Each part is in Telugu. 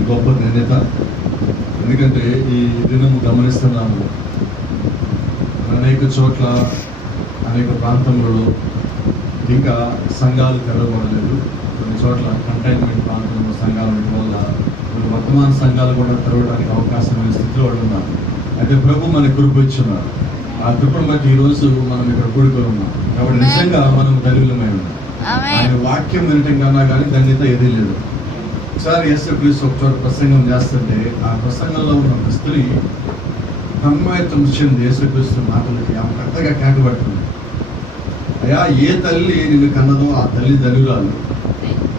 ఇది గొప్ప ధన్యత. ఎందుకంటే ఈ దినం గమనిస్తున్నాము, అనేక చోట్ల అనేక ప్రాంతంలో ఇంకా సంఘాలు తెరవబడలేదు. కొన్ని చోట్ల కంటైన్మెంట్ ప్రాంతంలో సంఘాలు ఉండడం వల్ల కొన్ని వర్తమాన సంఘాలు కూడా తెరవడానికి అవకాశమైన స్థితిలో ఉన్నారు. అయితే ప్రభు మనకు కృప ఇచ్చున్నారు. ఆ కృపను బట్టి ఈరోజు మనం ఇక్కడ కూడుకొని ఉన్నాం. కాబట్టి నిజంగా మనం ధన్యులమై ఉన్నాం. ఆయన వాక్యం వినటం కన్నా కానీ ధన్యత ఏదీ లేదు. ఒకసారి యేసుక్రీస్తు ఒక చోట ప్రసంగం చేస్తుంటే ఆ ప్రసంగంలో ఉన్న ఒక స్త్రీ తన్మయత్వం చెంది యేసుక్రీస్తు మాటలకి ఆమె పెద్దగా కేకబడుతుంది. అయ్యా, ఏ తల్లి నిన్ను కన్నదో ఆ తల్లి ధన్యురాలు,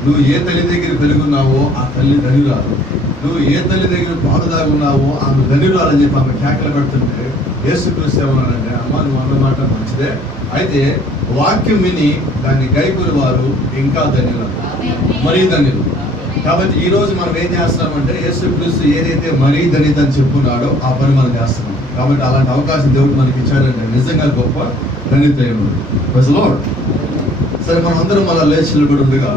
నువ్వు ఏ తల్లి దగ్గర పెరుగున్నావో ఆ తల్లి ధన్యురాలు, నువ్వు ఏ తల్లి దగ్గర పాలుదాగున్నావో ఆమె ధన్యురాలు అని చెప్పి ఆమె కేకలు పెడుతుంటే యేసుక్రీస్తు ఏమన్నాడంటే, అమ్మ నువ్వు అన్నమాట మంచిదే, అయితే వాక్యం విని దాన్ని గైకొనే వారు ఇంకా ధన్యురాలు, మరీ ధన్యులు. కాబట్టి ఈ రోజు మనం ఏం చేస్తున్నామంటే యేసుక్రీస్తు ఏదైతే మరీ ధన్యత అని చెప్పుకున్నాడో ఆ పని మనం చేస్తున్నాం. కాబట్టి అలాంటి అవకాశం దేవుడు మనకి ఇచ్చాడంటే నిజంగా గొప్ప ధన్యత ఏమో. సరే, మనం అందరం అలా లేచి నిలబడి ఉండగా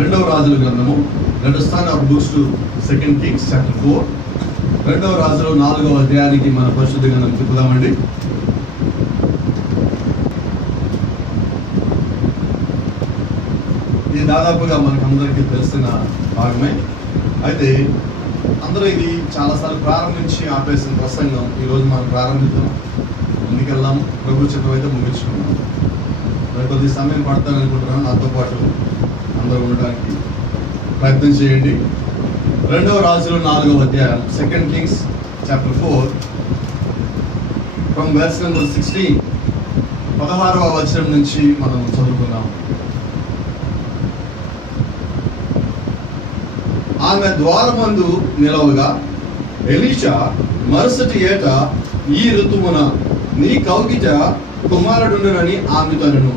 2వ రాజుల గ్రంథము, let us turn our books to 2 Kings chapter 4. 2వ రాజులో 4వ అధ్యాయానికి మన పరిశుద్ధ గ్రంథం తిప్పుదామండి. ఇది దాదాపుగా మనకు అందరికీ తెలిసిన భాగమే. అయితే అందరూ ఇది చాలాసార్లు ప్రారంభించి ఆపేసిన ప్రసంగం ఈరోజు మనం ప్రారంభిద్దాం, ముందుకెళ్దాం. ప్రభు చిత్రం అయితే ముగించుకున్నాం. కొద్ది సమయం పడతాను అనుకుంటున్నాను. నాతో పాటు అందరూ ఉండడానికి ప్రయత్నం చేయండి. 2వ రాజులు 4వ అధ్యాయం, 2 Kings chapter 4 from verse number 16, 16వ వచనం నుంచి మనం చదువుకున్నాం. ఆమె ద్వారమందు నిలవగా ఎలీషా మరుసటి ఏట ఈ ఋతువున నీ కౌగిట కుమారుడునని ఆమెతోనను.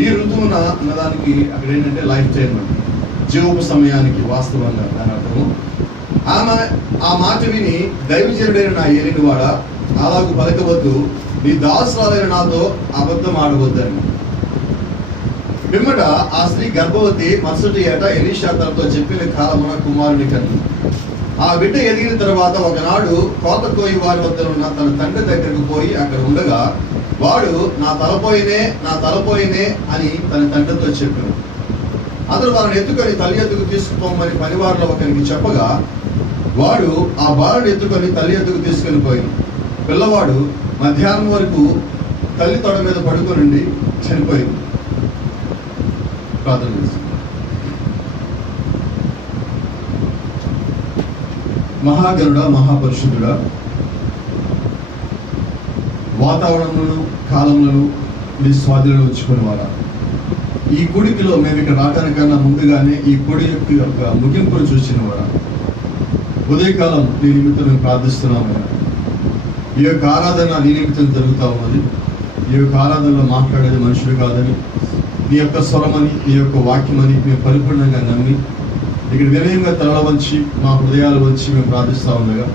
ఈ ఋతువున అన్నదానికి అక్కడ ఏంటంటే లైఫ్ టైం, జీవపు సమయానికి వాస్తవంగా దాని అర్థము. ఆమె ఆ మాట విని దైవజనుడైన నా ఏలినవాడ అలాగూ పలకవద్దు, నీ దాసురాలైన నాతో అబద్ధం ఆడవద్దని. పిమ్మట ఆ స్త్రీ గర్భవతి మరుసటి ఏట ఎలీషా తనతో చెప్పిన కాలమున కుమారుని కన్ను. ఆ బిడ్డ ఎదిగిన తర్వాత ఒకనాడు కోత కోయి వారి వద్ద ఉన్న తన తండ్రి దగ్గరకు పోయి అక్కడ ఉండగా వాడు నా తలపోయినే అని తన తండ్రితో చెప్పాడు. అతడు వారిని ఎత్తుకొని తల్లి ఎత్తుకు తీసుకుపోమని పనివారిలో ఒకరికి చెప్పగా వాడు ఆ బాలుని ఎత్తుకొని తల్లి ఎత్తుకు తీసుకొని పోయాను. పిల్లవాడు మధ్యాహ్నం వరకు తల్లి తొడ మీద పడుకొని చనిపోయింది. ప్రార్థన చేసి, మహాగరుడ, మహాపరిశుద్ధుడా, వాతావరణములను కాలములను నీ స్వాధీనంలో ఉంచుకునేవారా, ఈ కూడికిలో మేము ఇక్కడ రావడానికన్నా ముందుగానే ఈ కూడి యొక్క ముగింపును చూసినవారా, ఉదయకాలం నీ నిమిత్తం మేము ప్రార్థిస్తున్నాము. ఈ యొక్క ఆరాధన నీ నిమిత్తం జరుగుతూ ఉన్నది. ఈ యొక్క ఆరాధనలో మాట్లాడేది మనుషులు కాదని, నీ యొక్క స్వరమని, నీ యొక్క వాక్యమని మేము పరిపూర్ణంగా నమ్మి ఇక్కడ వినయంగా తల వంచి మా హృదయాలు వంచి మేము ప్రార్థిస్తూ ఉండగా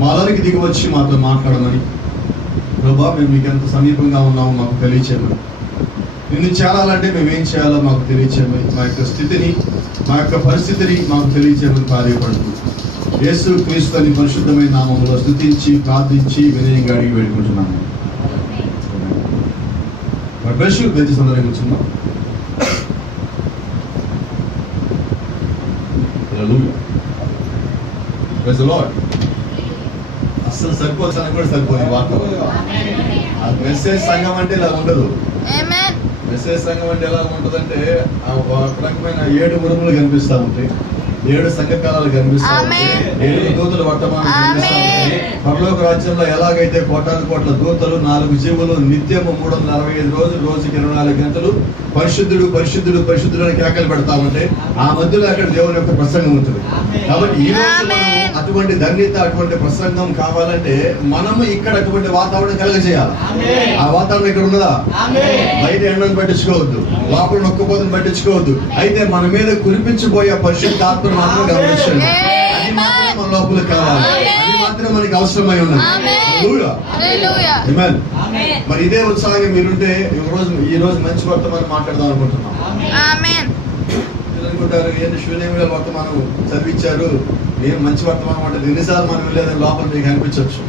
మాలోనికి దిగి వచ్చి మాతో మాట్లాడమని ప్రభా, మేము మీకు ఎంత సమీపంగా ఉన్నామో మాకు తెలియచేయమని, నిన్ను చేరాలంటే మేము ఏం చేయాలో మాకు తెలియచేయమని, మా యొక్క స్థితిని, మా యొక్క పరిస్థితిని మాకు తెలియచేయమని కార్యపడుతూ యేసు క్రీస్తుని పరిశుద్ధమైన నామములో స్తుతించి ప్రార్థించి వినయంగా అడిగి వేడుకుంటున్నాము. సందర్భంగా కూర్చున్నాం. అస్సలు సరిపోతానికి కూడా సరిపోదు వాతావరణం. మెసేజ్ సంఘం అంటే ఇలా ఉండదు. మెసేజ్ సంఘం అంటే ఎలా ఉంటుందంటే ఒక రకమైన 7 ఉరుములు కనిపిస్తూ ఉంటాయి, 7 సంఘకాలాలు కనిపిస్తూ ఉంటాయి, 7 దూతలు వర్తమానం కనిపిస్తూ ఉంటాయి. పరలోక రాజ్యంలో ఎలాగైతే కోటాను కోట్ల దూతలు, 4 జీవులు నిత్యము 365 రోజులు, రోజుకి 24 గంటలు పరిశుద్ధుడు పరిశుద్ధుడు పరిశుద్ధుడు అని కేకలు పెడతా ఉంటే ఆ మధ్యలో అక్కడ దేవుని యొక్క ప్రసంగం ఉంటుంది. కాబట్టి ఈ రోజు మనం అటువంటి ధన్యత, అటువంటి ప్రసంగం కావాలంటే మనము ఇక్కడ అటువంటి వాతావరణం కలగజేయాలి. ఆ వాతావరణం ఇక్కడ ఉన్నదా? బయట ఎండను పట్టించుకోవద్దు, లోపల నొక్కపోతను పట్టించుకోవద్దు. అయితే మన మీద కురిపించబోయే పరిశుద్ధాత్మను మాత్రం గమనించండి. అది మాత్రం మన లోపల కావాలి, అది మాత్రం మనకి అవసరమై ఉన్నది. మరి ఇదే ఉత్సాహంగా మీరుంటే ఈ రోజు మంచి వర్తమానం మాట్లాడదాం అనుకుంటున్నాం. అనుకుంటారు ఏంటి శూన్యమైన వర్తమానం చదివించారు, నేను మంచి వర్తమానం అంటే ఎన్నిసార్లు మనం వెళ్ళేదని లోపల మీకు అనిపించవచ్చు.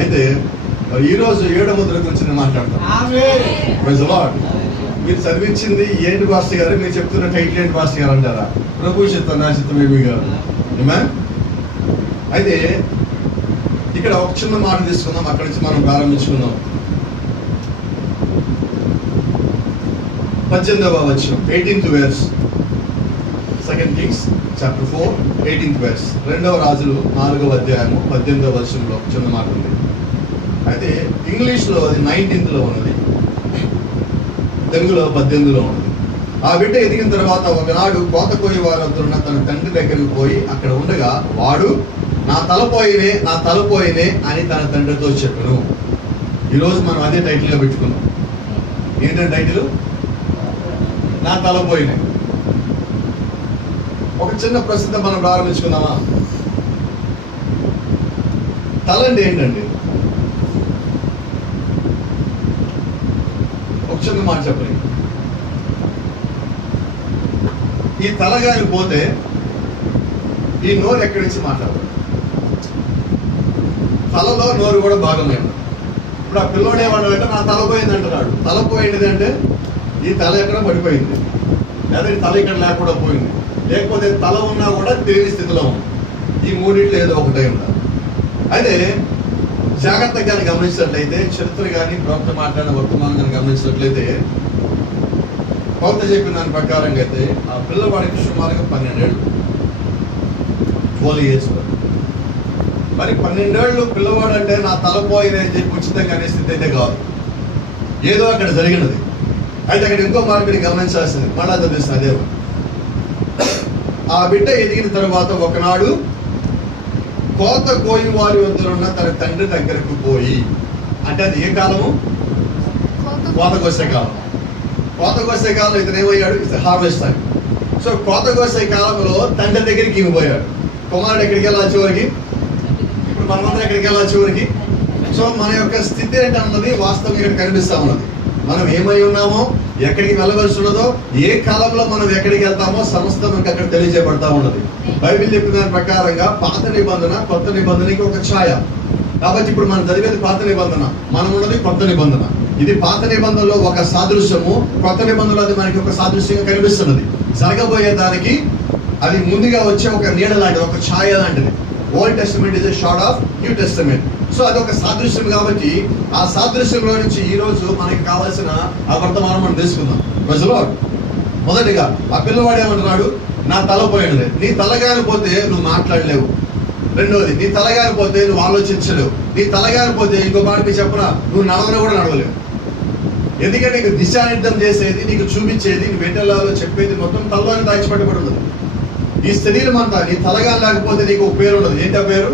అయితే మరి ఈరోజు 7వ ముద్ర గురించి నేను మాట్లాడతాను. Praise the Lord. మీరు చదివించింది ఏంటి పాస్టర్ గారు, మీరు చెప్తున్న టైటిల్ ఏంటి పాస్టర్ గారు అంటారా? ప్రభు చిత్తం నా చిత్తం ఏమి గారు. అయితే ఇక్కడ ఒక చిన్న మాట తీసుకుందాం, అక్కడి నుంచి మనం ప్రారంభించుకుందాం. 18వ వచనం, 18th verse, 2 Kings chapter 4, 18th verse. 2వ రాజులు 4వ అధ్యాయము 18వ వచనంలో చిన్న మాట ఉంది. అయితే ఇంగ్లీష్లో అది 19th ఉన్నది, తెలుగులో 18లో ఉన్నది. ఆ బిడ్డ ఎదిగిన తర్వాత ఒకనాడు కోత కోయి వారంతున్న తన తండ్రి దగ్గరికి పోయి అక్కడ ఉండగా వాడు నా తలపోయినే అని తన తండ్రితో చెప్పాను. ఈరోజు మనం అదే టైటిల్గా పెట్టుకున్నాం. ఏంటంటే టైటిల్ నా తలపోయినే. ఒక చిన్న ప్రశ్న మనం ప్రారంభించుకుందామా? తల అంటే ఏంటండి? ఒక చిన్న మాట చెప్పండి. ఈ తలగాని పోతే ఈ నోరు ఎక్కడి నుంచి మాట్లాడదు. తలలో నోరు కూడా భాగమైంది. ఇప్పుడు ఆ పిల్లోడు ఏమన్నాడంటే నా తల పోయింది అంటున్నాడు. తల పోయింది అంటే ఈ తల ఎక్కడ పడిపోయింది, లేదా ఈ తల ఇక్కడ లేకుండా పోయింది, లేకపోతే తల ఉన్నా కూడా తెలియని స్థితిలో ఉంది. ఈ మూడింట్లో ఏదో ఒకటే ఉండాలి. అయితే జాగ్రత్తగా గమనించినట్లయితే, చరిత్ర కానీ ప్రవక్త మాట్లాడిన వర్తమానం కానీ గమనించినట్లయితే, ప్రవక్త చెప్పిన దాని ప్రకారంగా అయితే ఆ పిల్లవాడికి సుమారుగా 12 ఏళ్ళు, 12 years. మరి 12 ఏళ్ళు పిల్లవాడు అంటే నా తలపోయిన అని చెప్పి ఉచితంగా అనే స్థితి అయితే కాదు, ఏదో అక్కడ జరిగినది. అయితే అక్కడ ఇంకో మార్పుని గమనించాల్సింది, మళ్ళా చదివిస్తుంది అదే. ఆ బిడ్డ ఎదిగిన తర్వాత ఒకనాడు కోత కోయి వారి వద్దనున్న తన తండ్రి దగ్గరకు పోయి, అంటే అది ఏ కాలము? కోత కోసే కాలం. కోత కోసే కాలం ఇతను ఏమయ్యాడు? It's harvest time. సో కోత కోసే కాలంలో తండ్రి దగ్గరికి ఈమె పోయాడు. కుమారుడు ఎక్కడికి వెళ్ళాలి చివరికి? ఇప్పుడు మనమందరం ఎక్కడికి వెళ్ళాలి చివరికి? సో మన యొక్క స్థితి ఏంటన్నది వాస్తవం ఇక్కడ కనిపిస్తా ఉన్నది. మనం ఏమై ఉన్నామో, ఎక్కడికి వెళ్ళవలసి ఉన్నదో, ఏ కాలంలో మనం ఎక్కడికి వెళ్తామో సమస్తం మనకు అక్కడ తెలియజేయబడతా ఉన్నది. బైబిల్ చెప్పిన దాని ప్రకారంగా పాత నిబంధన కొత్త నిబంధనకి ఒక ఛాయ. కాబట్టి ఇప్పుడు మనం చదివేది పాత నిబంధన, మనం ఉన్నది కొత్త నిబంధన. ఇది పాత నిబంధనలో ఒక సాదృశ్యము, కొత్త నిబంధనలో అది మనకి ఒక సాదృశ్యంగా కనిపిస్తున్నది. జరగబోయే దానికి అది ముందుగా వచ్చే ఒక నీడ లాంటిది, ఒక ఛాయ లాంటిది. Old testament is a short of new testament. So అది ఒక సాదృశ్యం కాబట్టి ఆ సాదృశ్యంలో నుంచి ఈ రోజు మనకి కావాల్సిన ఆ వర్తమానం మనం తెలుసుకుందాం. ప్రజలో మొదటిగా ఆ పిల్లవాడు ఏమంటున్నాడు? నా తల పోయినది. నీ తలగాని పోతే నువ్వు మాట్లాడలేవు. రెండవది, నీ తలగాని పోతే నువ్వు ఆలోచించలేవు. నీ తలగాని పోతే ఇంకో మాట మీకు చెప్పనా, నువ్వు నడవను కూడా నడవలేవు. ఎందుకంటే నీకు దిశానిర్ధం చేసేది, నీకు చూపించేది, నీ వెంటల్లో చెప్పేది మొత్తం తలలోనే దాచిపెట్టబడి ఉన్నది. ఈ శరీరం అంతా నీ తలగాని లేకపోతే నీకు ఒక పేరు ఉన్నది. ఏంటి ఆ పేరు?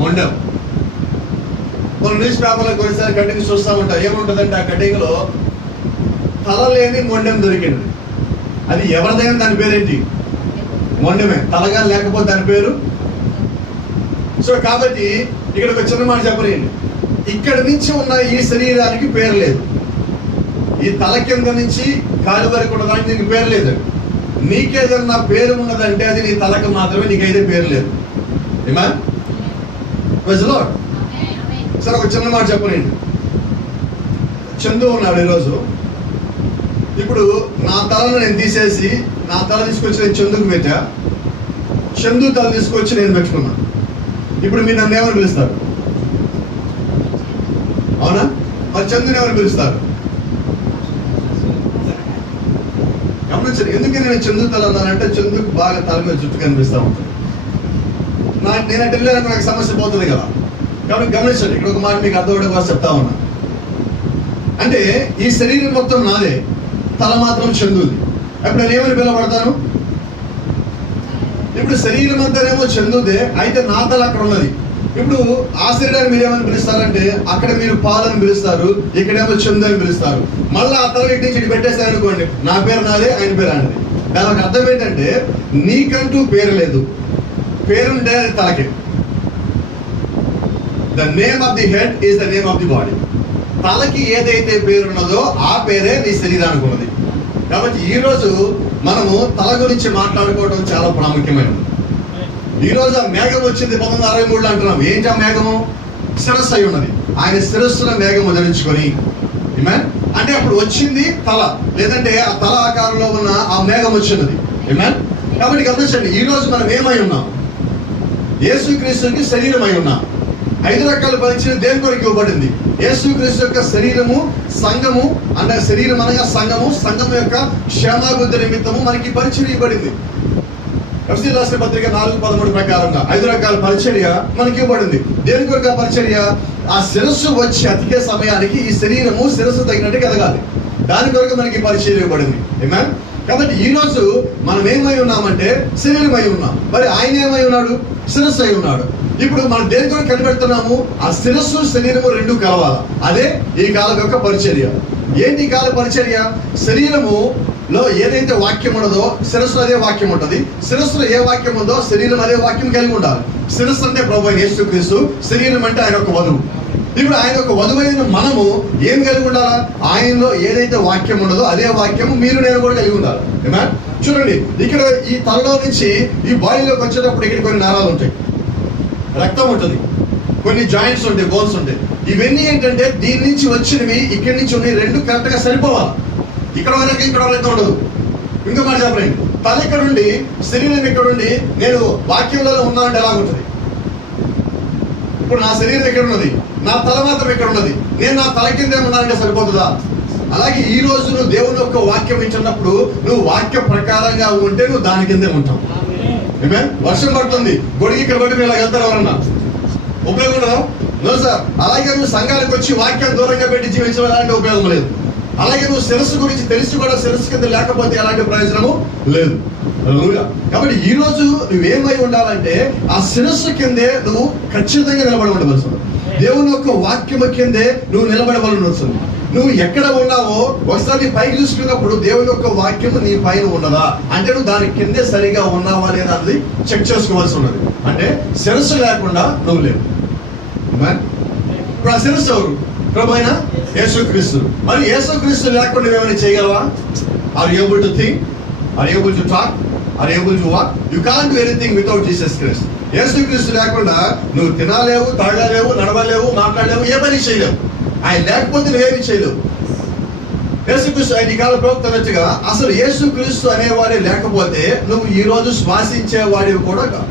మొండం. మన న్యూస్ పేపర్లో కొన్నిసారి కటింగ్ చూస్తూ ఉంటాం. ఏముంటుందంటే ఆ కటింగ్ లో తల లేని మొండెం దొరికింది. అది ఎవరిదైనా దాని పేరేంటి? మొండమే. తలగా లేకపోతే దాని పేరు. సో కాబట్టి ఇక్కడ ఒక చిన్న మాట చెప్పలేండి. ఇక్కడ నుంచి ఉన్న ఈ శరీరానికి పేరు లేదు. ఈ తల కింద నుంచి కాలు వరకు ఉన్నదానికి నీకు పేరు లేదు. నీకేదన్నా పేరు ఉన్నదంటే అది నీ తలకు మాత్రమే, నీకైతే పేరు లేదు. ఏమా? సరే ఒక చిన్న మాట చెప్పలేండి. చందు ఉన్నాడు ఈరోజు. ఇప్పుడు నా తలను నేను తీసేసి నా తల తీసుకొచ్చి నేను చందుకు పెట్టా, చందు తల తీసుకొచ్చి నేను పెట్టుకున్నా. ఇప్పుడు మీరు నన్ను ఏమని పిలుస్తారు? అవునా? మరి చందుని ఏమని పిలుస్తారు? గమనించండి. ఎందుకని నేను చందు తల అన్నానంటే చందుకు బాగా తల మీద జుట్టు కనిపిస్తూ ఉంటుంది. నేనంటే వెళ్ళాలంటే నాకు సమస్య పోతుంది కదా. కాబట్టి గమనించండి, ఇక్కడ ఒక మాట మీకు అర్థమయ్యే కోసం చెప్తా ఉన్నా. అంటే ఈ శరీరం మొత్తం నాదే, తల మాత్రం చందుది. అప్పుడు నేను ఏమని పిలవబడతాను? ఇప్పుడు శరీరం అంతానేమో చందుదే, అయితే నా తల అక్కడ ఉన్నది. ఇప్పుడు ఆ శరీరాన్ని మీరు ఏమని పిలుస్తారంటే అక్కడ మీరు పాలని పిలుస్తారు, ఇక్కడేమో చందు అని పిలుస్తారు. మళ్ళీ ఆ తల ఇటు నుంచి ఇటు పెట్టేస్తారు అనుకోండి, నా పేరు నాదే, ఆయన పేరు ఆయనది. దానికి అర్థం ఏంటంటే నీకంటూ పేరు లేదు, పేరుంటే అది తలకే. The name of the head is the name of the body. తలకి ఏదైతే పేరున్నదో ఆ పేరే నీ శరీరానికి ఉన్నది. కాబట్టి ఈరోజు మనము తల గురించి మాట్లాడుకోవడం చాలా ప్రాముఖ్యమైనది. ఈ రోజు ఆ మేఘం వచ్చింది 1963 అంటున్నాం. ఏంటి ఆ మేఘము? శిరస్సు అయి ఉన్నది. ఆయన శిరస్సుల మేఘము ధరించుకొని, అంటే అప్పుడు వచ్చింది తల, లేదంటే ఆ తల ఆకారంలో ఉన్న ఆ మేఘం వచ్చినది. కాబట్టి గమనించండి, ఈ రోజు మనం ఏమై ఉన్నాం? యేసుక్రీస్తుకి శరీరం అయి ఉన్నాం. 5 రకాల పరిచయం దేని కొరకు ఇవ్వబడింది? యేసుక్రీస్తు యొక్క శరీరము, సంఘము, అంటే శరీరం అనగా సంఘము యొక్క క్షేమాభివృద్ధి నిమిత్తము మనకి పరిచయం ఇవ్వబడింది. ఎఫ్ఎస్సీ రాసిన పత్రిక 4:13 ప్రకారంగా 5 రకాల పరిచర్య మనకి ఇవ్వబడింది. దేని కొరకు ఆ పరిచర్య? ఆ శిరస్సు వచ్చి అతికే సమయానికి ఈ శరీరము శిరస్సు తగినట్టుగా ఎదగాలి. దాని కొరకు మనకి పరిచర్య ఇవ్వబడింది. కాబట్టి ఈ రోజు మనం ఏమై ఉన్నామంటే శరీరమై ఉన్నాం. మరి ఆయన ఏమై ఉన్నాడు? శిరస్సు అయి ఉన్నాడు. ఇప్పుడు మనం దేని కొరకు కనిపెడుతున్నాము? ఆ శిరస్సు శరీరము రెండు కలవాలి. అదే ఈ కాలం యొక్క పరిచర్య. ఏంటి ఈ కాల పరిచర్య? శరీరములో ఏదైతే వాక్యం ఉన్నదో శిరస్సులో అదే వాక్యం ఉంటుంది. శిరస్సులో ఏ వాక్యం ఉందో శరీరం అదే వాక్యం కలిగి ఉండాలి. శిరస్సు అంటే ప్రభువైన యేసుక్రీస్తు, శరీరం అంటే ఆయన యొక్క వధువు. ఇప్పుడు ఆయన యొక్క వధువైన మనము ఏం కలిగి ఉండాలా? ఆయనలో ఏదైతే వాక్యం ఉన్నదో అదే వాక్యము మీరు నేను కూడా కలిగి ఉండాలి. చూడండి, ఇక్కడ ఈ తలలో నుంచి ఈ బాడీలోకి వచ్చేటప్పుడు ఇక్కడ కొన్ని నరాలు ఉంటాయి, రక్తం ఉంటుంది, కొన్ని జాయింట్స్ ఉంటాయి, బోన్స్ ఉంటాయి. ఇవన్నీ ఏంటంటే దీని నుంచి వచ్చినవి, ఇక్కడి నుంచి ఉన్నాయి, రెండు కరెక్ట్ గా సరిపోవాలి. ఇక్కడ వరకు ఉండదు. ఇంకా మాట చెప్పండి, తల ఇక్కడ ఉండి శరీరం ఇక్కడ ఉండి నేను వాక్యంలో ఉన్నా అంటే ఎలా ఉంటుంది? ఇప్పుడు నా శరీరం ఎక్కడ ఉన్నది, నా తల మాత్రం ఎక్కడ ఉన్నది, నేను నా తల కింద ఉన్నానంటే సరిపోతుందా? అలాగే ఈ రోజు నువ్వు దేవుని యొక్క వాక్యం ఇచ్చినప్పుడు నువ్వు వాక్య ప్రకారంగా ఉంటే నువ్వు దాని కిందే ఉంటావు. వర్షం పడుతుంది, గొడిగి ఇక్కడ పట్టి ఇలా వెళ్తారు, ఎవరన్నా ఉపయోగం ఉండదా? No sir. అలాగే నువ్వు సంఘానికి వచ్చి వాక్యం దూరంగా పెట్టి జీవించడం ఎలాంటి ఉపయోగం లేదు. అలాగే నువ్వు శిరస్సు గురించి తెలిసి కూడా శిరస్సు కింద లేకపోతే ఎలాంటి ప్రయోజనము లేదు. కాబట్టి ఈ రోజు నువ్వేమై ఉండాలంటే ఆ శిరస్సు కిందే నువ్వు ఖచ్చితంగా నిలబడి ఉండవలసి. దేవుని యొక్క వాక్యము కిందే నువ్వు నిలబడవలసి. నువ్వు ఎక్కడ ఉన్నావో ఒకసారి నీ పైకి చూసుకున్నప్పుడు దేవుని యొక్క వాక్యము నీ పైన ఉన్నదా అంటే నువ్వు దాని కిందే సరిగా ఉన్నావా లేదా అనేది చెక్ చేసుకోవాల్సి ఉన్నది. అంటే శిరస్సు లేకుండా నువ్వు లేవు. ఇప్పుడు ఆ శిరస్సు ఎవరు? ప్రభువైన యేసుక్రీస్తు. మరి యేసుక్రీస్తు లేకుండా నువ్వేమైనా చేయగలవా? Are you able to think? Are you able to talk? Are you able to walk? You can't do anything without Jesus Christ. యేసుక్రీస్తు లేకుండా నువ్వు తినలేవు, తాగలేవు, నడవలేవు, మాట్లాడలేవు, ఏ పని చేయలేవు. ఆయన లేకపోతే నువ్వేమి చేయలేవు. యేసుక్రీస్తు ఆయన ఈ కాల ప్రవక్తనట్టుగా అసలు యేసుక్రీస్తు అనేవాడే లేకపోతే నువ్వు ఈ రోజు శ్వాసించేవాడివి కూడా కాదు.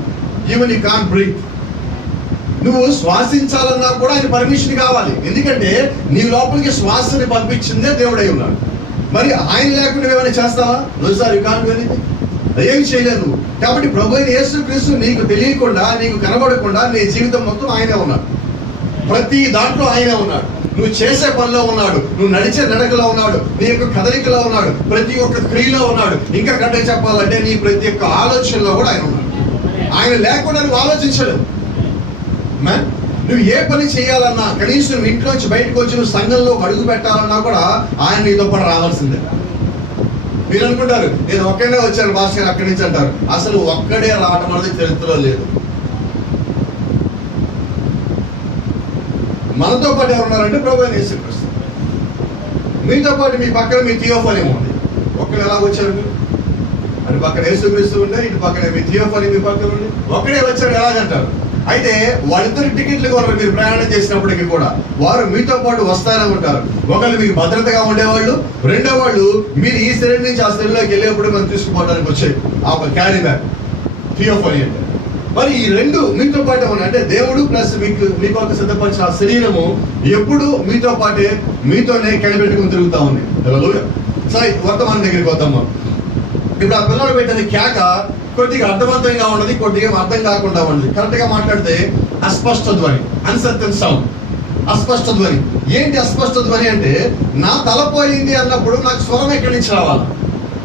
Even you can't breath. నువ్వు శ్వాసించాలన్నా కూడా ఆయన పర్మిషన్ కావాలి. ఎందుకంటే నీ లోపలికి శ్వాసని పంపించిందే దేవుడై ఉన్నాడు. మరి ఆయన లేకుండా ఏమైనా చేస్తావా? నువ్వు sir you can't do anything. ఏమి చేయలేదు నువ్వు. కాబట్టి ప్రభువైన యేసుక్రీస్తు నీకు తెలియకుండా, నీకు కనబడకుండా నీ జీవితం మొత్తం ఆయనే ఉన్నాడు. ప్రతి దాంట్లో ఆయనే ఉన్నాడు. నువ్వు చేసే పనిలో ఉన్నాడు, నువ్వు నడిచే నడకలో ఉన్నాడు, నీ యొక్క కదలికలో ఉన్నాడు, ప్రతి ఒక్క క్రియలో ఉన్నాడు. ఇంకా కరెక్ట్గా చెప్పాలంటే నీ ప్రతి ఒక్క ఆలోచనలో కూడా ఆయన ఉన్నాడు. ఆయన లేకుండా నువ్వు ఆలోచించలేవు. నువ్వు ఏ పని చేయాలన్నా, కనీసం నువ్వు ఇంట్లోంచి బయటకు వచ్చి నువ్వు సంఘంలో అడుగు పెట్టాలన్నా కూడా ఆయన నీతో పాటు రావాల్సిందే. మీరు అనుకుంటారు నేను ఒక్కడే వచ్చాను భాస్కర్ అక్కడి నుంచి అంటారు. అసలు ఒక్కడే రావడం అనేది చరిత్రలో లేదు. మనతో పాటు ఎవరున్నారంటే ప్రభువైన యేసుక్రీస్తు. మీతో పాటు మీ పక్కన మీ థియోఫనీ ఉంది. ఒక్కడే ఎలా వచ్చారు మీరు? అటు పక్కన యేసుక్రీస్తు ఉండే, ఇటు పక్కన మీ థియోఫనీ మీ పక్కన ఉండి ఒక్కడే వచ్చాడు ఎలాగంటారు? అయితే వాళ్ళిద్దరు టికెట్లు కొనరు. మీరు ప్రయాణం చేసినప్పటికీ కూడా వారు మీతో పాటు వస్తానే ఉంటారు. ఒకళ్ళు మీకు భద్రతగా ఉండేవాళ్ళు, రెండో వాళ్ళు మీరు ఈ శరీరం నుంచి ఆ శరీరంలోకి వెళ్ళేప్పుడు మనం తీసుకుపోవడానికి వచ్చే ఆ ఒక క్యారీ బ్యాగ్ థియోఫనీ అంటే. మరి ఈ రెండు మీతో పాటే ఉన్నాయి. అంటే దేవుడు ప్లస్ మీకు ఒక సిద్ధపరిచిన ఆ శరీరము ఎప్పుడు మీతో పాటే, మీతోనే కనిపెట్టుకుని తిరుగుతా ఉంది. సరే, వర్తమానం దగ్గరికి వద్దాము. ఇప్పుడు ఆ పిల్లలు పెట్టిన కేక కొద్దిగా అర్థవంతంగా ఉన్నది, కొద్దిగా అర్థం కాకుండా ఉన్నది. కరెక్ట్ గా మాట్లాడితే అస్పష్ట ధ్వని, అన్సర్టన్ సౌండ్. అస్పష్ట ధ్వని ఏంటి? అస్పష్ట ధ్వని అంటే నా తల పోయింది అన్నప్పుడు నాకు స్వరం ఎక్కడి నుంచి రావాలి?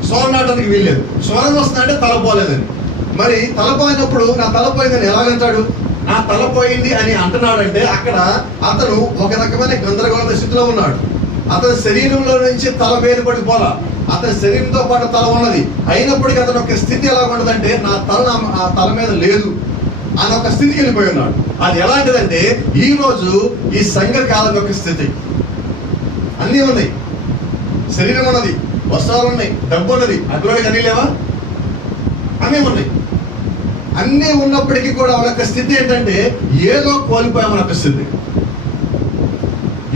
స్వరం నాటానికి వీల్లేదు. స్వరం వస్తుందంటే తల పోలేదని. మరి తలపోయినప్పుడు నా తలపోయిందని ఎలాగంటాడు? నా తలపోయింది అని అంటున్నాడంటే అక్కడ అతను ఒక రకమైన గందరగోళ స్థితిలో ఉన్నాడు. అతని శరీరంలో నుంచి తల వేరుపడిపోలా, అతని శరీరంతో పాటు తల ఉన్నది. అయినప్పటికీ అతని ఒక స్థితి ఎలా ఉండదంటే నా తల ఆ తల మీద లేదు అని ఒక స్థితికి వెళ్ళిపోయి ఉన్నాడు. అది ఎలాంటిదంటే ఈ రోజు ఈ సంఘ కాలం యొక్క స్థితి. అన్నీ ఉన్నాయి, శరీరం ఉన్నది, వస్త్రాలు ఉన్నాయి, డబ్బు ఉన్నది, అట్లోకి అన్నీ లేవా? అన్నీ ఉన్నాయి. అన్నీ ఉన్నప్పటికీ కూడా వాళ్ళ యొక్క స్థితి ఏంటంటే ఏదో కోల్పోయామని ఒక స్థితి.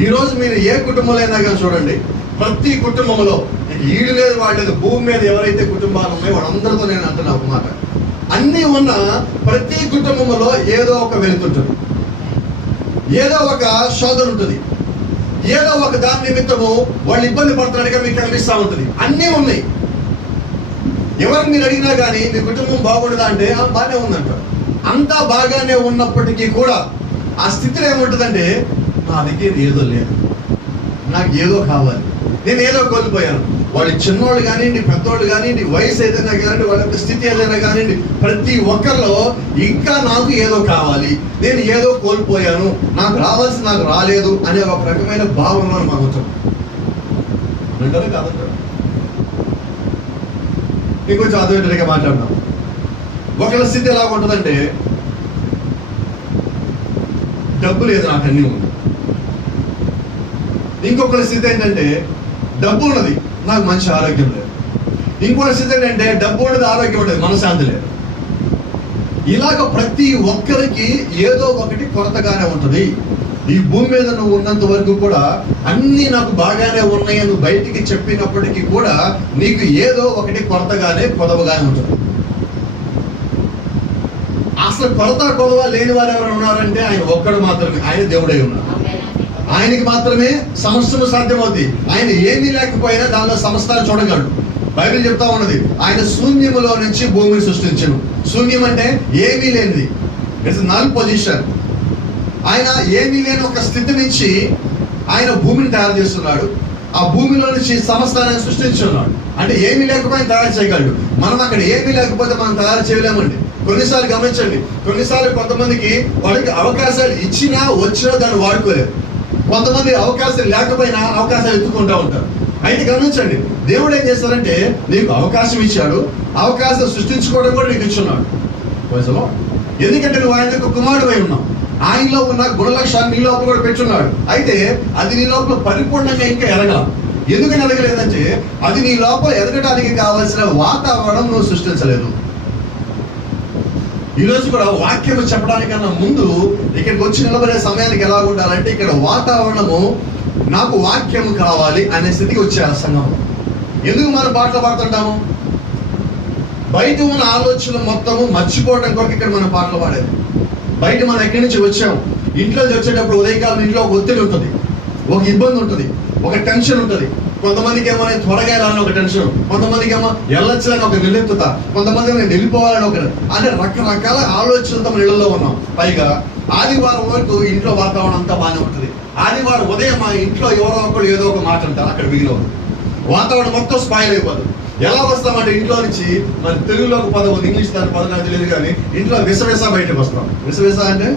ఈరోజు మీరు ఏ కుటుంబంలో అయినా కానీ చూడండి, ప్రతి కుటుంబంలో ఈడు లేదు వాళ్ళు లేదు, భూమి మీద ఎవరైతే కుటుంబాలు ఉన్నాయో వాళ్ళందరితో నేను అంటున్నా ఒక మాట, అన్నీ ఉన్న ప్రతి కుటుంబంలో ఏదో ఒక వెలుతుంటుంది, ఏదో ఒక శోధన ఉంటుంది, ఏదో ఒక దాని నిమిత్తము వాళ్ళు ఇబ్బంది పడుతున్నట్టుగా మీకు కనిపిస్తూ ఉంటుంది. అన్నీ ఉన్నాయి. ఎవరు మీరు అడిగినా కానీ మీ కుటుంబం బాగుండదా అంటే బాగానే ఉందంటారు. అంతా బాగానే ఉన్నప్పటికీ కూడా ఆ స్థితిలో ఏముంటుందంటే నా దగ్గర ఏదో లేదు, నాకు ఏదో కావాలి, నేను ఏదో కోల్పోయాను. వాళ్ళు చిన్నోళ్ళు కానివ్వండి, పెద్దోళ్ళు కానివ్వండి, వయసు ఏదైనా కానివ్వండి, వాళ్ళ యొక్క స్థితి ఏదైనా కానివ్వండి, ప్రతి ఒక్కరిలో ఇంకా నాకు ఏదో కావాలి, నేను ఏదో కోల్పోయాను, నాకు రావాల్సి నాకు రాలేదు అనే ఒక రకమైన భావనలో మనం ఉంటాం. అంటారా కాదంటారు? మీకు కొంచెం అర్థమయ్యేట్టుగా మాట్లాడదాం. ఒకళ్ళ స్థితి ఎలా ఉంటుందంటే డబ్బు లేదు, నాకు అన్నీ ఉంది. ఇంకొకరి స్థితి ఏంటంటే డబ్బు ఉన్నది, నాకు మంచి ఆరోగ్యం లేదు. ఇంకొక స్థితి ఏంటంటే డబ్బు ఉన్నది, ఆరోగ్యం ఉండదు, మనశ్శాంతి లేదు. ఇలాగ ప్రతి ఒక్కరికి ఏదో ఒకటి కొరతగానే ఉంటుంది. ఈ భూమి మీద నువ్వు ఉన్నంత వరకు కూడా అన్నీ నాకు బాగానే ఉన్నాయి అని బయటికి చెప్పినప్పటికీ కూడా నీకు ఏదో ఒకటి కొరతగానే కొదవగానే ఉంటుంది. అసలు కొరత కొదవ లేని వారు ఎవరు ఉన్నారంటే ఆయన ఒక్కడు మాత్రమే, ఆయన దేవుడై ఉన్నారు. ఆయనకి మాత్రమే సమస్తము సాధ్యమవుతుంది. ఆయన ఏమీ లేకపోయినా దానిలో సమస్తాన్ని చూడగలడు. బైబిల్ చెప్తా ఉన్నది, ఆయన శూన్యములో నుంచి భూమిని సృష్టించను. శూన్యం అంటే ఏమీ లేనిది, ఇట్స్ నల్ పొజిషన్. ఆయన ఏమీ లేని ఒక స్థితి నుంచి ఆయన భూమిని తయారు చేస్తున్నాడు. ఆ భూమిలో నుంచి సమస్తాన్ని సృష్టించున్నాడు. అంటే ఏమీ లేకపోయినా తయారు చేయగలడు. మనం అక్కడ ఏమీ లేకపోతే మనం తయారు చేయలేమండి. కొన్నిసార్లు గమనించండి, కొన్నిసార్లు కొంతమందికి వాళ్ళకి అవకాశాలు ఇచ్చినా వచ్చినా దాన్ని వాడుకోలేరు. కొంతమంది అవకాశం లేకపోయినా అవకాశాలు ఎత్తుకుంటూ ఉంటారు. అయితే గమనించండి, దేవుడు ఏం చేస్తారంటే నీకు అవకాశం ఇచ్చాడు, అవకాశం సృష్టించుకోవడం కూడా నీకు ఇచ్చున్నాడు. ఎందుకంటే నువ్వు ఆయన యొక్క కుమారుడు ఉన్నావు. ఆయనలో ఉన్న గుణలక్షణాన్ని నీ లోపల కూడా పెట్టున్నాడు. అయితే అది నీ లోపల పరిపూర్ణంగా ఇంకా ఎదగల. ఎందుకని ఎదగలేదంటే అది నీ లోపల ఎదగడానికి కావాల్సిన వాతావరణం నువ్వు సృష్టించలేదు. ఈరోజు కూడా వాక్యం చెప్పడానికన్నా ముందు ఇక్కడికి వచ్చి నిలబడే సమయానికి ఎలా ఉండాలంటే ఇక్కడ వాతావరణము నాకు వాక్యం కావాలి అనే స్థితికి వచ్చేయాలి సంఘం. ఎందుకు మనం పాటలు పాడుతుంటాము? బయట ఉన్న ఆలోచనలు మొత్తము మర్చిపోవడం కొరకు ఇక్కడ మనం పాటలు పాడేది. బయట మనం ఎక్కడి నుంచి వచ్చాము, ఇంట్లో వచ్చేటప్పుడు ఉదయకాలం ఇంట్లో ఒక ఒత్తిడి ఉంటుంది, ఒక ఇబ్బంది ఉంటుంది, ఒక టెన్షన్ ఉంటుంది. కొంతమందికి ఏమో నేను త్వరగా వెళ్ళాలని ఒక టెన్షన్, కొంతమందికి ఏమో వెళ్ళొచ్చాలని ఒక నిర్లిప్తత, కొంతమంది నేను వెళ్ళిపోవాలని ఒక, అంటే రకరకాల ఆలోచనలతో మన ఇళ్లలో ఉన్నాం. పైగా ఆదివారం వరకు ఇంట్లో వాతావరణం అంతా బాగానే ఉంటుంది. ఆదివారం ఉదయం మా ఇంట్లో ఎవరో ఒకరు ఏదో ఒక మాట అంటారు, అక్కడ మిగిలి వాతావరణం మొత్తం స్పాయిల్ అయిపోతుంది. ఎలా వస్తామంటే ఇంట్లో నుంచి మరి తెలుగులో ఒక పదం ఉంది, ఇంగ్లీష్ దాని పదం నాకు తెలియదు కానీ ఇంట్లో విసవిస బయటకు వస్తాం. విసవిస అంటే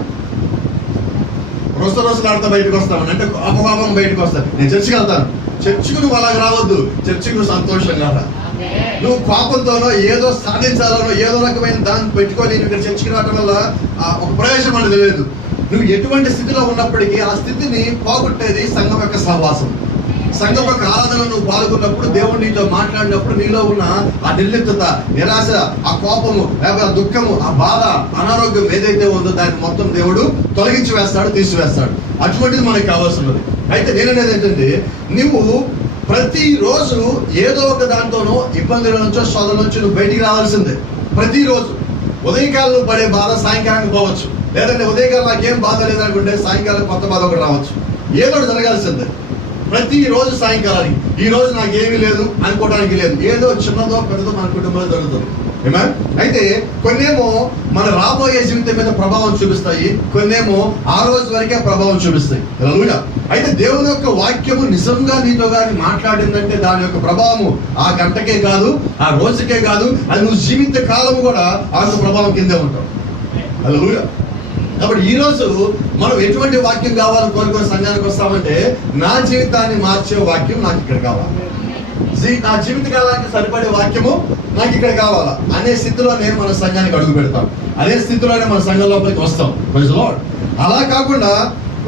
రోజులాడుతూ బయటకు వస్తామని, అంటే అపవాపం బయటకు వస్తాను. నేను చర్చికి వెళ్తాను, చర్చికి నువ్వు అలాగ రావద్దు, చర్చికి నువ్వు సంతోషంగా రా. నువ్వు కోపంతోనో ఏదో సాధించాలనో ఏదో రకమైన దాన్ని పెట్టుకొని నువ్వు ఇక్కడ చర్చికి రావడం వల్ల ఒక ప్రయోజనం అనేది తెలియదు. నువ్వు ఎటువంటి స్థితిలో ఉన్నప్పటికీ ఆ స్థితిని పోగొట్టేది సంఘం యొక్క సహవాసం. సంఘం యొక్క ఆరాధన నువ్వు పాల్గొన్నప్పుడు, దేవుడు నీతో మాట్లాడినప్పుడు నీలో ఉన్న ఆ నిర్లిప్తత, నిరాశ, ఆ కోపము, లేకపోతే ఆ దుఃఖము, ఆ బాధ, అనారోగ్యం ఏదైతే ఉందో దాన్ని మొత్తం దేవుడు తొలగించి వేస్తాడు, తీసివేస్తాడు. అటువంటిది మనకి కావాల్సినది. అయితే నేననేది ఏంటంటే నువ్వు ప్రతిరోజు ఏదో ఒక దాంతోనో ఇబ్బందుల నుంచో శోధన నుంచి నువ్వు బయటికి రావాల్సిందే. ప్రతిరోజు ఉదయకాలం నువ్వు పడే బాధ సాయంకాలానికి పోవచ్చు, లేదంటే ఉదయకాలం నాకేం బాధ లేదనుకుంటే సాయంకాలం కొత్త బాధ ఒకటి రావచ్చు. ఏదో ఒకటి జరగాల్సిందే. ప్రతిరోజు సాయంకాలానికి ఈ రోజు నాకు ఏమీ లేదు అనుకోవడానికి లేదు, ఏదో చిన్నదో పెద్దదో మన కుటుంబంలో జరుగుతుంది. అయితే కొన్నేమో మన రాబోయే జీవితం మీద ప్రభావం చూపిస్తాయి, కొన్నేమో ఆ రోజు వరకే ప్రభావం చూపిస్తాయి. అయితే దేవుని యొక్క వాక్యము నిజంగా నీతో కానీ మాట్లాడిందంటే దాని యొక్క ప్రభావము ఆ గంటకే కాదు, ఆ రోజుకే కాదు, అది నువ్వు జీవిత కాలము కూడా ఆ ప్రభావం కిందే ఉంటావు. హల్లెలూయా. కాబట్టి ఈ రోజు మనం ఎటువంటి వాక్యం కావాలని కోరుకునే సంఘానికి వస్తామంటే నా జీవితాన్ని మార్చే వాక్యం నాకు ఇక్కడ కావాలి, నా జీవిత కాలానికి సరిపడే వాక్యము నాకు ఇక్కడ కావాలా అనే స్థితిలో నేను మన సంఘానికి అడుగు పెడతాను. అదే స్థితిలోనే మన సంఘం లోపలికి వస్తాం. అలా కాకుండా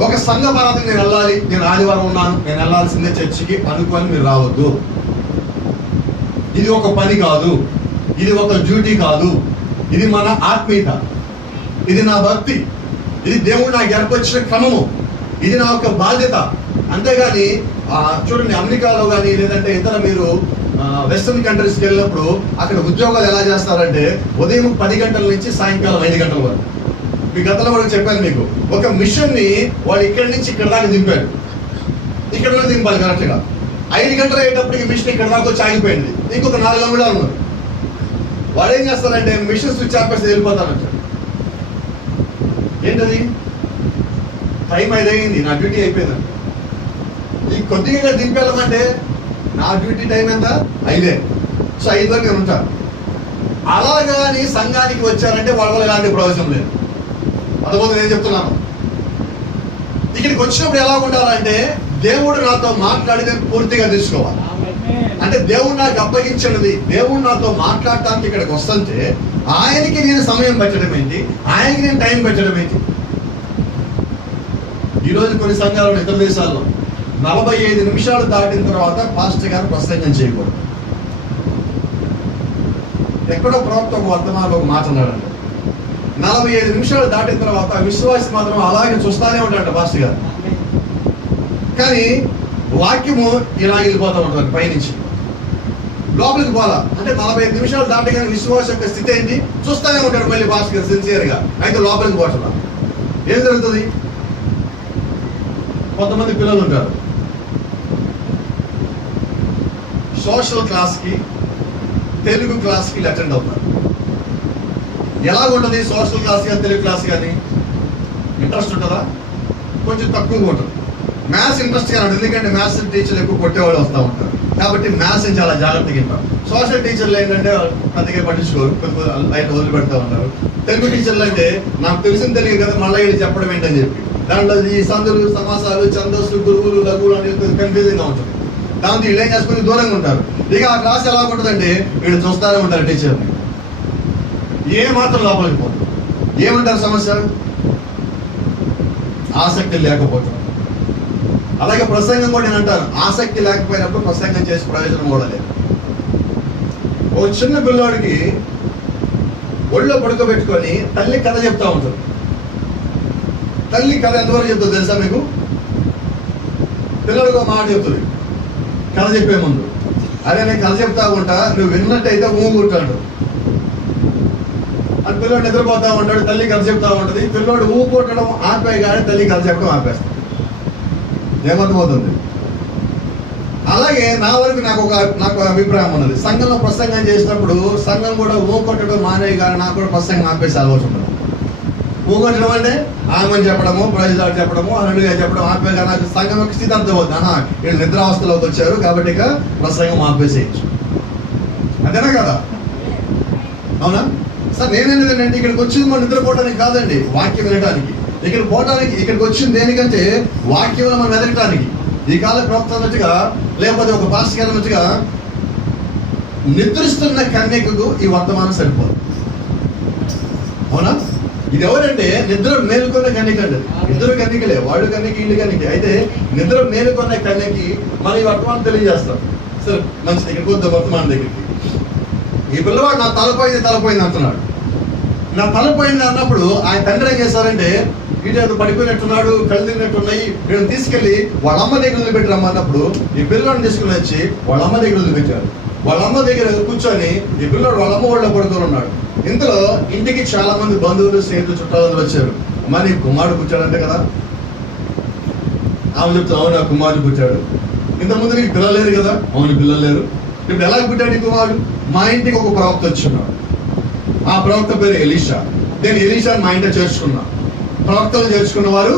ఒక సంఘ ఆరాధన నేను వెళ్ళాలి, నేను ఆదివారం ఉన్నాను, నేను వెళ్ళాల్సిందే చర్చికి అనుకోని మీరు రావద్దు. ఇది ఒక పని కాదు, ఇది ఒక డ్యూటీ కాదు, ఇది మన ఆత్మీయత, ఇది నా భక్తి, ఇది దేవుడు నాకు ఏర్పరిచిన క్రమము, ఇది నా యొక్క బాధ్యత. అంతేగాని చూడండి, అమెరికాలో కానీ లేదంటే ఇతర మీరు వెస్టర్న్ కంట్రీస్కి వెళ్ళినప్పుడు అక్కడ ఉద్యోగాలు ఎలా చేస్తారంటే ఉదయం 10 గంటల నుంచి సాయంకాలం 5 గంటల వరకు. మీ గతంలో కూడా చెప్పాను మీకు, ఒక మిషన్ని వాళ్ళు ఇక్కడి నుంచి ఇక్కడ దాకా దింపారు, ఇక్కడ కూడా దింపాలి కరెక్ట్గా. 5 గంటలు అయ్యేటప్పటికి మిషన్ ఇక్కడ దాకా వచ్చి ఆగిపోయింది, ఇంకొక 4 అంగుళాలు ఉన్నారు. వాడు ఏం చేస్తారంటే మిషన్ స్విచ్ ఆపేసి వెళ్ళిపోతారంట. ఏంటది? టైం 5 అయింది, నా డ్యూటీ అయిపోయిందంట. ఈ కొద్దిగా దింపేళ్ళమంటే నా డ్యూటీ టైం ఎంత? 5. సో 5 వరకు నేను ఉంటాను. అలాగాని సంఘానికి వచ్చారంటే వాళ్ళ వల్ల ఎలాంటి ప్రయోజనం లేదు. అదొకటి నేను చెప్తున్నాను. ఇక్కడికి వచ్చినప్పుడు ఎలా ఉండాలంటే దేవుడు నాతో మాట్లాడితే పూర్తిగా తీసుకోవాలి. అంటే దేవుడు నాకు అప్పగించినది, దేవుడు నాతో మాట్లాడటానికి ఇక్కడికి వస్తుంటే ఆయనకి నేను సమయం పెట్టడం ఏంటి, ఆయనకి నేను టైం పెట్టడం ఏంటి? ఈరోజు కొన్ని సంఘాలు ఇతర దేశాల్లో 45 నిమిషాలు దాటిన తర్వాత పాస్టర్ గారు ప్రసంగం చేయకూడదు. ఎక్కడో ప్రవక్త ఒక వర్తమానంలో ఒక మాట అన్నాడంట, 45 నిమిషాలు దాటిన తర్వాత విశ్వాసి మాత్రం అలాగే చూస్తానే ఉంటాడంట పాస్టర్ గారు. కానీ వాక్యము ఇలా వెళ్ళిపోతూ ఉంటుంది పైనుంచి లోపలికి పోలా. అంటే 45 నిమిషాలు దాటగానే విశ్వాస యొక్క స్థితి ఏంటి? చూస్తానే ఉంటాడు మళ్ళీ పాస్టర్ గారు సిన్సియర్గా. అయితే లోపలికి పోవట్లా. ఏం జరుగుతుంది? కొంతమంది పిల్లలు ఉంటారు, సోషల్ క్లాస్కి తెలుగు క్లాస్కి అటెండ్ అవుతారు. ఎలా ఉంటుంది సోషల్ క్లాస్ కానీ తెలుగు క్లాస్ కానీ? ఇంట్రెస్ట్ ఉంటుందా? కొంచెం తక్కువగా ఉంటుంది. మ్యాథ్స్ ఇంట్రెస్ట్ కానీ, ఎందుకంటే మ్యాథ్స్ టీచర్లు ఎక్కువ కొట్టేవాళ్ళు వస్తూ ఉంటారు కాబట్టి మ్యాథ్స్ని చాలా జాగ్రత్తగా వింటారు. సోషల్ టీచర్లు ఏంటంటే అందుకే పట్టించుకోరు, కొంచెం లైట్ వదిలిపెడతా ఉంటారు. తెలుగు టీచర్లు అంటే నాకు తెలిసిన తెలియదు కదా మళ్ళీ వీళ్ళు చెప్పడం ఏంటని చెప్పి దాంట్లో ఈ సందులు సమాసాలు ఛందస్సులు గురువులు లఘువులు అనేది కన్ఫ్యూజింగ్గా ఉంటుంది. దాంతో వీళ్ళు ఏం చేసుకుని దూరంగా ఉంటారు. ఇక ఆ క్లాస్ ఎలా ఉంటుందంటే వీళ్ళు చూస్తానే ఉంటారు టీచర్ని, ఏ మాత్రం లోపలికి పోతుంది. ఏమంటారు సమస్య? ఆసక్తి లేకపోవటం. అలాగే ప్రసంగం కూడా నేను అంటాను, ఆసక్తి లేకపోయినప్పుడు ప్రసంగం చేసి ప్రయోజనం కూడా లేదు. ఓ చిన్న పిల్లోడికి ఒళ్ళో పడుకోబెట్టుకొని తల్లి కథ చెప్తా ఉంటుంది. తల్లి కథ ఎంతవరకు చెప్తుంది తెలుసా మీకు? పిల్లడికి ఒక మాట చెప్తుంది కథ చెప్పే ముందు, అరే నేను కథ చెప్తా ఉంటా, నువ్వు విన్నట్టయితే ఊగుంటాడు అని. పిల్లోడు నిద్రపోతా ఉంటాడు, తల్లి కథ చెప్తా ఉంటుంది. పిల్లోడు ఊపుకొట్టడం ఆపే కానీ తల్లి కథ చెప్పడం ఆపేస్తాడు. ఏమర్థమవుతుంది? అలాగే నా వరకు నాకు అభిప్రాయం ఉన్నది, సంఘంలో ప్రసంగం చేసినప్పుడు సంఘం కూడా ఊకొట్టడం మానేవి కానీ నాకు కూడా ప్రసంగం ఆపేసి అలవాటు ఉండదు. ఊకొట్టడం అంటే ఆమెను చెప్పడము, ప్రజలు చెప్పడము, హల్లేలూయా చెప్పడం ఆపే కానీ నాకు సంఘం యొక్క స్థితి అంత అవుతుంది. వీళ్ళు నిద్రావస్థలోకి వచ్చారు కాబట్టి ఇక ప్రసంగం ఆపేసేయచ్చు. అదేనా కదా? అవునా సార్? నేనేంటంటే ఇక్కడికి వచ్చింది మనం నిద్రపోవడానికి కాదండి, వాక్యం వినడానికి. ఇక్కడికి వచ్చింది దేనికంటే వాక్యం మనం ఎదగటానికి. ఈ కాల ప్రవక్త అన్నట్టుగా లేకపోతే ఒక పాస్టర్ గారు అన్నట్టుగా నిద్రిస్తున్న కన్యకకు ఈ వర్తమానం సరిపోదు. అవునా? ఇది ఎవరంటే నిద్ర మేలుకొన్న కన్యక అండి. ఇద్దరు కన్యకలే, వాడు కన్యక వీళ్ళు కన్యక. అయితే నిద్ర మేలుకొన్న కన్యకి మనం ఈ వర్తమానం తెలియజేస్తాం. సరే మంచి దగ్గరికి వద్దాం వర్తమానం దగ్గరికి. ఈ పిల్లవాడు నా తలపోయింది అంటున్నాడు. నా తలపోయింది అన్నప్పుడు ఆయన తండ్రి ఏం చేశారంటే వీడు పడిపోయినట్టున్నాడు, కళ్ళు తిరిగినట్టున్నాయి, వీళ్ళని తీసుకెళ్ళి వాళ్ళ అమ్మ దగ్గర వదిలిపెట్టి రమ్మన్నప్పుడు ఈ పిల్లవాడిని తీసుకుని వచ్చి వాళ్ళ అమ్మ దగ్గర వదిలిపెట్టారు. వాళ్ళ అమ్మ దగ్గర కూర్చొని ఈ పిల్లవాడు వాళ్ళ అమ్మ వాళ్ళ పడుకొని ఉన్నాడు. ఇందులో ఇంటికి చాలా మంది బంధువులు, స్నేహితులు, చుట్టాలు వచ్చారు. అమ్మ నీ కుమారుడు పుట్టాడంటే కదా. ఆమె చెప్తా, అవును నా కుమారుడు పుట్టాడు. ఇంతకుముందు నీకు పిల్లలు లేరు కదా. అవును పిల్లలు లేరు. ఇప్పుడు ఎలా పుట్టాడు ఈ కుమారుడు? మా ఇంటికి ఒక ప్రవక్త వచ్చున్నాడు, ఆ ప్రవక్త పేరు ఎలీషా. నేను ఎలీషాని మా ఇంట్లో చేర్చుకున్నా. ప్రవక్తలు చేర్చుకున్న వారు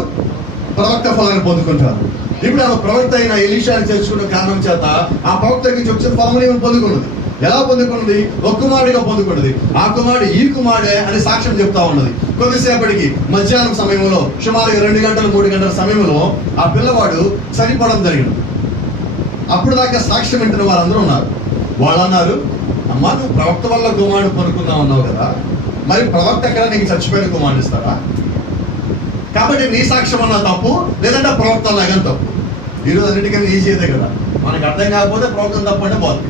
ప్రవక్త ఫలాన్ని పొందుకుంటారు. ఇప్పుడు ఆ ప్రవక్త అయిన ఎలీషాని చేర్చుకున్న కారణం చేత ఆ ప్రవక్తకి వచ్చిన ఫలముని పొందుకున్నది. ఎలా పొందుకున్నది? ఒక కుమారుడిగా పొందుకున్నది. ఆ కుమారుడు ఈ కుమారుడే అని సాక్ష్యం చెప్తా ఉన్నది. కొద్దిసేపటికి మధ్యాహ్నం సమయంలో సుమారుగా 2 గంటలు 3 గంటల సమయంలో ఆ పిల్లవాడు చనిపోవడం జరిగింది. అప్పుడు దాకా సాక్ష్యం వింటున్న వారందరూ ఉన్నారు. వాళ్ళు అన్నారు, అమ్మా నువ్వు ప్రవక్త వల్ల కుమారుడు పొందుకున్నావు అన్నావు కదా, మరి ప్రవక్త ఎక్కడ నీకు చచ్చిపోయిన కుమారుడు ఇస్తారా? కాబట్టి నీ సాక్ష్యం అన్నా తప్పు, లేదంటే ప్రవక్త అన్నా తప్పు. ఈరోజు అన్నిటికన్నా ఈజీ అయితే కదా. మనకు అర్థం కాకపోతే ప్రవక్త తప్పు అంటే పోతుంది.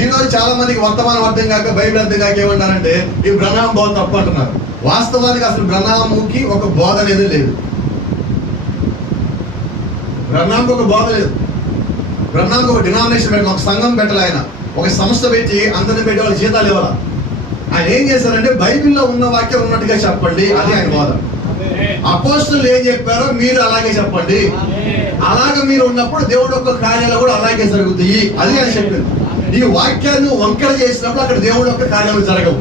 ఈ రోజు చాలా మందికి వర్తమానం అర్థం కాక బైబిల్ అర్థం కాక ఏమంటారంటే ఈ బ్రహ్నాం బోధ తప్పు అంటున్నారు. వాస్తవానికి అసలు బ్రహ్నాముకి ఒక బోధ అనేది లేదు. బ్రహ్నాంకి ఒక బోధ లేదు. బ్రహ్నాంకి ఒక డినామినేషన్ పెట్టాలి, ఒక సంఘం పెట్టాలి, ఆయన ఒక సంస్థ పెట్టి అందరిని పెట్టి వాళ్ళ జీతాలు ఇవ్వాలి. ఆయన ఏం చేశారంటే బైబిల్లో ఉన్న వాక్యం ఉన్నట్టుగా చెప్పండి, అది ఆయన బోధ. అపోస్తలులు ఏం చెప్పారో మీరు అలాగే చెప్పండి, అలాగే మీరు ఉన్నప్పుడు దేవుడు యొక్క కార్యాలు కూడా అలాగే జరుగుతాయి, అది ఆయన చెప్పింది. ఈ వాక్యాన్ని వంకర చేసినప్పుడు అక్కడ దేవుడు యొక్క కార్యాలు జరగవు.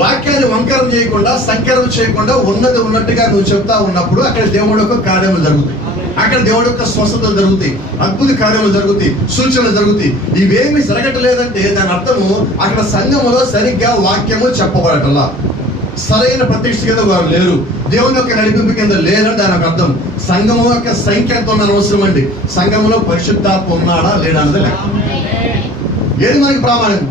వాక్యాన్ని వంకరం చేయకుండా సంకరం చేయకుండా ఉన్నది ఉన్నట్టుగా నువ్వు చెప్తా ఉన్నప్పుడు అక్కడ దేవుడు యొక్క కార్యములు జరుగుతాయి, అక్కడ దేవుడు యొక్క స్వస్థతలు జరుగుతాయి, అద్భుత కార్యములు జరుగుతాయి, సూచనలు జరుగుతాయి. ఇవేమి జరగట్లేదంటే దాని అర్థము అక్కడ సంఘములో సరిగ్గా వాక్యము చెప్పబడటల్లా, సరైన ప్రతిష్ఠ కింద వారు లేరు, దేవుని యొక్క నడిపింపు కింద లేరని దానికి అర్థం. సంఘము యొక్క సంఖ్య ఎంత ఉన్న అవసరం అండి, సంఘములో పరిశుద్ధాత్మ ఉన్నాడా లేడా అన్నది లెక్క. ఏది మనకి ప్రామాణికం?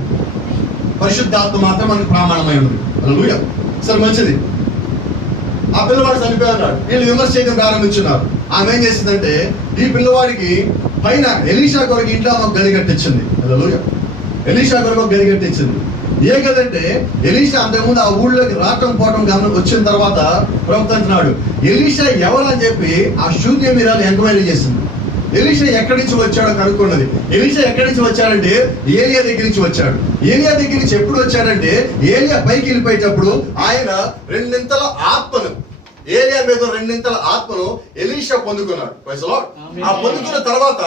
పరిశుద్ధాత్మ మాత్రం మనకి ప్రామాణమై ఉంది. హల్లెలూయా. సరే, మంచిది. ఆ పిల్లవాడు చనిపోయాడు, వీళ్ళు విమర్శ చేయడం ప్రారంభించున్నారు. ఆమె ఏం చేసిందంటే ఈ పిల్లవాడికి పైన ఎలీషా కొరకు ఇంట్లో ఒక గది కట్టించింది. హల్లెలూయా. ఎలీషా కొరకు ఒక గది కట్టించింది. ఏ గదంటే ఎలీషా అంతకుముందు ఆ ఊళ్ళోకి రావటం పోవటం గమనం వచ్చిన తర్వాత ప్రవక్త అంటున్నాడు, ఎలీషా ఎవరు అని చెప్పి ఆ శూన్యమీరాలు ఎంక్వైరీ చేసింది. ఎలీషా ఎక్కడి నుంచి వచ్చాడో కనుక్కున్నది. ఎలీషా ఎక్కడి నుంచి వచ్చాడంటే ఏలియా దగ్గర నుంచి వచ్చాడు. ఏలియా దగ్గర నుంచి ఎప్పుడు వచ్చాడంటే ఏలియా పైకి వెళ్ళిపోయేటప్పుడు ఆయన రెండింతల ఆత్మను, ఏలియా మీద రెండింతల ఆత్మను ఎలీషా పొందుకున్నాడు. ఆ పొందుకున్న తర్వాత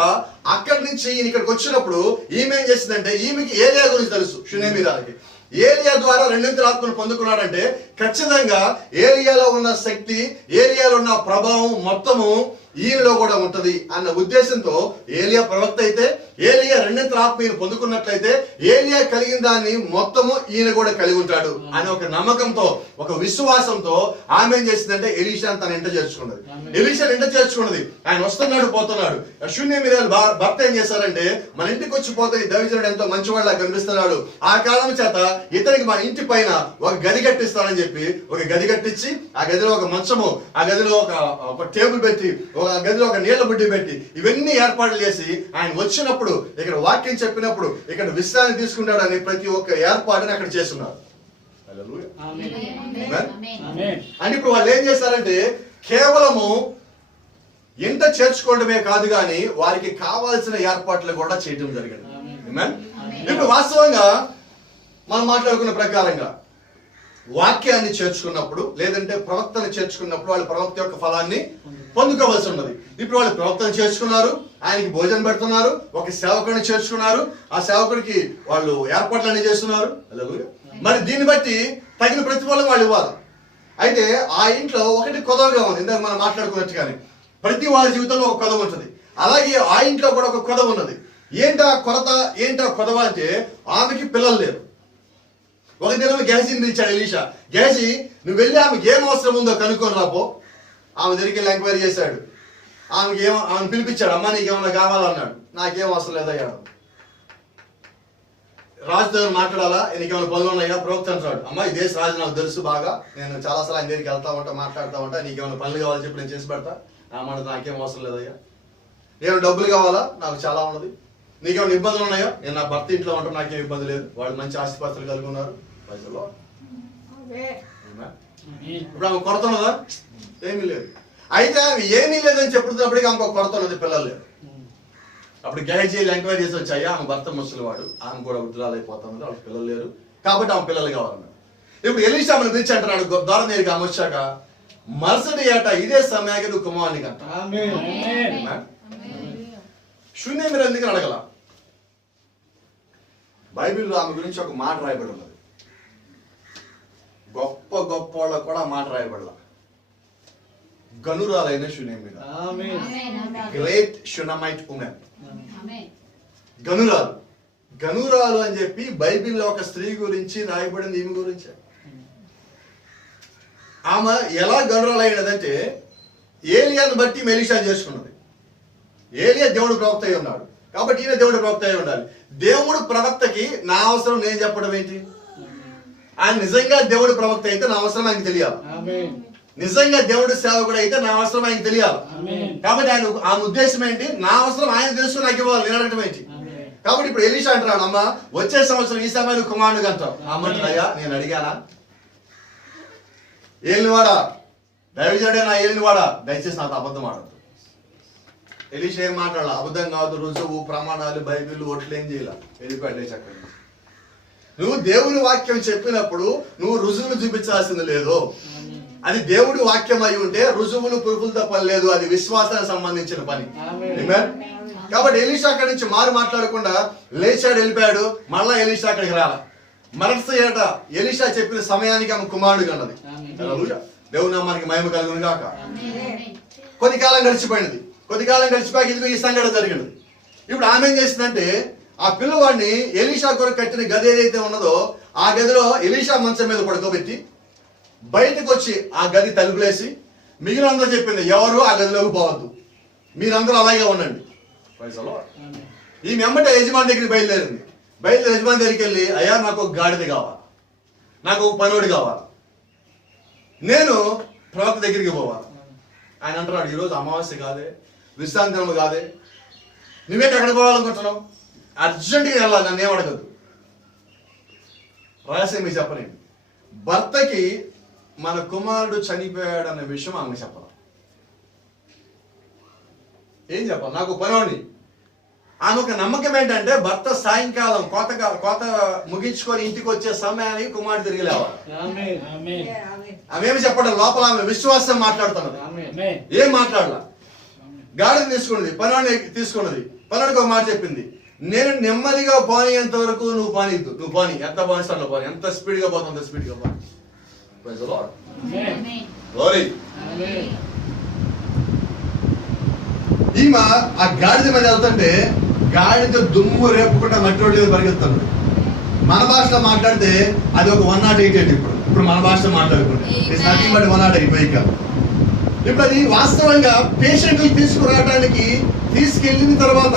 అక్కడి నుంచి ఈయన ఇక్కడికి వచ్చినప్పుడు ఈమె ఏం చేసిందంటే ఈమెకి ఏలియా గురించి తెలుసు. షూనేమీరాలకి ఏలియా ద్వారా రెండింతల ఆత్మను పొందుకున్నాడంటే ఖచ్చితంగా ఏలియాలో ఉన్న శక్తి, ఏలియాలో ఉన్న ప్రభావం మొత్తము ఈయనలో కూడా ఉంటది అన్న ఉద్దేశంతో ఏలియా ప్రవక్త అయితే ఏలియా రెండింతల ఆత్మీయుని పొందుకున్నట్లయితే ఏలియా కలిగిన దాన్ని మొత్తము ఈయన కూడా కలిగి ఉంటాడు అనే ఒక నమ్మకంతో, ఒక విశ్వాసంతో ఆమె ఏం చేసిందంటే ఎలీషాని తన ఇంట చేర్చుకున్నది. ఎలీషాని ఇంట చేర్చుకున్నది. ఆయన వస్తున్నాడు, పోతున్నాడు. శూన్యమీరాలు భర్త ఏం చేశారంటే మన ఇంటికి వచ్చి పోతే ఈ దైవజనుడు ఎంతో మంచివాళ్ళ కనిపిస్తున్నాడు, ఆ కారణం చేత ఇతనికి మన ఇంటి పైన ఒక గది కట్టిస్తానని చెప్పి ఒక గది కట్టించి ఆ గదిలో ఒక మంచము, ఆ గదిలో ఒక టేబుల్ పెట్టి, ఆ గదిలో ఒక నీళ్ల బుడ్డి పెట్టి ఇవన్నీ ఏర్పాట్లు చేసి ఆయన వచ్చినప్పుడు ఇక్కడ వాక్యం చెప్పినప్పుడు ఇక్కడ విశ్రాంతి తీసుకుంటాడని ప్రతి ఒక్క ఏర్పాటుని అక్కడ చేస్తున్నారు. అని ఇప్పుడు వాళ్ళు ఏం చేశారంటే కేవలము ఇంట చేర్చుకోవడమే కాదు కానీ వారికి కావాల్సిన ఏర్పాట్లు కూడా చేయడం జరిగింది. ఇప్పుడు వాస్తవంగా మనం మాట్లాడుకున్న ప్రకారంగా వాక్యాన్ని చేర్చుకున్నప్పుడు లేదంటే ప్రవక్తను చేర్చుకున్నప్పుడు వాళ్ళు ప్రవక్త యొక్క ఫలాన్ని పొందుకోవాల్సి ఉన్నది. ఇప్పుడు వాళ్ళు ప్రవక్తను చేర్చుకున్నారు, ఆయనకి భోజనం పెడుతున్నారు, ఒక సేవకుడిని చేర్చుకున్నారు, ఆ సేవకుడికి వాళ్ళు ఏర్పాట్లన్నీ చేస్తున్నారు. మరి దీన్ని బట్టి తగిన ప్రతిఫలం వాళ్ళు ఇవ్వాలి. అయితే ఆ ఇంట్లో ఒకటి కొదవగా ఉంది. ఇందాక మనం మాట్లాడుకున్నట్టుగానే ప్రతి వారి జీవితంలో ఒక కొదవ ఉంటుంది. అలాగే ఆ ఇంట్లో కూడా ఒక కొదవ ఉన్నది. ఏంటా కొరత, ఏంటా కొదవ అంటే ఆమెకి పిల్లలు లేరు. ఒక దినం గేహజీని పిలిచాడు ఎలీషా. గేహజీ, నువ్వు వెళ్ళి ఆమెకి ఏం అవసరం ఉందో కనుక్కొని రాపో. ఆమె దగ్గరికి వెళ్ళి ఎంక్వైరీ చేశాడు. ఆమెను పిలిపించాడు. అమ్మ నీకేమన్నా కావాలన్నాడు. నాకేం అవసరం లేదయ్యా. రాజుతో మాట్లాడాలా, నీకేమైనా పనులు ఉన్నాయా? ప్రవక్త అంటాడు, అమ్మ ఈ దేశ రాజు నాకు తెలుసు బాగా, నేను చాలాసార్లు ఆయన దగ్గరికి వెళ్తా ఉంటా, మాట్లాడుతూ ఉంటా, నీకేమైనా పనులు కావాలని చెప్పి నేను చేసి పెడతా. మాట నాకేం అవసరం లేదయ్యా. ఏమైనా డబ్బులు కావాలా? నాకు చాలా ఉన్నది. నీకేమైనా ఇబ్బందులు ఉన్నాయా? నేను నా భర్త ఇంట్లో ఉంటాను, నాకేం ఇబ్బంది లేదు, వాళ్ళు మంచి ఆస్తిపాస్తులు కలిగి ఉన్నారు. ఇప్పుడు ఆమె కొరత ఉన్నదా? ఏమీ లేదు. అయితే ఆమె ఏమీ లేదని చెప్పుతున్నప్పటికీ ఆమెకు కొరత ఉన్నది, పిల్లలు లేదు. అప్పుడు గేహజీలు ఎంక్వైరీ చేసి వచ్చాయా, ఆమె భర్త ముసలివాడు, ఆమె కూడా వృద్ధురాలు అయిపోతుంది, వాళ్ళకి పిల్లలు లేరు, కాబట్టి ఆమె పిల్లలు కావాలన్నాడు. ఇప్పుడు ఎలీషా ఆమెను పిలిచి అంటున్నాడు ద్వారం దగ్గరికి ఆమె వచ్చాక, మరుసటి ఏట ఇదే సమయానికి నువ్వు కుమారునికి అంట. శూన్యమీరాలు ఎందుకని అడగల? బైబిల్లో ఆమె గురించి ఒక మాట రాయబడి ఉన్నది. గొప్ప గొప్ప వాళ్ళకు కూడా మాట రాయబడలా. గనురాలైన శూన్యమీరాలు, గ్రేట్ షునమైట్ ఉమెన్, గనురాలు. గనురాలు అని చెప్పి బైబిల్లో ఒక స్త్రీ గురించి రాయబడింది. ఈమె గురించి ఆమె ఎలా గనురాలైనదంటే ఏలియాను బట్టి ఎలీషా చేసుకున్నది. ఏలియా దేవుడు ప్రవక్త అయి ఉన్నాడు కాబట్టి ఈయన దేవుడు ప్రవక్త అయి ఉండాలి. దేవుడు ప్రవక్తకి నా అవసరం నేను చెప్పడం ఏంటి? ఆయన నిజంగా దేవుడు ప్రవక్త అయితే నా అవసరం ఆయనకి తెలియాలి. నిజంగా దేవుడు సేవకుడు అయితే నా అవసరం ఆయనకి తెలియాలి. కాబట్టి ఆయన ఉద్దేశం ఏంటి? నా అవసరం ఆయన తెలుసు, నాకు ఇవ్వాలి, నేను అడగటం ఏంటి? కాబట్టి ఇప్పుడు ఎలీషా అంటున్నాడు, అమ్మ వచ్చే సంవత్సరం ఈ సమయంలో కుమారుడు అంటావు. అమ్మంటున్నాయా నేను అడిగానా? ఏలినవాడా, దైవజనుడే నా ఏలినవాడా, దయచేసి నాతో అబద్ధం ఆడద్దు. ఎలీషా ఏం మాట్లాడాల? అబద్ధం కాదు, రుజువు, ప్రమాణాలు, బైబిల్, ఓట్లు ఏం చేయాల, వెళ్ళిపోయాడు చక్కగా. నువ్వు దేవుని వాక్యం చెప్పినప్పుడు నువ్వు రుజువులు చూపించాల్సింది లేదు. అది దేవుడి వాక్యం అయి ఉంటే రుజువులు పురుగులతో పని లేదు, అది విశ్వాసానికి సంబంధించిన పని. కాబట్టి ఎలీషా అక్కడి నుంచి మాట్లాడకుండా లేచాడు, వెళ్ళిపోయాడు. మళ్ళా ఎలీషా అక్కడికి రాల. మరొకసారి ఏట ఎలీషా చెప్పిన సమయానికి ఆమె కుమారుడు కన్నది. దేవుని నామానికి మహిమ కలుగును గాక. కొద్ది కాలం గడిచిపోయింది. కొద్ది కాలం గడిచిపోయాక ఇదిగో ఈ సంఘటన జరిగింది. ఇప్పుడు ఆమె ఏం చేసిందంటే ఆ పిల్లవాడిని ఎలీషా కొరకు కట్టిన గది ఏదైతే ఉన్నదో ఆ గదిలో ఎలీషా మంచం మీద పడుకోబెట్టి బయటకు వచ్చి ఆ గది తలుపులేసి మిగిలినందరూ చెప్పింది, ఎవరు ఆ గదిలోకి పోవద్దు, మీరందరూ అలాగే ఉండండి. ఈ వెంబట యజమాని దగ్గరికి బయలుదేరింది. యజమాని దగ్గరికి వెళ్ళి, అయ్యా నాకు ఒక గాడిద కావాలి, నాకు ఒక పనోడు కావాలి, నేను ప్రవక్త దగ్గరికి పోవాలి. ఆయన అంటున్నాడు, ఈరోజు అమావాస్య కాదే, విశ్రాంతి దినం కాదే, నువ్వేంటి ఎక్కడ పోవాలనుకుంటున్నావు? అర్జెంటుగా వెళ్ళాలి, నన్ను ఏమడగద్దు. రహస్యం మీకు చెప్పలేండి. భర్తకి మన కుమారుడు చనిపోయాడు అన్న విషయం ఆమె చెప్పాలి. ఏం చెప్పాలి? నాకు పనోడిని. ఆమె ఒక నమ్మకం ఏంటంటే భర్త సాయంకాలం కోత ముగించుకొని ఇంటికి వచ్చే సమయానికి కుమారుడు తిరిగి లేవాలి. ఆమె ఏమి చెప్పడం? లోపల ఆమె విశ్వాసం మాట్లాడుతున్నది. ఏం మాట్లాడాల? గాడిని తీసుకున్నది, పనోడిని తీసుకున్నది. పనోడికి ఒక మాట చెప్పింది, నేను నెమ్మదిగా పోనేంత వరకు నువ్వు పోనీద్దు, నువ్వు పోనీ, ఎంత పోనిస్తాను పోనీ, ఎంత స్పీడ్ గా పోతా అంత స్పీడ్ గా పోనీ. ఈమె ఆ గాడిద మీద వెళ్తుంటే గాడిద దుమ్ము రేపుకుంటా మట్టి రోడ్డు మీద పరిగెత్తాడు. మన భాషలో మాట్లాడితే అది ఒక 108 అండి. ఇప్పుడు మన భాషలో మాట్లాడుకుంటే ఇట్స్ నథింగ్ బట్ 108 వెహికల్. ఇప్పుడు అది వాస్తవంగా పేషెంట్లు తీసుకురావడానికి తీసుకెళ్ళిన తర్వాత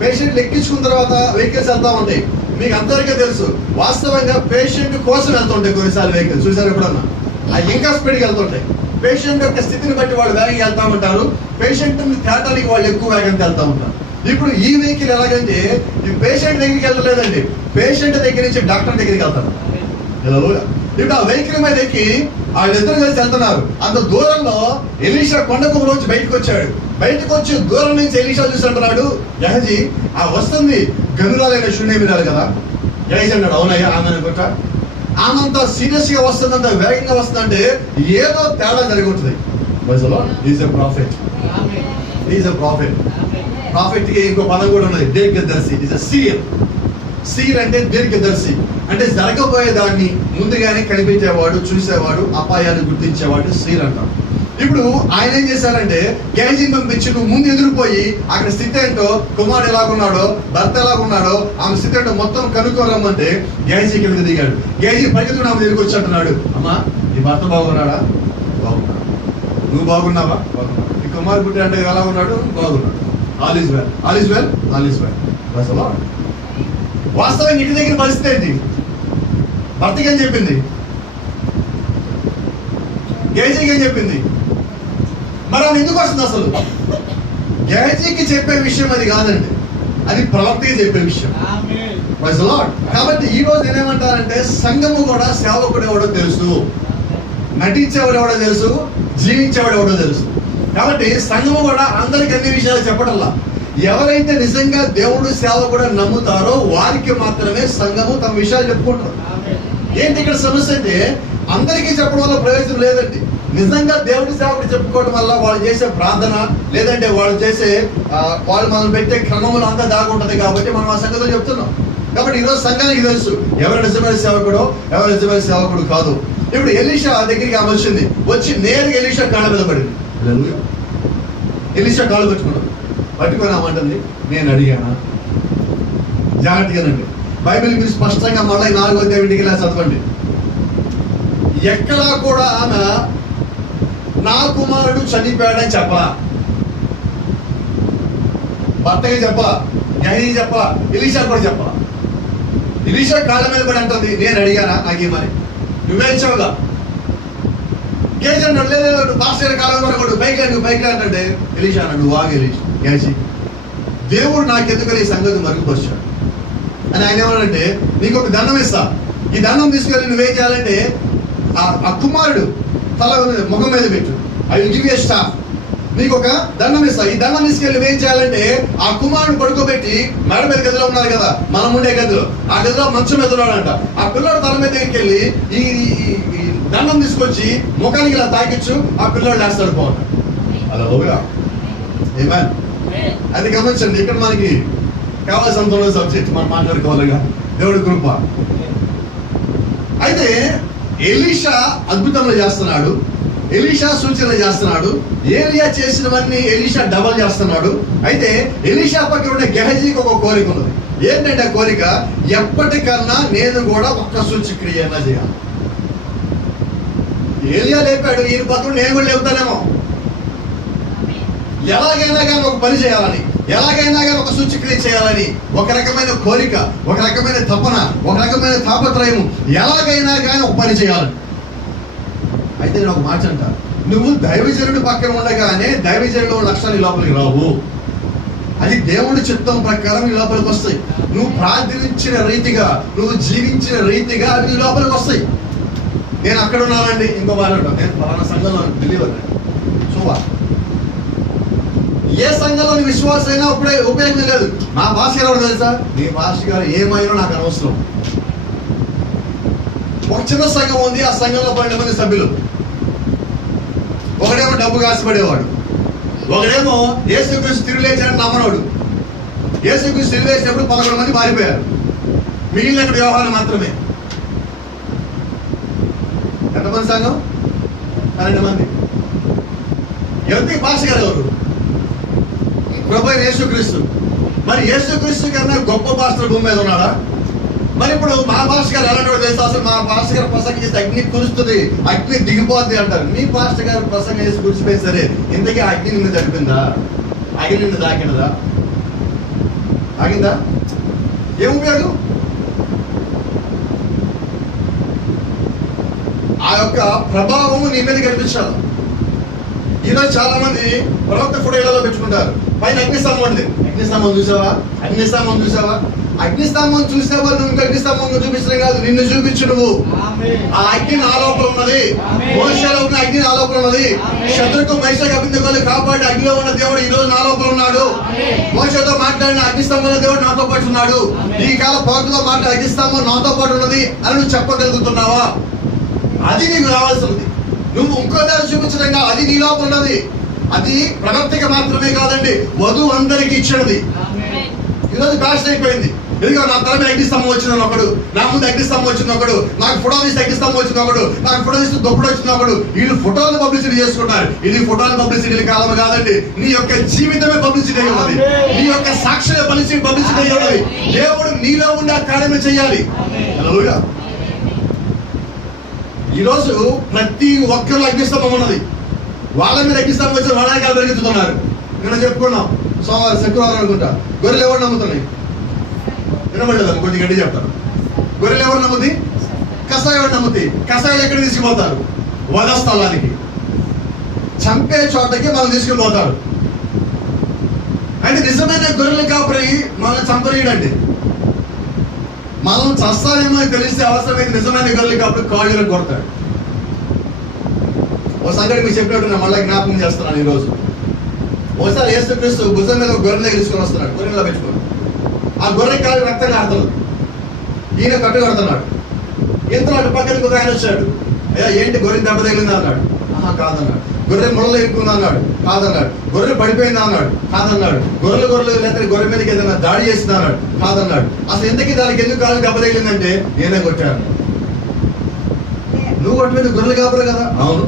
పేషెంట్లు ఎక్కించుకున్న తర్వాత వెహికల్స్ వెళ్తా ఉంటాయి. మీకు అందరికీ తెలుసు, వాస్తవంగా పేషెంట్ కోసం వెళ్తుంటాయి కొన్నిసార్లు వెహికల్స్. చూసారు ఎప్పుడన్నా? అవి ఇంకా స్పీడ్కి వెళ్తుంటాయి. పేషెంట్ యొక్క స్థితిని బట్టి వాళ్ళు వేగంగా వెళ్తా ఉంటారు. పేషెంట్ తేటానికి వాళ్ళు ఎక్కువ వేగంగా వెళ్తా ఉంటారు. ఇప్పుడు ఈ వెహికల్ ఎలాగంటే ఈ పేషెంట్ దగ్గరికి వెళ్ళలేదండి, పేషెంట్ దగ్గర నుంచి డాక్టర్ దగ్గరికి వెళ్తారు. ఇప్పుడు ఆ వెహికల్ మీద ఎక్కి వాళ్ళిద్దరు కలిసి వెళ్తున్నారు. అంత దూరంలో ఎలీషా కొండకు రోజు బయటకు వచ్చాడు. బయటకు వచ్చి దూరం నుంచి ఎలీషా చూసి అంటున్నాడు, గహజీ ఆ వస్తుంది గనురాలైన శూన్యమిరాలు కదా. గహజీ అన్నాడు, అవునయ్యా ఆమె అనుకుంటా. ఆమె అంత సీరియస్ గా వస్తుంది, అంత వేగంగా వస్తుందంటే ఏదో తేడా జరిగి ఉంటుంది. ప్రాఫిట్ కి ఇంకో పదం కూడా ఉన్నది, దీర్ఘదర్శి. Is a సీర్. సీర్ అంటే దీర్ఘదర్శి, అంటే జరగబోయేదాన్ని ముందుగానే కనిపించేవాడు, చూసేవాడు, అపాయాన్ని గుర్తించేవాడు సీర్ అంటాం. ఇప్పుడు ఆయన ఏం చేశారంటే గేజీని పంపించి నువ్వు ముందు ఎదురుపోయి అక్కడ స్థితి ఏంటో, కుమారుడు ఎలాగున్నాడో, భర్త ఎలాగున్నాడో, ఆమె స్థితి ఏంటో మొత్తం కనుక్కోరమ్మంటే గేజీ కిందకి దిగాడు. గేజీ పరిగెత్తుకుని ఆమె దగ్గరికి వచ్చి అంటున్నాడు, అమ్మా నీ భర్త బాగున్నాడా? బాగున్నాడు. నువ్వు బాగున్నావా? బాగున్నావు. నీ కుమారుడు పుట్టి అంటే ఎలా ఉన్నాడు? బాగున్నాడు. All is well, all is well, all is well. అసలు వాస్తవం ఇంటి దగ్గర పరిస్థితి ఏంటి? భర్తకి ఏం చెప్పింది? గేజీకి ఏం చెప్పింది? మరి ఆమె ఎందుకు వస్తుంది? అసలు గేజీకి చెప్పే విషయం అది కాదండి, అది ప్రవక్తకి చెప్పే విషయం. కాబట్టి ఈ రోజు నేనేమంటానంటే సంఘము కూడా సేవకుడు ఎవడో తెలుసు, నటించేవాడు ఎవడో తెలుసు, జీవించేవాడు ఎవడో తెలుసు. కాబట్టి సంఘము కూడా అందరికి అన్ని విషయాలు చెప్పడంలా, ఎవరైతే నిజంగా దేవుడు సేవ కూడా నమ్ముతారో వారికి మాత్రమే సంఘము తమ విషయాలు చెప్పుకుంటారు. ఏంటి ఇక్కడ సమస్య అంటే అందరికీ చెప్పడం వల్ల ప్రయోజనం లేదండి. నిజంగా దేవుడి సేవకుడు చెప్పుకోవడం వల్ల వాళ్ళు చేసే ప్రార్థన, లేదంటే వాళ్ళు మనం పెట్టే క్రమములు అంతా దాగుంటది. కాబట్టి మనం ఆ సంగతులు చెప్తున్నాం. కాబట్టి ఈరోజు సంఘానికి తెలుసు ఎవరు నిజమైన సేవకుడో, ఎవరు నిజమైన సేవకుడు కాదు. ఇప్పుడు ఎలీషా దగ్గరికి ఆమె వచ్చింది, వచ్చి నేరుగా ఎలీషా కాళ్ళ మీద పడింది. ఎలీషా కాళ్ళు పట్టుకొని ఆమంటుంది, నేను అడిగానా? జాగ్రత్తగానండి, బైబిల్ మీరు స్పష్టంగా మళ్ళీ 4వ అధ్యాయం ఇలా చదవండి. ఎక్కడా కూడా ఆమె నా కుమారుడు చనిపోయాడని చెప్పలా, భర్తకి చెప్పలా, గహజీకి చెప్పలా, ఎలీషా కూడా చెప్పలా. ఎలీషా కాళ్ళ మీద పడి అంటుంది, నేను అడిగానా నాకేమని? నువ్వే ఇచ్చావుగా. గేజీ అన్నాడు, లేదు పాస్టర్ కాళ్ళ మీద పడకూడదు, పైకి అంటే ఎలీషా అన్నాడు, నువ్వు ఆగు ఎలీషా. గేజీ దేవుడు నాకెందుకని ఈ సంగతి మరుగుపరిచాడు అని ఆయన ఏమన్నాడంటే, నీకు ఒక దండం ఇస్తా, ఈ దండం తీసుకెళ్ళి నువ్వేం చేయాలంటే ఆ కుమారుడు తల ముఖం మీద పెట్టు, I will give you a staff, నీకు ఒక దండం ఇస్తా, ఈ దండం తీసుకెళ్ళి నువ్వేం చేయాలంటే ఆ కుమారుడు పడుకోబెట్టి మేడ మీద గదిలో ఉన్నారు కదా, మనం ఉండే గదిలో, ఆ గదిలో మంచం మీద ఉన్నాడంట, ఆ పిల్లోడు తల మీద దగ్గరికి వెళ్ళి ఈ దండం తీసుకొచ్చి ముఖానికి ఇలా తాకిచ్చు, ఆ పిల్లోడు లేస్తాడు పోతాడు. అలా ఓగా ఏమన్ అది గమనించండి. ఇక్కడ మనకి కావాల్సిన సబ్జెక్ట్ మనం మాట్లాడుకోవాలిగా, దేవుడి కృప. అయితే ఎలీషా అద్భుతంలో చేస్తున్నాడు, ఎలీషా సూచనలు చేస్తున్నాడు, ఏలియా చేసినవన్నీ ఎలీషా డబల్ చేస్తున్నాడు. అయితే ఎలీషా పక్కన ఉండే గెహజీకి ఒక కోరిక ఉన్నది. ఏంటంటే ఆ కోరిక, ఎప్పటికన్నా నేను కూడా ఒక్క సూచక్రియ చేయాలి. ఏలియా లేపాడు, ఈయన పక్కన నేను కూడా లేపుతానేమో, ఎలాగైనా కానీ ఒక పని చేయాలని, ఎలాగైనా కానీ ఒక సూచక్రియ చేయాలని ఒక రకమైన కోరిక, ఒక రకమైన తపన, ఒక రకమైన తాపత్రయం, ఎలాగైనా కానీ ఒక పని చేయాలని. అయితే నేను ఒక మాట అంట, నువ్వు దైవజనుడి పక్కన ఉండగానే దైవజనుడు లక్షణాలు ఈ లోపలికి రావు, అది దేవుడి చిత్తం ప్రకారం ఈ లోపలికి వస్తాయి. నువ్వు ప్రార్థించిన రీతిగా, నువ్వు జీవించిన రీతిగా అవి ఈ లోపలికి వస్తాయి. నేను అక్కడ ఉన్నానండి, ఇంకో మాట అంటాను, నేను పలానా సంఘంలో బిలీవర్ సోవా, ఏ సంఘంలో నీ విశ్వాసం అయినా ఇప్పుడే ఉపయోగం లేదు. నా భాష గారు తెలుసా, నీ భాష గారు ఏమైనా నాకు అనవసరం. ఒక చిన్న సంఘం ఉంది, ఆ సంఘంలో 12 మంది సభ్యులు. ఒకడేమో డబ్బు కాసిపడేవాడు, ఒకడేమో యేసుక్రీస్తు తిరిగిలేచాడని నమ్మనోడు. యేసుక్రీస్తు తిరిగిలేసినప్పుడు 11 మంది మారిపోయారు, మిగిలిన వ్యవహారం మాత్రమే. ఎంతమంది సంఘం? 12 మంది. ఎవరికి భాష గారు ఎవరు? ప్రభు యేసుక్రీస్తు. మరి యేసుక్రీస్తు కన్నా గొప్ప పాస్టర్ భూమి మీద ఉన్నాడా? మరి ఇప్పుడు మా పాస్టర్ గారు ఎలాంటి వాడు తెలుసా? అసలు మా పాస్టర్ గారు ప్రసంగం చేస్తే అగ్ని కురుస్తుంది, అగ్ని దిగిపోద్ది అంటారు. మీ పాస్టర్ గారు ప్రసంగం చేసి కురిసిపోయి సరే, ఇంతకీ అగ్ని నిన్ను తడిపిందా? అగ్ని నిన్ను తాకినదా? ఆగిందా? ఏం ఉపయోగం? ఆ యొక్క ప్రభావము నీ మీద కనిపించాలి. ఈరోజు చాలా మంది ప్రవక్త ఫోటోలలో పెట్టుకుంటారు, పైన అగ్నిస్తంభం ఉంది. అగ్నిస్తంభం చూసావా? అగ్నిస్తంభం చూసావా? అగ్నిస్తంభం చూసావా? నువ్వు ఇంకా అగ్నిస్తంభం చూపించడం కాదు, నిన్ను చూపించు. నువ్వు ఆ అగ్ని నా లోపల ఉన్నది, మోషేలో ఉన్న అగ్ని నా లోపల ఉన్నది. శత్రుకు మైషాకు అబేద్నెగోలను కాపాడి అగ్నిలో ఉన్న దేవుడు ఈ రోజు నా లోపల ఉన్నాడు. మోషేతో మాట్లాడిన అగ్నిస్తంభంలో దేవుడు నాతో పాటు ఉన్నాడు. ఈ కాల పాటులో మాట్లాడే అగ్నిస్తంభం నాతో పాటు ఉన్నది అని నువ్వు చెప్పగలుగుతున్నావా? అది నీకు రావాల్సింది. నువ్వు ఇంకో దాన్ని చూపించడంగా అది నీ లోపల ఉన్నది. అది ప్రవర్తిక మాత్రమే కాదండి, వధువు అందరికి ఇచ్చినది. ఈరోజు ఫ్యాషన్ అయిపోయింది. ఎందుకంటే నా తల మీద అగ్నిస్తంభం వచ్చిన ఒకడు, నా ముందు అగ్నిస్తంభం వచ్చిన ఒకడు, నాకు ఫోటో తీసి అగ్నిస్తంభం వచ్చిన ఒకడు, నాకు ఫోటో తీసి దుప్పుడు వచ్చిన ఒకడు. వీళ్ళు ఫోటోలు పబ్లిసిటీ చేసుకుంటారు. ఇది ఫోటోలు పబ్లిసిటీ కాలం కాదండి, నీ యొక్క జీవితమే పబ్లిసిటీ అయి ఉన్నది, నీ యొక్క సాక్షి పబ్లిసిటీ అయి ఉన్నది. దేవుడు నీలో ఉండే కార్యమే చేయాలి. హల్లెలూయా. ఈరోజు ప్రతి ఒక్కరు అగ్నిస్తంభం ఉన్నది. వాళ్ళ మీద అగ్నిస్తంభం వచ్చి వడాకాలు పెరుగుతున్నారు. నిన్న చెప్పుకున్నాం, సోమవారం శుక్రవారం అనుకుంటా. గొర్రెలు ఎవరు నమ్ముతున్నాయి? వినబడలేదు, కొద్ది గడ్డి చెప్తారు. గొర్రెలు ఎవరు నమ్ముతాయి? కషాయం ఎవరు నమ్ముతాయి? కషాయాలు ఎక్కడ తీసుకుపోతారు? వధస్థలానికి, చంపే చోటకి మనం తీసుకుపోతారు. అంటే నిజమైన గొర్రెలు కాపరి మనల్ని చంపనీయడండి. మనం చస్తానేమో తెలిస్తే అవసరమైతే నిజమైన గొర్రెలు కాపరి కాళ్ళను కొడతాడు. ఓ సంగతి మీకు చెప్పినట్టు నేను మళ్ళీ జ్ఞాపకం చేస్తున్నాను. ఈరోజు ఒకసారి యేసుక్రీస్తు భుజం మీద ఒక గొర్రెని తీసుకొని వస్తున్నాడు, గొర్రెలో పెట్టుకుని. ఆ గొర్రె కాలు రక్తంగా ఆడుతున్నాడు, ఈయన కట్టు కడుతున్నాడు. ఇంతలో అటు పక్కనకి ఒక ఆయన వచ్చాడు, అయ్యా ఏంటి గొర్రె దెబ్బ తగిలిందా అన్నాడు. కాదన్నాడు. గొర్రె ముళ్ళలో ఇరుక్కుందా అన్నాడు. కాదన్నాడు. గొర్రె పడిపోయిందా అన్నాడు. కాదన్నాడు. గొర్రెలు లేకపోతే గొర్రె మీదకి ఏదైనా దాడి చేసిందా అన్నాడు. కాదన్నాడు. అసలు ఎందుకు దానికి ఎందుకు కాలు దెబ్బ తగిలిందంటే నేనే కొట్టాను. నువ్వు కొట్టలేదు, గొర్రెలు కాపరు కదా. అవును.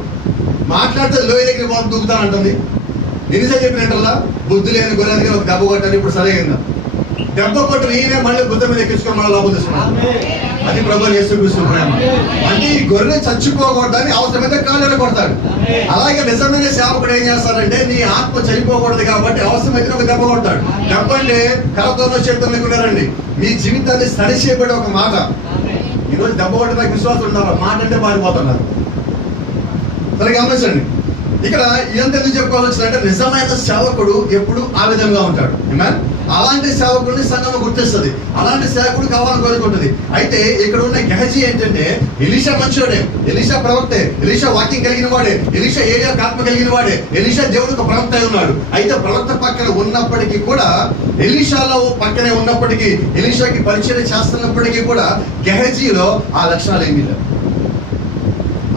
మాట్లాడితే లోయ దగ్గర బాబు దూకుతానంటుంది. నిజం చెప్పినట్టల్లా బుద్ధి లేని గొర్రెకి ఒక దెబ్బ కొట్టాను, ఇప్పుడు సరైందా? దెబ్బ కొట్టిన ఈయనే మళ్ళీ బుద్ధ మీద ఎక్కించుకొని మళ్ళీ లోపల తీసుకున్నాడు. అది ప్రభు యేసుక్రీస్తు ప్రేమ. అంటే ఈ గొర్రె చచ్చిపోకూడదని అవసరమైతే కాళ్ళని కొడతాడు. అలాగే నిజమైన సేవకుడు ఏం చేస్తాడంటే నీ ఆత్మ చనిపోకూడదు కాబట్టి అవసరమైతే ఒక దెబ్బ కొడతాడు. దెబ్బ అంటే కలతోనో చేతులు లేకున్నారండి, మీ జీవితాన్ని స్టడీ చేయబడే ఒక మాట. ఈరోజు దెబ్బ కొట్టి నాకు విశ్వాసం ఉన్నారు, మాట అంటే మారిపోతున్నారు. సరే గమనించండి. ఇక్కడ ఎంత ఎందుకు చెప్పుకోవాల్సి వచ్చిందంటే నిజమైన సేవకుడు ఎప్పుడు ఆ విధంగా ఉంటాడు. అలాంటి సేవకుడిని సంఘం గుర్తిస్తుంది. అలాంటి సేవకుడు కావాలని కోరుకుంటుంది. అయితే ఇక్కడ ఉన్న గెహజీ ఏంటంటే ఎలీషా మంచోడే, ఎలీషా ప్రవక్తే, ఎలీషా వాక్యం కలిగిన వాడే, ఎలీషా ఏలియా ఆత్మ కలిగిన వాడే, ఎలీషా దేవుడికి ప్రవక్త అయి ఉన్నాడు. అయితే ప్రవక్త పక్కన ఉన్నప్పటికీ కూడా, ఎలీషాలో పక్కనే ఉన్నప్పటికీ, ఎలీషాకి పరిచయం చేస్తున్నప్పటికీ కూడా గెహజీలో ఆ లక్షణాలు ఏమీ లేవు.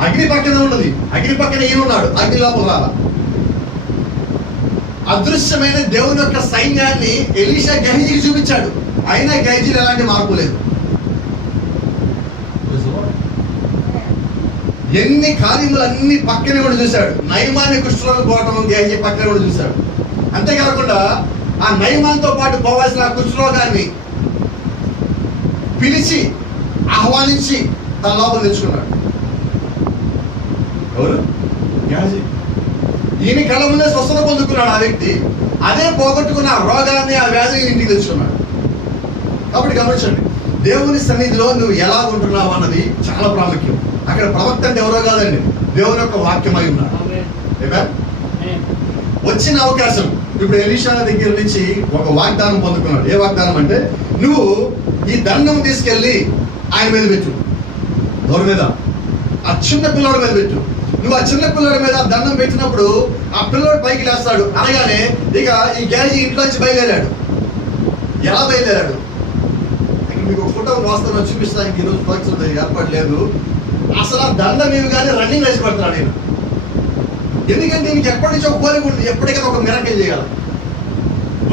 అగ్ని పక్కనే ఉన్నది, అగ్ని పక్కన ఈయన ఉన్నాడు, అగ్ని లోపల రాలా. అదృశ్యమైన దేవుని యొక్క సైన్యాన్ని ఎలీషా గెహజీకి చూపించాడు. అయినా గెహజీలో ఎలాంటి మార్పు లేదు. ఎన్ని కార్యములు అన్ని పక్కనే కూడా చూశాడు. నయమాన్ని కుష్ఠరోగం పోవటం గెహజీ పక్కనే కూడా చూశాడు. అంతేకాకుండా ఆ నయమాన్తో పాటు పోవాల్సిన కుష్ఠరోగాన్ని పిలిచి ఆహ్వానించి తన లోపల తెచ్చుకున్నాడు. ఎవరు? గెహజీ. ఈయన కళ్ళ ముందే స్వస్థత పొందుకున్నాడు ఆ వ్యక్తి. అదే పోగొట్టుకున్న రోగాన్ని, ఆ వ్యాధిని ఇంటికి తెచ్చుకున్నాడు. కాబట్టి గమనించండి, దేవుని సన్నిధిలో నువ్వు ఎలా ఉంటున్నావు అన్నది చాలా ప్రాముఖ్యం. అక్కడ ప్రవక్త అంటే ఎవరో కాదండి, దేవుని యొక్క వాక్యమై ఉన్నాడు. వచ్చిన అవకాశం, ఇప్పుడు ఎలీషా దగ్గర నుంచి ఒక వాగ్దానం పొందుకున్నాడు. ఏ వాగ్దానం అంటే, నువ్వు ఈ దండం తీసుకెళ్ళి ఆయన మీద పెట్టు. ఎవరి మీద? ఆ చిన్న పిల్లడి మీద పెట్టు. నువ్వు ఆ చిన్న పిల్లడి మీద దండం పెట్టినప్పుడు ఆ పిల్లడు పైకి లేస్తాడు. అనగానే ఇక ఈ గెహజీ ఇంట్లోంచి బయలుదేరాడు. ఎలా బయలుదేరాడు? మీకు ఒక ఫోటో వాస్తవం చూపిస్తానికి ఈరోజు పరిస్థితి ఏర్పాటు లేదు. అసలు ఆ దండం ఏమి కానీ రన్నింగ్ వేసి పెడతాడు నేను. ఎందుకంటే నీకు ఎప్పటి నుంచో కోరిక ఉంటుంది, ఎప్పటికైనా ఒక మిరకల్ చేయాలి,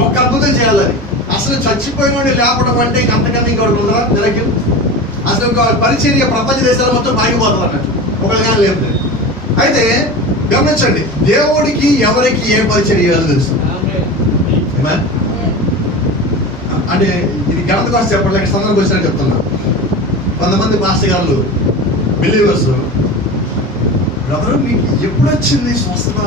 ఒక అద్భుతం చేయాలని. అసలు చచ్చిపోయిన వాడిని లేపడం అంటే అంతకన్నా ఇంకోటి ఉందా మిరకల్? అసలు ఇంకో పరిచర్య ప్రపంచ దేశాలు మొత్తం ఆగిపోతుంది అన్నట్టు, ఒకరిగా లేదు. అయితే గమనించండి, దేవుడికి ఎవరికి ఏ పరిచయం చేయాలో తెలుసు. అంటే ఇది గణత కోసం చెప్పట్లేక సందర్భం వచ్చినట్టు చెప్తున్నా. కొంతమంది మాస్టర్ గారు బిలీవర్స్, బ్రదర్ మీకు ఎప్పుడు వచ్చింది స్వస్థత?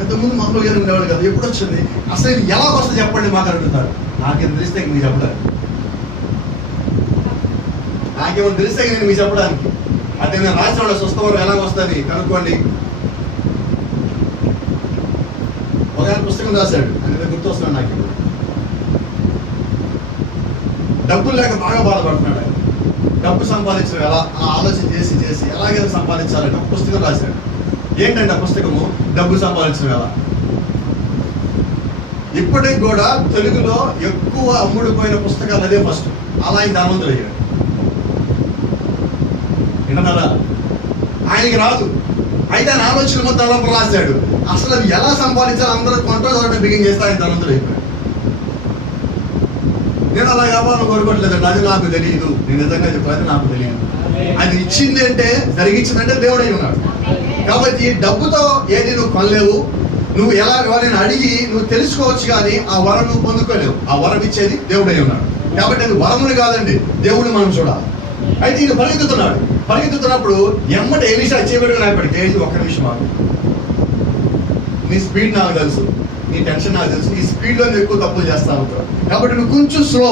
ఇంతకుముందు మామూలు గారు ఉండేవాళ్ళు కదా, ఎప్పుడు వచ్చింది? అసలు ఇది ఎలా వస్తుంది చెప్పండి మాకు అడుగుతారు. నాకేం తెలిస్తే మీకు చెప్పలేదు, నాకేమో తెలిస్తే నేను మీకు చెప్పడానికి. అంటే నేను రాసిన వాళ్ళ స్వస్థవరం ఎలా వస్తుంది కనుక్కోండి. ఒక పుస్తకం రాశాడు, అనేది గుర్తొస్తున్నాడు నాకు. డబ్బులు లేక బాగా బాధపడుతున్నాడు ఆయన. డబ్బు సంపాదించడం ఎలా ఆలోచన చేసి చేసి ఎలాగైనా సంపాదించాలని ఒక పుస్తకం రాశాడు. ఏంటంటే ఆ పుస్తకము డబ్బు సంపాదించడం ఎలా. ఇప్పటికి కూడా తెలుగులో ఎక్కువ అమ్ముడుపోయిన పుస్తకాలు అదే ఫస్ట్. అలా ఆయన ధనవంతులు అయ్యాడు. వింటున్నారా? ఆయనకి రాదు. అయితే ఆయన ఆలోచన మొత్తం లోపల రాశాడు. అసలు అది ఎలా సంపాదించాలి అందరూ కొంటో చదవడం బిగిన్ చేస్తే ఆయన ధనవంతులు అయిపోయాడు. నేను అలా కావాలని కోరుకోవట్లేదండి, అది నాకు తెలియదు. నేను నిజంగా చెప్పాలి, నాకు తెలియదు. అది ఇచ్చింది అంటే, జరిగించిందంటే దేవుడై ఉన్నాడు. కాబట్టి డబ్బుతో ఏది నువ్వు కొనలేవు. నువ్వు ఎలా ఎవరైనా అడిగి నువ్వు తెలుసుకోవచ్చు, కానీ ఆ వరం నువ్వు పొందుకోలేవు. ఆ వరం ఇచ్చేది దేవుడై ఉన్నాడు. కాబట్టి అది వరముని కాదండి, దేవుడిని మనం చూడాలి. అయితే ఈయన పరిగెత్తుతున్నాడు. పరిగెత్తుతున్నప్పుడు ఎమ్మటి ఎలీషా చేయబడి నాయపడితే ఒక్క నిమిషం ఆగు, నీ స్పీడ్ నాకు తెలుసు, నీ టెన్షన్ నాకు తెలుసు, ఈ స్పీడ్లో నువ్వు ఎక్కువ తప్పులు చేస్తా ఉంటావు, కాబట్టి నువ్వు కొంచెం స్లో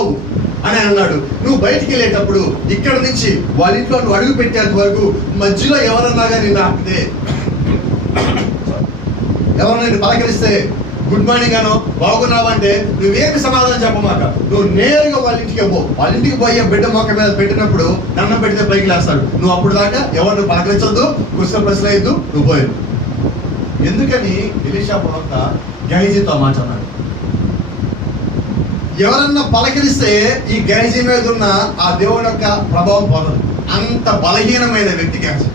అని అన్నాడు. నువ్వు బయటికి వెళ్ళేటప్పుడు ఇక్కడ నుంచి వాళ్ళ ఇంట్లో నువ్వు అడుగు పెట్టేంత వరకు మధ్యలో ఎవరన్నా కానీ ఆపితే, ఎవరన్నా పలకరిస్తే గుడ్ మార్నింగ్ అనో బాగున్నావు అంటే నువ్వేమి సమాధానం చెప్పమాక, నువ్వు నేరుగా వాళ్ళ ఇంటికి పో. వాళ్ళ ఇంటికి పోయి బిడ్డ మొక్క మీద పెట్టినప్పుడు దండం పెడితే పైకి లేస్తాడు. నువ్వు అప్పుడు దాకా ఎవరిని పలకరించొద్దు, కుష్ట ప్రశ్న అయ్యద్దు, నువ్వు పోయాడు. ఎందుకని ఎలీషా ప్రవక్త గెహజీతో మాట్లాడాడు. ఎవరన్నా పలకరిస్తే ఈ గెహజీ మీద ఉన్న ఆ దేవుని యొక్క ప్రభావం పోదు. అంత బలహీనమైన వ్యక్తి గెహజీ.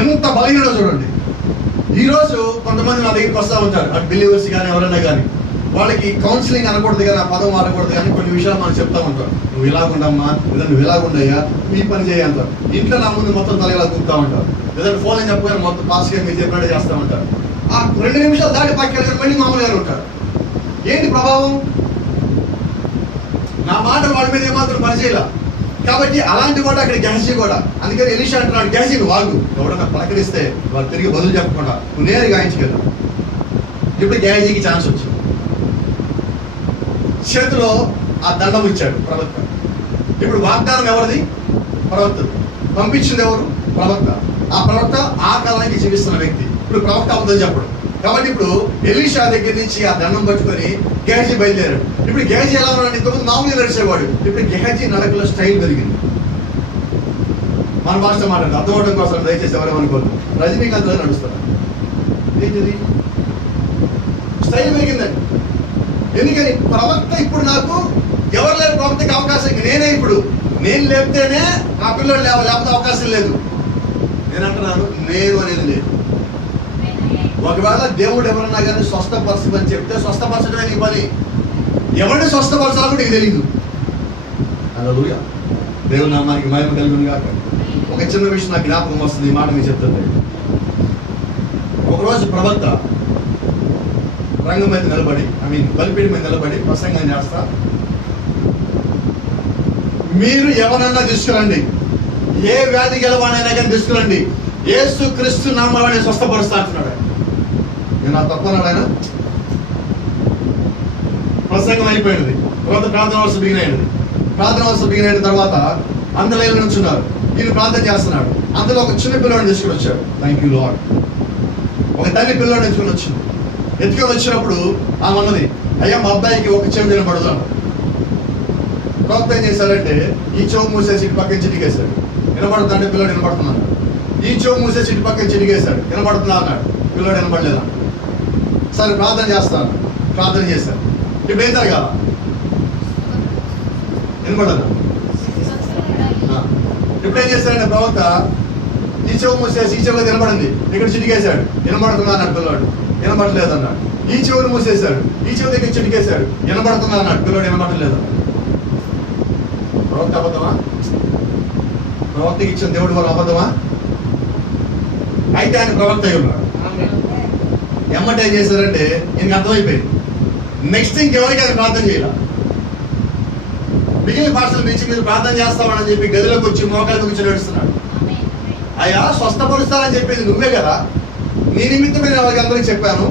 ఎంత బలహీనో చూడండి. ఈరోజు కొంతమంది నా దగ్గరికి వస్తూ ఉంటారు, అటు బిలీవర్స్ కానీ ఎవరైనా కానీ. వాళ్ళకి కౌన్సిలింగ్ అనకూడదు కానీ, ఆ పదం వాడకూడదు కానీ, కొన్ని విషయాలు మనం చెప్తా ఉంటాం. నువ్వు ఇలాగుండమ్మా, లేదా నువ్వు ఇలాగుండయ్యా, ఈ పని చేయంటారు. ఇంట్లో నా ముందు మొత్తం తల ఇలా కూపుతా ఉంటారు. లేదంటే ఫోన్ అని చెప్పగానే మొత్తం పాస్గా మీరు చెప్పినట్టు చేస్తూ ఉంటారు. ఆ 2 నిమిషాలు దాటి పక్కన మళ్ళీ మామూలుగా ఉంటారు. ఏంటి ప్రభావం? నా మాట వాళ్ళ మీద ఏమాత్రం పనిచేయాల. కాబట్టి అలాంటి వాడు అక్కడ గెహజీ కూడా. అందుకని ఎలీషా అంటున్నాడు, గెహజీ నువ్వు వాగు, ఎవడన్నా పలకరిస్తే వాళ్ళు తిరిగి బదులు చెప్పకుండా నువ్వు నేరుగా గాయించగలవు. ఇప్పుడు గెహజీకి ఛాన్స్ వచ్చింది. చేతిలో ఆ దండం ఇచ్చాడు ప్రవక్త. ఇప్పుడు వాగ్దానం ఎవరిది? ప్రవక్త. పంపించింది ఎవరు? ప్రవక్త. ఆ ప్రవక్త ఆ కాలానికి జీవిస్తున్న వ్యక్తి. ఇప్పుడు ప్రవక్త అబద్ధం చెప్పడు. కాబట్టి ఇప్పుడు ఎలీషా దగ్గర నుంచి ఆ దండం పట్టుకొని గేహజీ బయలుదేరాడు. ఇప్పుడు గేహజీ ఎలా ఉన్నాడు? ఇంతకుముందు మామూలుగా నడిచేవాడు, ఇప్పుడు గేహజీ నడకలో స్టైల్ పెరిగింది. మన భాష మాట్లాడు అర్థమవడం కోసం దయచేసి ఎవరేమనుకోరు. రజనీకాంత్ నడుస్తాడు, ఏంటిది స్టైల్ పెరిగిందండి. ఎందుకని? ప్రవక్త ఇప్పుడు నాకు ఎవరు లేరు, ప్రవక్తకి అవకాశం నేనే. ఇప్పుడు నేను లేపితేనే ఆ పిల్లలు లేకపోతే అవకాశం లేదు. నేను అంటున్నాను, నేను అనేది లేదు. ఒకవేళ దేవుడు ఎవరన్నా కానీ స్వస్థపరచమని చెప్తే స్వస్థపరచడమే నీ పని. ఎవరిని స్వస్థపరచాలో నీకు తెలియదు. హల్లెలూయా, దేవుని నామానికి మహిమ కలుగును గాక. ఒక చిన్న విషయం నాకు జ్ఞాపకం వస్తుంది, ఈ మాట మీకు చెప్తుంది. ఒకరోజు ప్రవక్త రంగం మీద నిలబడి, బలిపీఠం మీద నిలబడి ప్రసంగం చేస్తా, మీరు ఎవరన్నా తీసుకురండి, ఏ వ్యాధి గెలవానైనా కానీ తీసుకురండి, యేసు క్రీస్తు నామములో స్వస్థపరుస్తా అంటున్నాడు. నేను ఆ తప్పన్నాడు ఆయన. ప్రసంగం అయిపోయింది, తర్వాత ప్రార్థన అవసరం బిగినైనది. ప్రార్థన అవసరం బిగినైన తర్వాత అందరూ లైన్లో నుంచున్నారు. ఈయన ప్రార్థన చేస్తున్నాడు. అందులో ఒక చిన్న పిల్లవాడిని తీసుకుని వచ్చాడు. Thank you lord. ఒక తల్లి పిల్లవాడిని ఎత్తుకొని వచ్చింది. ఎత్తుకొని వచ్చినప్పుడు ఆమె అన్నది, అయ్యా మా అబ్బాయికి ఒక చెవి వినపడదు అన్నాడు. ప్రవక్త ఏం చేశాడంటే ఈ చెవు మూసేసి ఇటు పక్కన చిటికేశాడు. వినపడుతుందా అంటే పిల్లడు వినపడుతున్నాడు. ఈ చెవు మూసేసి ఇటు పక్కన చిటికేశాడు. వినపడుతున్నా అన్నాడు. పిల్లడు వినపడలేదు. సరే ప్రార్థన చేస్తాను. ప్రార్థన చేశాను. ఇప్పుడు ఏం జరగాల? వినపడదు. ఇప్పుడు ఏం చేశాడంటే ప్రవక్త ఈ చెవు మూసేసి ఈ చెవులో వినపడింది, ఇక్కడ చిటికేశాడు. వినపడుతున్నా అన్నాడు. పిల్లవాడు వినపడలేదు అన్నాడు. ఈ చెవును మూసేశాడు. ఈ చెవు దగ్గర చిటికేశాడు. వినపడుతున్నా అన్నాడు. పిల్లవాడు వినపడలేదు. ప్రవక్త అబద్ధమా? ప్రవక్తకి ఇచ్చిన దేవుడు వాళ్ళు అబద్ధమా? అయితే ఆయన ప్రవక్త అయి ఉన్నాడు. ఎమ్మట ఏం చేశారంటే ఈయనకి అర్థమైపోయింది. నెక్స్ట్ ఇంకెవరికి ఆయన ప్రార్థన చేయాల. మిగిలిన భాషలు మించి మీరు ప్రార్థన చేస్తామని చెప్పి గదిలోకి వచ్చి మోకాళ్ళకి వచ్చి నడుస్తున్నాడు. అయ్యా స్వస్థపరుస్తానని చెప్పేది నువ్వే కదా, నీ నిమిత్తమే నేను వాళ్ళకి అందరికీ చెప్పాను.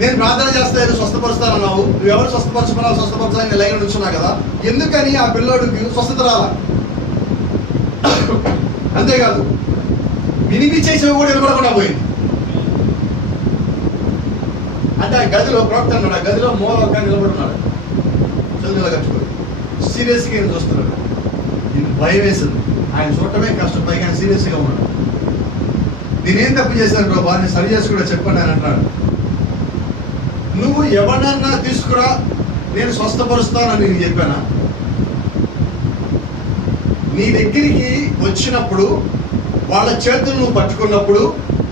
నేను ప్రార్థన చేస్తాను స్వస్థపరుస్తానన్నావు, నువ్వు ఎవరు స్వస్థపరచాలని లైన్ నుంచున్నా కదా, ఎందుకని ఆ పిల్లోడికి స్వస్థత రాలా? అంతేకాదు వినిపించే చెవి కూడా వినపడకుండా పోయింది. అంటే ఆ గదిలో ప్రవక్త అన్నాడు, ఆ గదిలో మూల ఒక నిలబడుతున్నాడు, చదువులా కట్టుకోడు, సీరియస్గా ఆయన చూస్తున్నాడు. ఈయన భయం వేసింది. ఆయన చూడటమే కష్టం, పైగా ఆయన సీరియస్గా ఉన్నాడు. నేనేం తప్పు చేశాను ప్రభా, నేను సరి చేసి కూడా చెప్పండి అని అంటున్నాడు. నువ్వు ఎవరన్నా తీసుకురా, నేను స్వస్థపరుస్తానని నేను చెప్పానా? నీ దగ్గరికి వచ్చినప్పుడు వాళ్ళ చేతులు నువ్వు పట్టుకున్నప్పుడు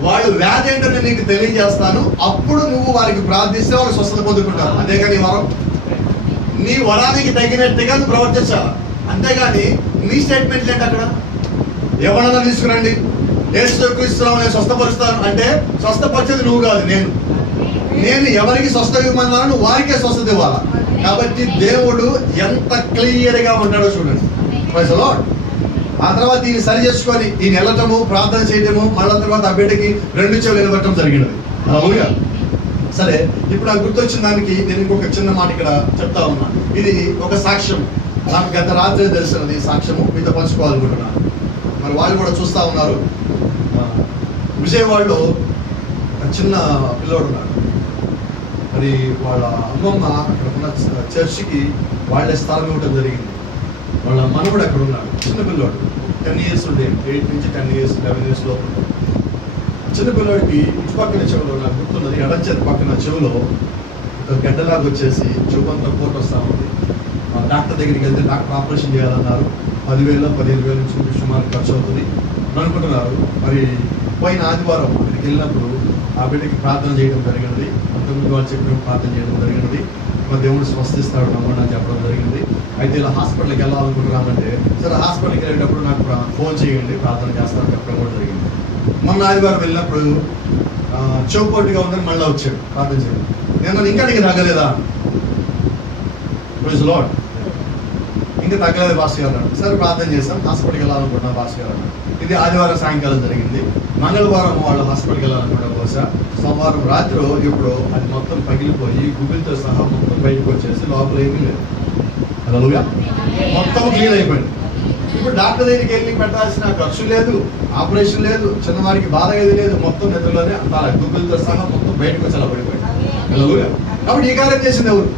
వాళ్ళు వ్యాధి ఏంటో నీకు తెలియజేస్తాను, అప్పుడు నువ్వు వారికి ప్రార్థిస్తే వాళ్ళు స్వస్థత పొందుకుంటారు. అంతేగాని వరం నీ వరానికి తగినట్టుగా నువ్వు ప్రవర్తించాలి. అంతేగాని నీ స్టేట్మెంట్ ఏంటి? అక్కడ ఎవరన్నా తీసుకురండి, యేసు క్రీస్తునామములో నేను స్వస్థపరుస్తాను అంటే స్వస్థపరిచేది నువ్వు కాదు, నేను ఎవరికి స్వస్థత ఇవ్వమన్నాను వారికే స్వస్థత ఇవ్వాలా. కాబట్టి దేవుడు ఎంత క్లియర్గా ఉంటాడో చూడండి. Praise the Lord. ఆ తర్వాత ఈయన సరి చేసుకొని ఈయన వెళ్ళటము, ప్రార్థన చేయటము, మళ్ళా తర్వాత ఆ బిడ్డకి 2 చెవులు వినబట్టడం జరిగినది. అవునుగా. సరే, ఇప్పుడు నాకు గుర్తొచ్చిన దానికి నేను ఇంకొక చిన్న మాట ఇక్కడ చెప్తా ఉన్నా. ఇది ఒక సాక్ష్యం, నాకు గత రాత్రి తెలిసినది సాక్ష్యము, మీతో పంచుకోవాలనుకుంటున్నాను. మరి వాళ్ళు కూడా చూస్తూ ఉన్నారు. విజయవాడలో చిన్న పిల్లోడు ఉన్నాడు. మరి వాళ్ళ అమ్మమ్మ అక్కడ ఉన్న చర్చికి వాళ్ళే స్థలం ఇవ్వడం జరిగింది. వాళ్ళ మనవడు అక్కడ ఉన్నాడు, చిన్న పిల్లోడు, 10 years ఉండే, 8 నుంచి 10 years 11 years లోపు. చిన్న పిల్లోడికి ఇటు పక్కన చెవులో నాకు గుర్తున్నది, ఎడంచేతి పక్కన చెవులో గడ్డలాగా వచ్చేసి చెవు అంతా పోటు వస్తూ ఉంది. డాక్టర్ దగ్గరికి వెళ్తే డాక్టర్ ఆపరేషన్ చేయాలన్నారు. 10,000 15,000 నుంచి సుమారు ఖర్చు అవుతుంది అనుకుంటున్నారు. మరి పోయిన ఆదివారం అక్కడికి వెళ్ళినప్పుడు ఆ బిడ్డకి ప్రార్థన చేయడం జరిగినది. అంతకుముందు వాళ్ళు చెప్పిన ప్రార్థన చేయడం జరిగినది. మా దేవుడు స్వస్థిస్తాడు నమ్మని అని చెప్పడం జరిగింది. అయితే ఇలా హాస్పిటల్కి వెళ్ళాలనుకుంటున్నామంటే సరే హాస్పిటల్కి వెళ్ళేటప్పుడు నాకు ఫోన్ చేయండి, ప్రార్థన చేస్తానని చెప్పడం కూడా జరిగింది. మొన్న ఆదివారం వెళ్ళినప్పుడు చౌపోటుగా ఉందని మళ్ళీ వచ్చాడు ప్రార్థన చేయడం. నేను ఇంకా నీకు తగ్గలేదా? Praise the lord. ఇంకా తగ్గలేదు భాస్కర్ గారు అన్నాడు. సరే ప్రార్థన చేస్తాం, హాస్పిటల్కి వెళ్ళాలనుకుంటున్నాం భాస్కర్ గారు అన్నాడు. ఇది ఆదివారం సాయంకాలం జరిగింది. మంగళవారం వాళ్ళు హాస్పిటల్కి వెళ్ళాలనుకుంటాం. బహుశా సోమవారం రాత్రి ఇప్పుడు అది మొత్తం పగిలిపోయి గుబిల్తో సహా మొత్తం బయటకు వచ్చేసి లోపల ఏమీ లేదు. హల్లెలూయా. మొత్తం క్లీన్ అయిపోయింది. ఇప్పుడు డాక్టర్ దగ్గరికి వెళ్ళి పెట్టాల్సిన ఖర్చు లేదు, ఆపరేషన్ లేదు, చిన్నవారికి బాధ ఏది లేదు, మొత్తం నిద్రలోనే అంత గుగ్గులతో సహా మొత్తం బయటకు వచ్చి అలా పడిపోయాడు. కాబట్టి ఈ కార్యం చేసింది ఎవరు?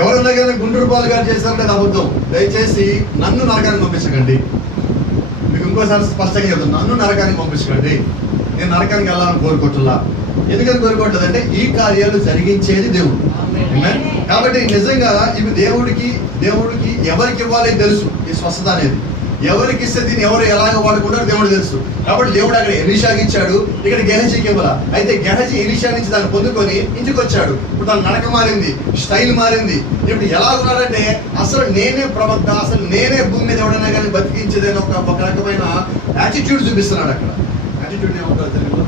ఎవరన్నా కానీ గుంటూరు పాలు గారు చేశారంటే అది అబద్ధం. దయచేసి నన్ను నరకానికి పంపించకండి. మీకు ఇంకోసారి స్పష్టంగా చెప్తాను, నన్ను నరకానికి పంపించకండి. నేను నరకానికి వెళ్ళాలని కోరుకోవట్లా. ఎందుకని కోరుకోవట్లేదంటే ఈ కార్యాలు జరిగించేది దేవుడు. కాబట్టి నిజంగా ఇవి దేవుడికి ఎవరికి ఇవ్వాలి తెలుసు. ఈ స్వస్థత అనేది ఎవరికి ఇస్తే దీన్ని ఎవరు ఎలాగ వాడుకుంటారో దేవుడు తెలుసు. కాబట్టి దేవుడు అక్కడ ఎలీషాకి ఇచ్చాడు, ఇక్కడ గెహజీకి ఇవ్వాలా. అయితే గెహజీ ఎలీషా నుంచి దాన్ని పొందుకొని ఇంటికి వచ్చాడు. ఇప్పుడు దాని నడక మారింది, స్టైల్ మారింది. ఇప్పుడు ఎలా ఉన్నాడంటే అసలు నేనే ప్రవక్త, అసలు నేనే భూమి మీద ఎవడైనా కానీ బతికించేదని ఒక రకమైన యాటిట్యూడ్ చూపిస్తున్నాడు. అక్కడ యాటిట్యూడ్ ఏమంటారు తెలుగులో?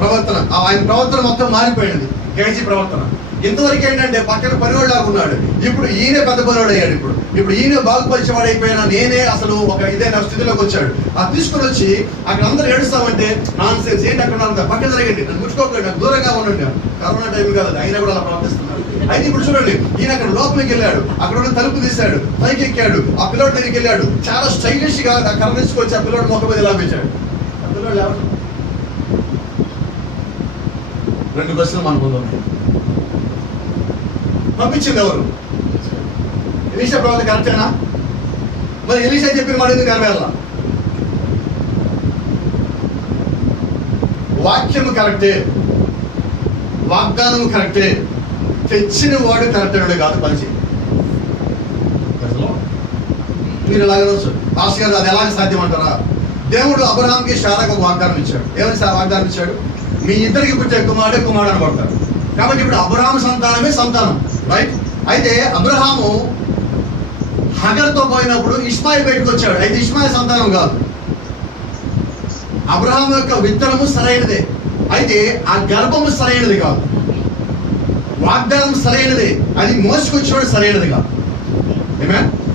ప్రవర్తన. ఆయన ప్రవర్తన మొత్తం మారిపోయింది. గెహజీ ప్రవర్తన ఇంతవరకు ఏంటంటే పక్కన పనివాడులాగా ఉన్నాడు. ఇప్పుడు ఈయన పెద్ద పనివాడు అయ్యాడు. ఇప్పుడు ఈయన బాగుపరిచేవాడు అయిపోయినా నేనే అసలు ఒక ఇదైన స్థితిలోకి వచ్చాడు. అది తీసుకొని వచ్చి అక్కడ అందరూ ఏడుస్తామంటే నాన్ సెన్స్ ఏంటి అక్కడ పక్కన జరగండి, నన్ను ముట్టుకోకండి, నాకు దూరంగా ఉండండి. కరోనా టైం కాదు, అయినా కూడా అలా ప్రవర్తిస్తున్నాడు. అయితే ఇప్పుడు చూడండి, ఈయన అక్కడ లోపలికి వెళ్ళాడు, అక్కడ ఉన్న తలుపు తీశాడు, పైకి ఎక్కాడు, ఆ పిల్లోడి దగ్గరికి వెళ్ళాడు, చాలా స్టైలిష్ గా కర్ర తీసుకొచ్చి ఆ పిల్లోడు మొక్క మీద లాపించాడు. ఆ పిల్లోడు లేవడం 2 బస్సులు మన ముందు పంపించింది ఎవరు? ఎలీషా ప్రవక్త కరెక్టేనా? మరి ఎలీషా చెప్పిన మాట ఎందుకు నెరవేరాల? వాక్యము కరెక్టే, వాగ్దానము కరెక్టే, తెచ్చిన వాడు కరెక్ట్ అన్నాడు కాదు. పనిచేయి మీరు ఎలాగనొచ్చు పాస్ గారు, అది ఎలాగ సాధ్యం అంటారా? దేవుడు అబ్రహాంకి శారాకు ఒక వాగ్దానం ఇచ్చాడు. ఎవరి వాగ్దానం ఇచ్చాడు? మీ ఇద్దరికి పుట్టే కుమారుడే కుమారుడు అనబడతాడు. కాబట్టి ఇప్పుడు అబ్రహాము సంతానమే సంతానం, రైట్? అయితే అబ్రహాము హగర్తో పోయినప్పుడు ఇష్మాయిల్ బయటకు వచ్చాడు. అయితే ఇష్మాయిల్ సంతానం కాదు. అబ్రహాము యొక్క విత్తనము సరైనదే, అయితే ఆ గర్భము సరైనది కాదు. వాగ్దానం సరైనదే, అది మోసుకొచ్చేవాడు సరైనది కాదు.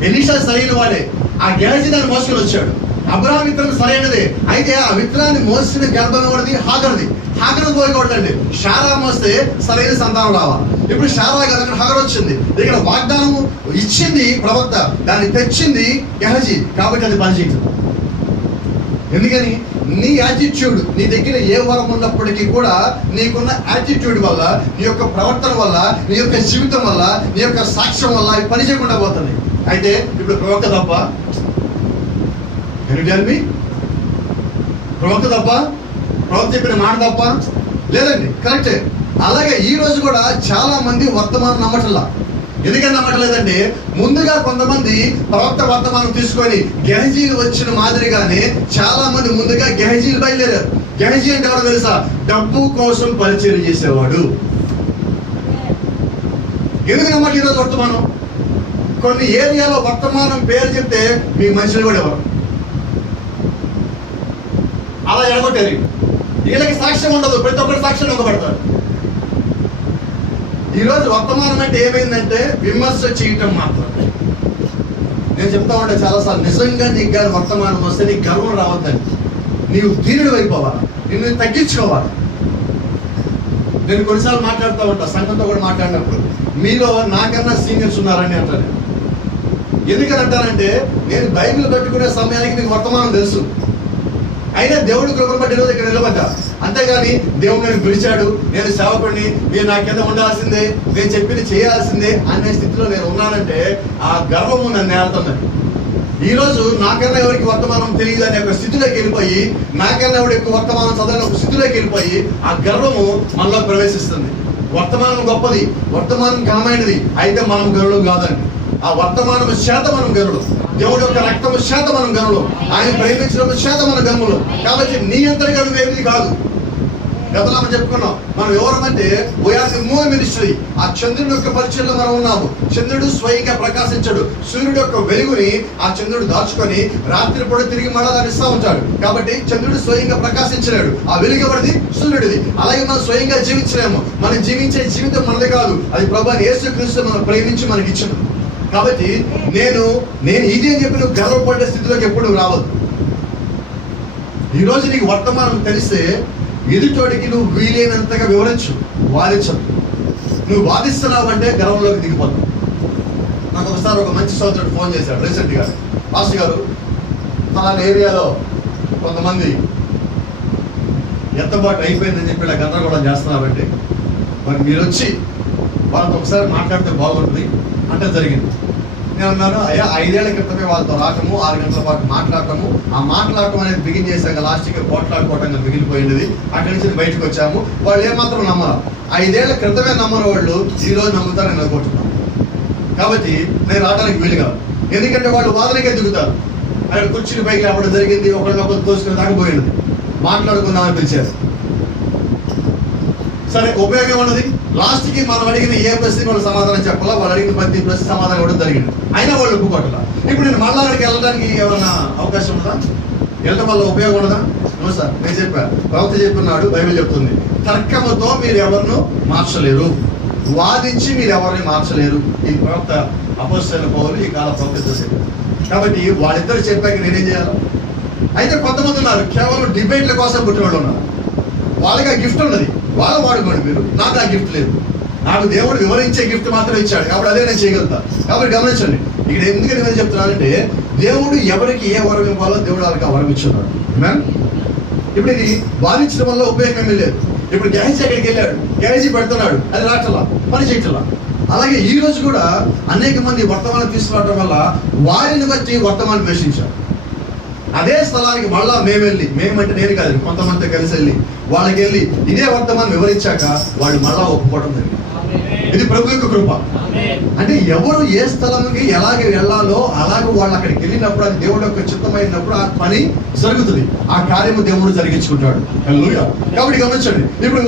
ఎలీషా సరైన వాడే, ఆ గెహజీ దాన్ని మోసుకొని వచ్చాడు. అబ్రహాం విత్తనం సరైనదే, అయితే ఆ విత్తనాన్ని మోసిన గర్భం ఎవరిది? హాగర్ది. హాగర్ పోయకూడదండి, శారా మోస్తే సరైన సంతానం రావాలి. ఇప్పుడు శారా కదా, అక్కడ హాగర్ వచ్చింది. ఇక్కడ వాగ్దానము ఇచ్చింది ప్రవక్త, దాన్ని తెచ్చింది గెహజీ. కాబట్టి అది పనిచేయదు. ఎందుకని? నీ యాటిట్యూడ్, నీ దగ్గర ఏ వరం ఉన్నప్పటికీ కూడా నీకున్న యాటిట్యూడ్ వల్ల, నీ యొక్క ప్రవర్తన వల్ల, నీ యొక్క జీవితం వల్ల, నీ యొక్క సాక్ష్యం వల్ల ఇది పని చేయకుండా పోతుంది. అయితే ఇప్పుడు ప్రవక్త తప్ప, ప్రవక్త తప్ప, ప్రవక్త చెప్పిన మాట తప్ప లేదండి, కరెక్టే. అలాగే ఈ రోజు కూడా చాలా మంది వర్తమానం నమ్మటంలా. ఎందుకని నమ్మట్లేదంటే, ముందుగా కొంతమంది ప్రవక్త వర్తమానం తీసుకొని గెహజీలు వచ్చిన మాదిరిగానే చాలా మంది ముందుగా గెహజీలు బయలుదేరారు. గెహజీ అంటే ఎవరో తెలుసా? డబ్బు కోసం పరిచయం చేసేవాడు. ఎందుకు నమ్మట్లేదు ఈరోజు వర్తమానం? కొన్ని ఏరియాలో వర్తమానం పేరు చెప్తే మీకు మనుషులు కూడా ఎవరు అలా ఎడగొట్టారు. వీళ్ళకి సాక్ష్యం ఉండదు, ప్రతి ఒక్కరి సాక్ష్యం ఉండబడతారు. ఈరోజు వర్తమానం అంటే ఏమైందంటే విమర్శ చేయటం మాత్రమే. నేను చెప్తా ఉంటా చాలాసార్లు, నిజంగా నీకు గారు వర్తమానం వస్తే నీకు గర్వం రావద్దని, నీవు దీనుడు అయిపోవాలి, నిన్ను తగ్గించుకోవాలి. నేను కొన్నిసార్లు మాట్లాడుతూ ఉంటా, సంఘంతో కూడా మాట్లాడినప్పుడు, మీలో నాకన్నా సీనియర్స్ ఉన్నారని అంటాను. ఎందుకని అంటానంటే, నేను బైబిల్ పట్టుకునే సమయానికి మీకు వర్తమానం తెలుసు, అయినా దేవుడు కృపను బట్టి ఈరోజు ఇక్కడ నిలబడ్డా. అంతేగాని దేవుడు నేను పిలిచాడు, నేను సేవకుడిని, మీరు నా కింద ఉండాల్సిందే, నేను చెప్పింది చేయాల్సిందే అనే స్థితిలో నేను ఉన్నానంటే ఆ గర్వము నన్ను ఏడుతున్నది. ఈరోజు నాకన్నా ఎవరికి వర్తమానం తెలియదు అనే ఒక స్థితిలోకి వెళ్ళిపోయి, నాకన్నా ఎవరు ఎక్కువ వర్తమానం చదవని ఒక స్థితిలోకి వెళ్ళిపోయి ఆ గర్వము మనలో ప్రవేశిస్తుంది. వర్తమానం గొప్పది, వర్తమానం ఘనమైనది, అయితే మనం గనులు కాదండి. ఆ వర్తమానం చేత మనం గనులు, దేవుడు యొక్క రక్తము చేత మనం గనులు, ఆయన ప్రేమించడం చేత మన గనులు. కాబట్టి నీ అంతటి గనులు ఏమిది కాదు. గతంలో మనం చెప్పుకున్నాం, మనం ఎవరమంటే వీఆర్ ది మూన్ మినిస్ట్రీ. ఆ చంద్రుడి యొక్క పరిచయంలో మనం ఉన్నాము. చంద్రుడు స్వయంగా ప్రకాశించాడు. సూర్యుడు యొక్క వెలుగుని ఆ చంద్రుడు దాచుకొని రాత్రి పూట తిరిగి మళ్ళా దాన్ని ఇస్తూ ఉంటాడు. కాబట్టి చంద్రుడు స్వయంగా ప్రకాశించలేడు, ఆ వెలుగు ఎవరిది? సూర్యుడిది. అలాగే మనం స్వయంగా జీవించలేము. మనం జీవించే జీవితం మనది కాదు, అది ప్రభువైన యేసుక్రీస్తు మనం ప్రేమించి మనకి ఇచ్చాడు. కాబట్టి నేను ఇది అని చెప్పి నువ్వు గర్వపడే స్థితిలోకి ఎప్పుడు రావద్దు. ఈరోజు నీకు వర్తమానం తెలిస్తే ఎదుటోడికి నువ్వు వీలైనంతగా వివరించు, వాదించదు. నువ్వు వాదిస్తున్నావు అంటే గర్వంలోకి దిగిపోతావు. నాకు ఒకసారి ఒక మంచి సోదరుడు ఫోన్ చేశాడు రీసెంట్గా, మాస్టర్ గారు మన ఏరియాలో కొంతమంది ఎత్తబాటు అయిపోయిందని చెప్పి ఇలా గందరగోళం చేస్తున్నారంటే మరి మీరు వచ్చి వాళ్ళతో ఒకసారి మాట్లాడితే బాగుంటుంది అంటే జరిగింది. నేను అన్నాను, అయ్యా 5 ఏళ్ల క్రితమే వాళ్ళతో రావటము, 6 గంటల పాటు మాట్లాడటము, ఆ మాట్లాడటం అనేది బిగిన్ చేశాక లాస్ట్కి పోట్లాడుకోవటంగా మిగిలిపోయినది. అక్కడి నుంచి బయటకు వచ్చాము. వాళ్ళు ఏమాత్రం నమ్మరు. 5 ఏళ్ల క్రితమే నమ్మరు వాళ్ళు, ఈ రోజు నమ్ముతారని అనుకుంటున్నాను. కాబట్టి నేను రావడానికి వీలు కాదు, ఎందుకంటే వాళ్ళు వాదనకే దిగుతారు. అక్కడ కుర్చీని పైకి లేపడం జరిగింది, ఒకళ్ళు తోసుకుని దాకపోయినది, మాట్లాడుకుందామని పిలిచారు. సరే, ఉపయోగం ఉన్నది. లాస్ట్కి మనం అడిగిన ఏ ప్రశ్నకి వాళ్ళు సమాధానం చెప్పాలా, వాళ్ళు అడిగిన ప్రతి ప్రశ్న సమాధానం ఇవ్వడం జరిగింది. అయినా వాళ్ళు ఒప్పుకోవట్లా. ఇప్పుడు నేను మళ్ళా అక్కడికి వెళ్ళడానికి ఏమన్నా అవకాశం ఉన్నదా? వెళ్ళడం వల్ల ఉపయోగం ఉన్నదా? No sir. నేను చెప్పాను, ప్రవక్త చెప్పినాడు, బైబిల్ చెప్తుంది, తర్కముతో మీరు ఎవరిను మార్చలేరు, వాదించి మీరు ఎవరిని మార్చలేరు. ఈ ప్రవక్త అపోస్తలుడైన పౌలు ఈ కాల ప్రవక్త చెప్పారు. కాబట్టి వాళ్ళిద్దరు చెప్పాక నేనేం చేయాలి? అయితే కొంతమంది ఉన్నారు కేవలం డిబేట్ల కోసం పుట్టిన వాళ్ళు ఉన్నారు. వాళ్ళకి ఆ గిఫ్ట్ ఉన్నది, వాళ్ళు వాడుకోండి. మీరు, నాకు ఆ గిఫ్ట్ లేదు. నాకు దేవుడు వివరించే గిఫ్ట్ మాత్రం ఇచ్చాడు, కాబట్టి అదే నేను చేయగలుగుతా. కాబట్టి గమనించండి, ఇక్కడ ఎందుకని నేను చెప్తున్నానంటే దేవుడు ఎవరికి ఏ వరం ఇవ్వాలో దేవుడు వాళ్ళకి ఆ వరం ఇచ్చున్నాడు. ఇప్పుడు ఇది వాదించడం వల్ల ఉపయోగం ఏమీ లేదు. ఇప్పుడు గ్యారేజీ ఎక్కడికి వెళ్ళాడు, గ్యారేజీ పెడుతున్నాడు, అది రావట్లా, పని చేయట్లా. అలాగే ఈ రోజు కూడా అనేక మంది వర్తమానం తీసుకురావడం వల్ల వారిని బట్టి వర్తమానం ద్వేషించారు. అదే స్థలానికి మళ్ళా మేమంటే నేను కాదు, కొంతమంది కలిసి వెళ్ళి వాళ్ళకి వెళ్ళి ఇదే వర్తమానం వివరించాక వాళ్ళు మళ్ళా ఒప్పుకోవడం జరిగింది. ఇది ప్రభు యొక్క కృప. అంటే ఎవరు ఏ స్థలంకి ఎలాగ వెళ్ళాలో అలాగ వాళ్ళు అక్కడికి వెళ్ళినప్పుడు, అది దేవుడు యొక్క చిత్తమైనప్పుడు ఆ పని జరుగుతుంది, ఆ కార్యము దేవుడు జరిగించుకుంటాడు. హల్లెలూయా. కాబట్టి గమనించండి, ఇప్పుడు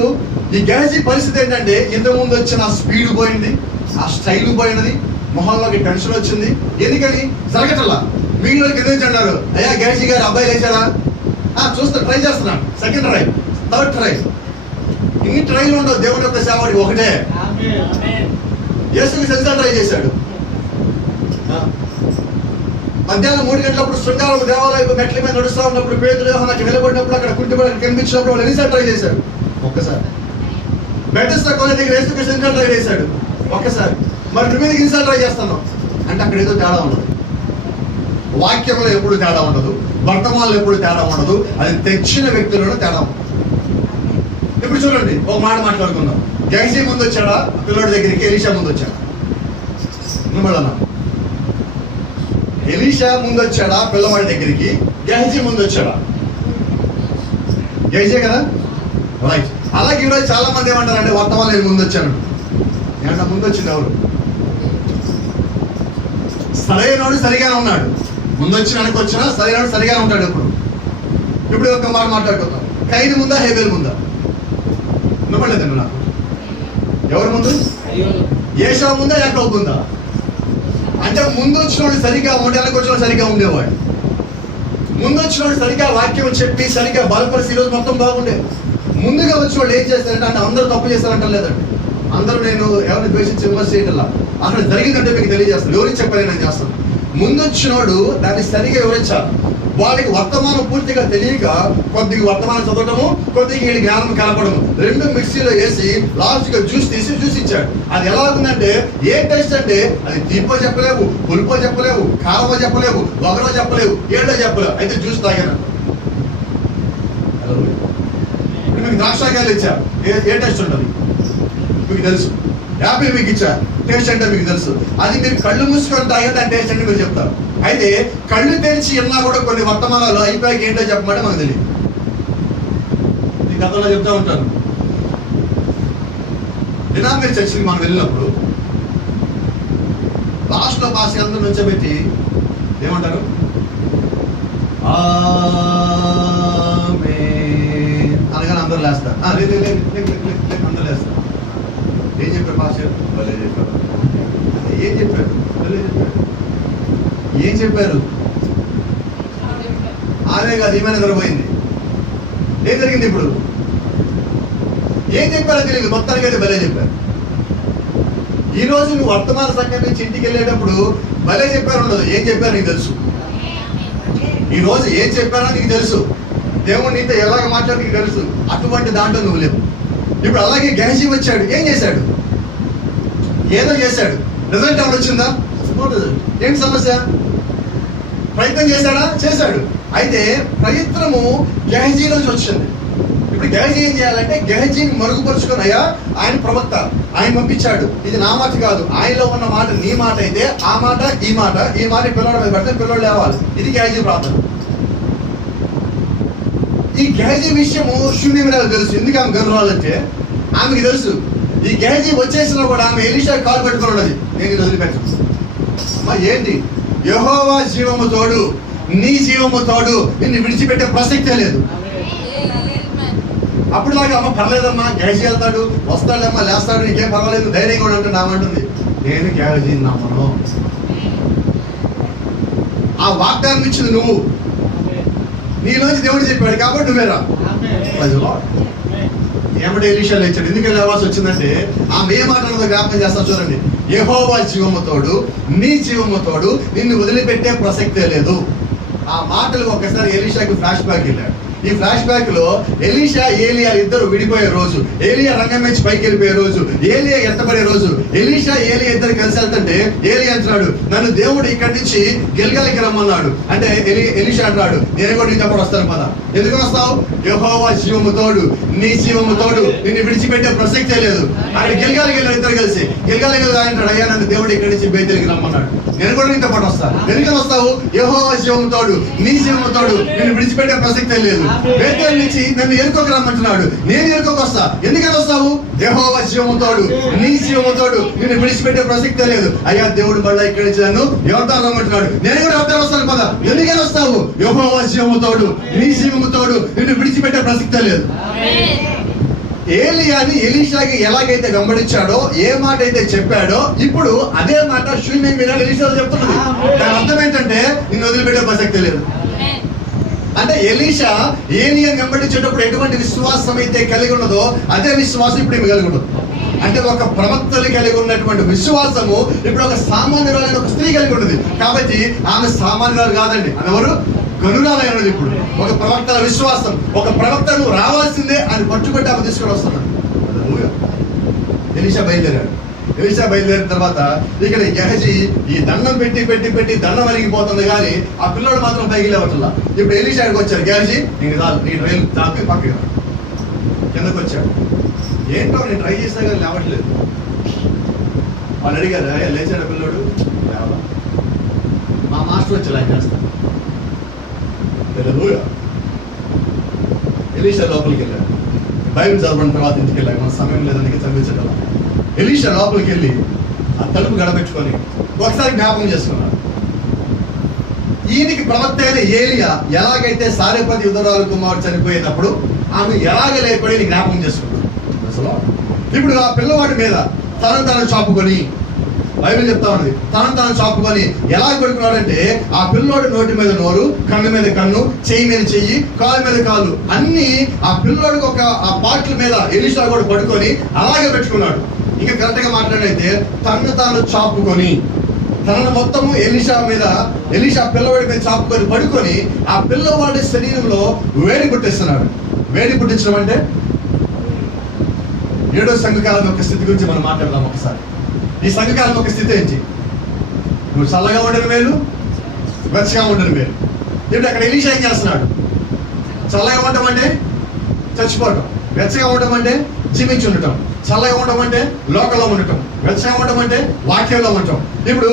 ఈ గ్యారేజీ పరిస్థితి ఏంటంటే ఇంతకుముందు వచ్చిన ఆ స్పీడ్ పోయింది, ఆ స్టైల్ పోయినది, మొహంలోకి టెన్షన్ వచ్చింది. ఎందుకని జరగటల్లా. మిగిలిన కింద అన్నారు, అయ్యా గ్యారేజీ గారు అబ్బాయి లేచారా? చూస్తా, ట్రై చేస్తున్నాను. సెకండ్ ట్రై, థర్డ్ ట్రై, ఇన్ని ట్రైలు ఉండవు. దేవుడి యొక్క సేవడి ఒకటే. యేసుకి సెల్సా ట్రై చేశాడు. మధ్యాహ్నం 3 గంటలప్పుడు శృంగారం దేవాలయం మెట్ల మీద నడుస్తూ ఉన్నప్పుడు పేతురు యోహాను నిలబడినప్పుడు అక్కడ కుంటిపడి కనిపించినప్పుడు వాళ్ళు ఎన్నిసార్లు ట్రై చేశాడు? ఒక్కసారి. బెటెస్దా కాలేజ్ దగ్గర యేసుకి సెల్సా ట్రై చేశాడు, ఒక్కసారి. మరి నువ్వు మీద ఎన్నిసార్లు ట్రై చేస్తున్నావు అంటే అక్కడ ఏదో తేడా ఉండదు. వాక్యంలో ఎప్పుడు తేడా ఉండదు, వర్తమానంలో ఎప్పుడు తేడా ఉండదు, అది తెచ్చిన వ్యక్తులలో తేడా ఉండదు. ఇప్పుడు చూడండి, ఒక మాట మాట్లాడుకుందాం. గెహజీ ముందు వచ్చాడా పిల్లడి దగ్గరికి, ఎలీషా ముందు వచ్చాడా? ఎలీషా ముందు వచ్చాడా పిల్లవాడి దగ్గరికి, గెహజీ ముందు వచ్చాడా? గెహజీ కదా, రైట్. అలాగే ఈరోజు చాలా మంది ఏమంటారంటే వర్తమానం నేను ముందు వచ్చాను. ఏమన్నా ముందు వచ్చింది ఎవరు? సరైనోడు సరిగానే ఉన్నాడు, ముందు వచ్చిన వెనక్కి వచ్చినా సరైనోడు సరిగానే ఉంటాడు. ఇప్పుడు ఒక మాట మాట్లాడుకుందాం. కయీను ముందా హేబెల్ ముందా? వినపడలేదండి నాకు. ఎవరు ముందు? ఏశావు ముందా యాకోబు ముందా? అంటే ముందు వచ్చినోడు సరిగా ఉండే, వెనక్కి వచ్చినోడు సరిగా ఉండేవాడు. ముందు వచ్చినోడు సరిగా వాక్యం చెప్పి సరిగా బలపరిచి ఈరోజు మొత్తం బాగుండేది. ముందుగా వచ్చిన వాళ్ళు ఏం చేస్తారంటే, అంటే అందరూ తప్పు చేస్తారంట లేదండి. అందరూ నేను ఎవరిని ద్వేషించి విమర్శ చేయటల్లా, అక్కడ జరిగిందంటే మీకు తెలియజేస్తాను, ఎవరికి చెప్పాలి నేను చేస్తాను. ముందు వచ్చినోడు దాన్ని సరిగా వివరించాలి. వాళ్ళకి వర్తమానం పూర్తిగా తెలియక కొద్దిగా వర్తమానం చదవటము, కొద్దిగా వీడి జ్ఞానం కలపడము, రెండు మిక్సీలో వేసి లాస్ట్గా జ్యూస్ తీసి జ్యూస్ ఇచ్చాడు. అది ఎలా ఉందంటే ఏ టేస్ట్ అంటే అది తీపో చెప్పలేవు, పులుపో చెప్పలేవు, కారమో చెప్పలేవు, వగరో చెప్పలేవు, ఏడో చెప్పలేవు. అయితే జ్యూస్ తాగాను. మీకు ద్రాక్షాకాయలు ఇచ్చా, ఏ టేస్ట్ ఉంటుంది మీకు తెలుసు. యాపిల్ మీకు ఇచ్చా, టేస్ట్ అంటే మీకు తెలుసు. అది మీరు కళ్ళు మూసుకొని తాగితే దాని టేస్ట్ అంటే మీరు చెప్తారు. అయితే కళ్ళు తెరిచి ఉన్నా కూడా కొన్ని వర్తమానాలు అయిపోయాక ఏంటో చెప్పమంటే మనకు తెలియదు. ఈ గతంలో చెప్తా ఉంటాను. డినామినేట్ చర్చికి మనం వెళ్ళినప్పుడు లాస్ట్లో పాస్ అందరూ నుంచోబెట్టి ఏమంటారు? అనగానే అందరూ లేస్తారు. అందరూ లేస్తారు. ఏం చెప్పారు పాస్? భలే చెప్పారు. ఏం చెప్పారు? భలే చెప్పారు. ఏం చెప్పారు? ఆమె కాదు, ఈమె నిద్రపోయింది. ఏం జరిగింది ఇప్పుడు? ఏం చెప్పారో తెలియదు, మొత్తానికి అయితే భలే చెప్పారు. ఈ రోజు నువ్వు వర్తమాన సంఘం నుంచి ఇంటికి వెళ్ళేటప్పుడు భలే చెప్పారు ఉండదు, ఏం చెప్పారు నీకు తెలుసు. ఈ రోజు ఏం చెప్పారో నీకు తెలుసు, దేవుడు నీతో ఎలాగ మాట్లాడి నీకు తెలుసు. అటువంటి దాంట్లో నువ్వు లేవు. ఇప్పుడు అలాగే గెహజీ వచ్చాడు, ఏం చేశాడు? ఏదో చేశాడు. రిజల్ట్ ఎవరు వచ్చిందా? No result. ఏంటి సమస్య? ప్రయత్నం చేశాడా? చేశాడు. అయితే ప్రయత్నము గెహజీ నుంచి వచ్చింది. ఇప్పుడు గెహజీ ఏం చేయాలంటే గెహజీని మరుగుపరుచుకొని, అయ్యా ఆయన ప్రవక్త, ఆయన పంపించాడు, ఇది నా మాట కాదు, ఆయనలో ఉన్న మాట నీ మాట అయితే ఆ మాట ఈ మాట పిల్లల మీద పడితే పిల్లలు లేవాలి. ఇది గెహజీ ప్రార్థన. ఈ గెహజీ విషయము శూన్యమిరాలు తెలుసు. ఎందుకు ఆమె గనురాలంటే ఆమెకి తెలుసు ఈ గెహజీ వచ్చేసినా కూడా ఆమె ఎలీషా కాలు పెట్టుకుని ఉన్నది, నేను ఇది వదిలిపెట్టను. అమ్మా ఏంటి? యెహోవా జీవము తోడు, నీ జీవము తోడు, నిన్ను విడిచిపెట్టే ప్రసక్తే లేదు. అప్పుడు దాకా అమ్మ పర్లేదమ్మా, గెహజీ వెళ్తాడు, వస్తాడమ్మా, లేస్తాడు, నీకేం పర్వాలేదు, ధైర్యం కూడా ఉంటుంది ఆమంటుంది. నేను గెహజీని నమ్మను. ఆ వాగ్దానం ఇచ్చింది నువ్వు, నీలోంచి దేవుడు చెప్పాడు కాబట్టి నువ్వేరా. ఏమంటే ఎలీషా లేచాడు. ఎందుకు లేవాల్సి వచ్చిందంటే ఆమె ఏ మాట జ్ఞాపకం చేస్తా చూడండి. యెహోవా జీవము తోడు, నీ జీవము తోడు, నిన్ను వదిలిపెట్టే ప్రసక్తే లేదు. ఆ మాటలు ఒకసారి ఎలీషాకి ఫ్లాష్ బ్యాక్ వెళ్ళాడు. ఈ ఫ్లాష్ బ్యాక్ లో ఎలీషా ఏలియా ఇద్దరు విడిపోయే రోజు, ఏలియా రంగం నుంచి పైకి వెళ్ళిపోయే రోజు, ఏలియా ఎత్తబడే రోజు. ఎలీషా ఏలియా ఇద్దరు కలిసి వెళ్తుంటే ఏలియా అంటున్నాడు, నన్ను దేవుడు ఇక్కడి నుంచి గిల్గాలికి రమ్మన్నాడు. అంటే ఎలీషా అంటున్నాడు, నేను కూడా నీతో పాటు వస్తాను పద. ఎందుకు వస్తావు? యెహోవా జీవము తోడు, నీ జీవము తోడు, నిన్ను విడిచిపెట్టే ప్రసక్తే లేదు. అక్కడ గిల్గాలికి వెళ్ళాడు ఇద్దరు కలిసి. గిల్గాలికి అంటాడు, అయ్యా నన్ను దేవుడు ఇక్కడి నుంచి బేతేలికి రమ్మన్నాడు, నేను కూడా నీతో పాటు వస్తాను. ఎందుకని వస్తావు? యెహోవా జీవము తోడు, నీ జీవము తోడు, నిన్ను విడిచిపెట్టే ప్రసక్తే లేదు. బేతేలు నుంచి నన్ను ఎరుకోక రమ్మంటున్నాడు, నేను ఎరుకోక వస్తా. ఎందుకని వస్తావు? యెహోవా జీవము తోడు, నీ జీవము తోడు, నిన్ను విడిచిపెట్టే ప్రసక్తే లేదు. అయ్యా దేవుడు మళ్ళీ ఇక్కడి నుంచి నన్ను యోర్దాను రమ్మంటున్నాడు, నేను కూడా యోర్దాను వస్తాను పద. ఎందుకని వస్తావు? యెహోవా జీవము తోడు, నీ జీవము తోడు, నిన్ను విడిచిపెట్టే ప్రసక్తే లేదు. ఏలియాని ఎలీషాకి ఎలాగైతే వెంబడించాడో, ఏ మాట అయితే చెప్పాడో, ఇప్పుడు అదే మాట శూన్యం మీద ఎలీషా చెప్తున్నది. దాని అర్థం ఏంటంటే నిన్ను వదిలిపెట్టే ప్రసక్తే లేదు. అంటే ఎలీషా ఏలియాని వెంబడించేటప్పుడు ఎటువంటి విశ్వాసం అయితే కలిగి ఉన్నదో అదే విశ్వాసం ఇప్పుడు ఈమె కలిగి ఉండదు. అంటే ఒక ప్రవక్తలు కలిగి ఉన్నటువంటి విశ్వాసము ఇప్పుడు ఒక సామాన్యురాలైన ఒక స్త్రీ కలిగి ఉన్నది. కాబట్టి ఆమె సామాన్యురాలు కాదండి, ఆమె ఎవరు? గనురాలైనది. ఇప్పుడు ఒక ప్రవక్తల విశ్వాసం, ఒక ప్రవక్తను రావాల్సిందే అని పట్టుబట్టి ఆమె తీసుకొని వస్తున్నాడు. ఎలీషా బయలుదేరాడు. ఎలీషా బయలుదేరిన తర్వాత ఇక్కడ గెహజీ ఈ దండం పెట్టి దండం అరిగిపోతుంది, కానీ ఆ పిల్లోడు మాత్రం పైకి లేవట్లా. ఇప్పుడు ఎలీషాకి వచ్చాడు, గెహజీ నీకు చాలు, నీ రైలు తాపి పక్కగా కిందకు వచ్చాడు. ఏంటో నేను ట్రై చేసినా కానీ లేవట్లేదు. వాళ్ళు అడిగారు, లేచాడు పిల్లోడు? లేవా. మా మాస్టర్ వచ్చి లైన్ చేస్తాను. ఎలీషా లోపలికి వెళ్ళాడు. బైబిల్ చదవడం తర్వాత ఇంటికి వెళ్ళాడు. మన సమయం లేదని చదివించడం. ఎలీషా లోపలికి వెళ్ళి ఆ తలుపు గడపెట్టుకొని ఒకసారి జ్ఞాపకం చేసుకున్నాడు. ఈయనకి ప్రవక్త అయిన ఏలియా ఎలాగైతే సారెపతి యుధరాలు కుమారుడు చనిపోయినప్పుడు ఆమె ఎలాగ లేకపోయి జ్ఞాపకం చేసుకున్నాడు. అసలు ఇప్పుడు ఆ పిల్లవాడి మీద తను చాపుకొని, బైబిల్ చెప్తా ఉన్నది, తను చాపుకొని ఎలా పడుకున్నాడంటే ఆ పిల్లోడు నోటి మీద నోరు, కన్ను మీద కన్ను, చెయ్యి మీద చెయ్యి, కాలు మీద కాలు, అన్ని ఆ పిల్లోడికి ఒక ఆ పాటల మీద ఎలీషా కూడా పడుకొని అలాగే పెట్టుకున్నాడు. ఇంకా కరెక్ట్ గా మాట్లాడైతే తాను చాపుకొని తనను మొత్తము ఎలీషా పిల్లవాడి మీద చాపుకొని పడుకొని ఆ పిల్లవాడి శరీరంలో వేడి పుట్టిస్తున్నాడు. వేడి పుట్టించడం అంటే 7వ సంఘకాలం యొక్క స్థితి గురించి మనం మాట్లాడదాం ఒకసారి. ఈ సంఘకాలం యొక్క స్థితి ఏంటి? నువ్వు చల్లగా ఉండని మేలు, వెచ్చగా ఉండని మేలు. ఇప్పుడు అక్కడ ఎలీషా ఏం చేస్తున్నాడు? చల్లగా ఉండటం అంటే చచ్చిపోవటం, వెచ్చగా ఉండటం అంటే జీవించి ఉండటం, చల్లగా ఉండటం అంటే లోకంలో ఉండటం, వెచ్చగా ఉండటం అంటే వాక్యంలో ఉండటం. ఇప్పుడు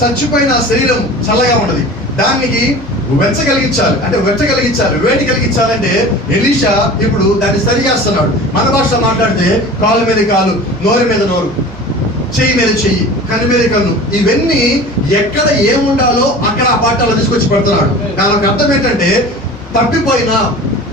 చచ్చిపోయిన శరీరం చల్లగా ఉండదు, దానికి వెచ్చగలిగించాలి, వేడి కలిగించాలంటే ఎలీషా ఇప్పుడు దాన్ని సరి చేస్తున్నాడు. మన భాషలో మాట్లాడితే కాలు మీద కాలు, నోరు మీద నోరు, చెయ్యి మీద చెయ్యి, కన్ను మీద కన్ను, ఇవన్నీ ఎక్కడ ఏముండాలో అక్కడ ఆ పాఠాలు తీసుకొచ్చి పెడుతున్నాడు. దానికి అర్థం ఏంటంటే తప్పిపోయిన,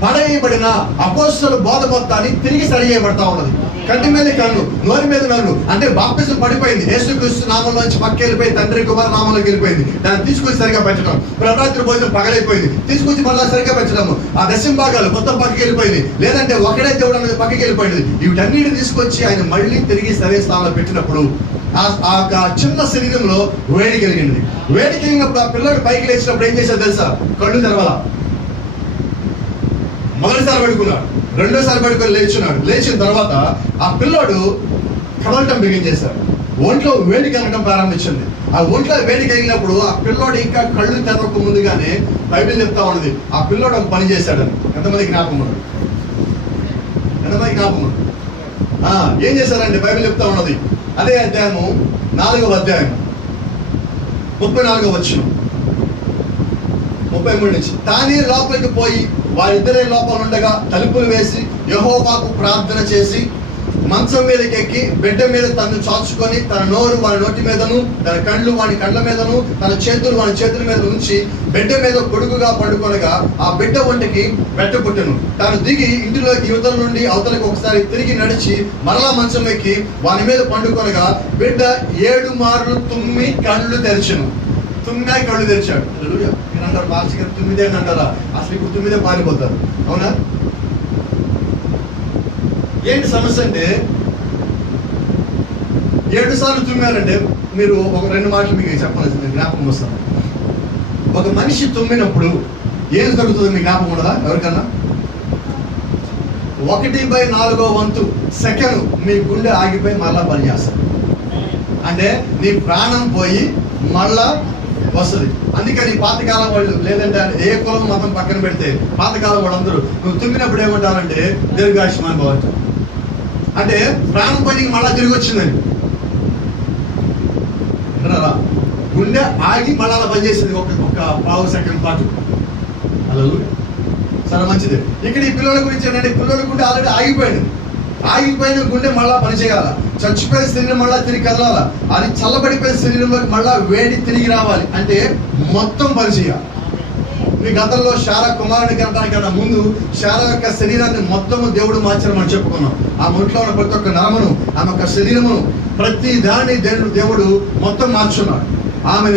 పడేయబడిన అపోస్తలుల బోధ మొత్తాన్ని తిరిగి సరి చేయబడతా ఉన్నది. కంటి మీద కన్ను, నోరి మీద నన్ను, అంటే బాప్తిజం పడిపోయింది, యేసుక్రీస్తు నామంలోంచి పక్క వెళ్ళిపోయి తండ్రి కుమార్ నామంలోకి వెళ్ళిపోయింది, దాన్ని తీసుకొచ్చి సరిగా పెట్టడం. ప్రభరాత్రి భోజనం పగలైపోయింది, తీసుకొచ్చి మళ్ళీ సరిగా పెట్టడము. ఆ దశం భాగాలు మొత్తం పక్కకి వెళ్ళిపోయింది, లేదంటే ఒకడే దేవుడు అనేది పక్కకి వెళ్ళిపోయింది. వీటన్నిటిని తీసుకొచ్చి ఆయన మళ్ళీ తిరిగి సరైన స్థానంలో పెట్టినప్పుడు ఆ చిన్న శరీరంలో వేడి కలిగింది. వేడి కలిగినప్పుడు ఆ పిల్లడు పైకి లేచినప్పుడు ఏం చేశారు తెలుసా? కళ్ళు తెరవాల. మొదటిసారి పడుకున్నాడు, రెండోసారి పడుకొని లేచున్నాడు. లేచిన తర్వాత ఆ పిల్లోడు కదలటం బిగిన్ చేశాడు. ఒంట్లో వేడి కలగడం ప్రారంభించింది. ఆ ఒంట్లో వేడి కలిగినప్పుడు ఆ పిల్లోడు ఇంకా కళ్ళు తెరవక ముందుగానే బైబిల్ చెప్తా ఉన్నది, ఆ పిల్లోడు ఒక పని చేశాడని. ఎంతమంది జ్ఞాపకం ఉన్నది? ఎంతమంది జ్ఞాపకం ఉన్నది? ఏం చేశారంటే బైబిల్ చెప్తా ఉన్నది, అదే అధ్యాయము 4వ అధ్యాయం 34వ వచనం 33 నుంచి. తానే లోపలికి పోయి వారిద్దరే లోపల ఉండగా తలుపులు వేసి యెహోవాకు ప్రార్థన చేసి మంచం మీదకి ఎక్కి బిడ్డ మీద తను చాచుకొని తన నోరు వాని నోటి మీదను, తన కళ్ళు వాని కళ్ళ మీదను, తన చేతులు వాని చేతుల మీద ఉంచి బిడ్డ మీద కొడుకుగా పడుకొనగా ఆ బిడ్డ ఒంటికి బెట్ట పుట్టెను. తాను దిగి ఇంటిలోకి యువతల నుండి అవతలకు ఒకసారి తిరిగి నడిచి మరలా మంచం ఎక్కి వాని మీద పండుకొనగా బిడ్డ 7 మార్లు తుమ్మి కళ్ళు తెరిచెను. తుమ్మాయి కళ్ళు తెరిచాడు. అంటారు పాస్టర్ గారు తుమ్మిదే అని అంటారా? అసలు ఇప్పుడు తుమ్మిదే పారిపోతారు. అవునా? ఏంటి సమస్య అంటే 7 సార్లు తుమ్మారంటే మీరు ఒక 2 మాటలు మీకు చెప్పాల్సింది జ్ఞాపకం వస్తాను. ఒక మనిషి తుమ్మినప్పుడు ఏం జరుగుతుందో మీకు జ్ఞాపకం ఉండదా ఎవరికన్నా? 1/4 సెకండ్ మీ గుండె ఆగిపోయి మళ్ళా పనిచేస్తారు. అంటే నీ ప్రాణం పోయి మళ్ళా వస్తుంది. అందుకని పాతకాలం వాళ్ళు, లేదంటే ఏ కులం మతం పక్కన పెడితే పాతకాలం వాళ్ళందరూ నువ్వు తుమ్మినప్పుడు ఏమంటారంటే దీర్ఘాయుష్మాన్ భవ అంటారు. అంటే ప్రాణం పనికి మళ్ళా తిరిగి వచ్చిందని అంటారా? గుండె ఆగి మళ్ళా అలా పనిచేసింది ఒక పావు సెకండ్ పాటు. అలా చాలా మంచిది. ఇక్కడ ఈ పిల్లల గురించి ఏంటంటే పిల్లల గుండె ఆల్రెడీ ఆగిపోయిన గుండె మళ్ళా పనిచేయాల. చచ్చిపోయిన శరీరం మళ్ళా తిరిగి కదలాల. అది చల్లబడిపోయిన శరీరంలోకి మళ్ళా వేడి తిరిగి రావాలి. అంటే మొత్తం పనిచేయాలి. మీ గతంలో శారా కుమారుని కనడానికన్నా ముందు శారా యొక్క శరీరాన్ని మొత్తము దేవుడు మార్చారని చెప్పుకున్నాం. ఆ ఒంట్లో ఉన్న ప్రతి ఒక్క నరమును, ఆమె యొక్క శరీరమును, ప్రతి దాన్ని దేవుడు మొత్తం మార్చున్నాడు. ఆమె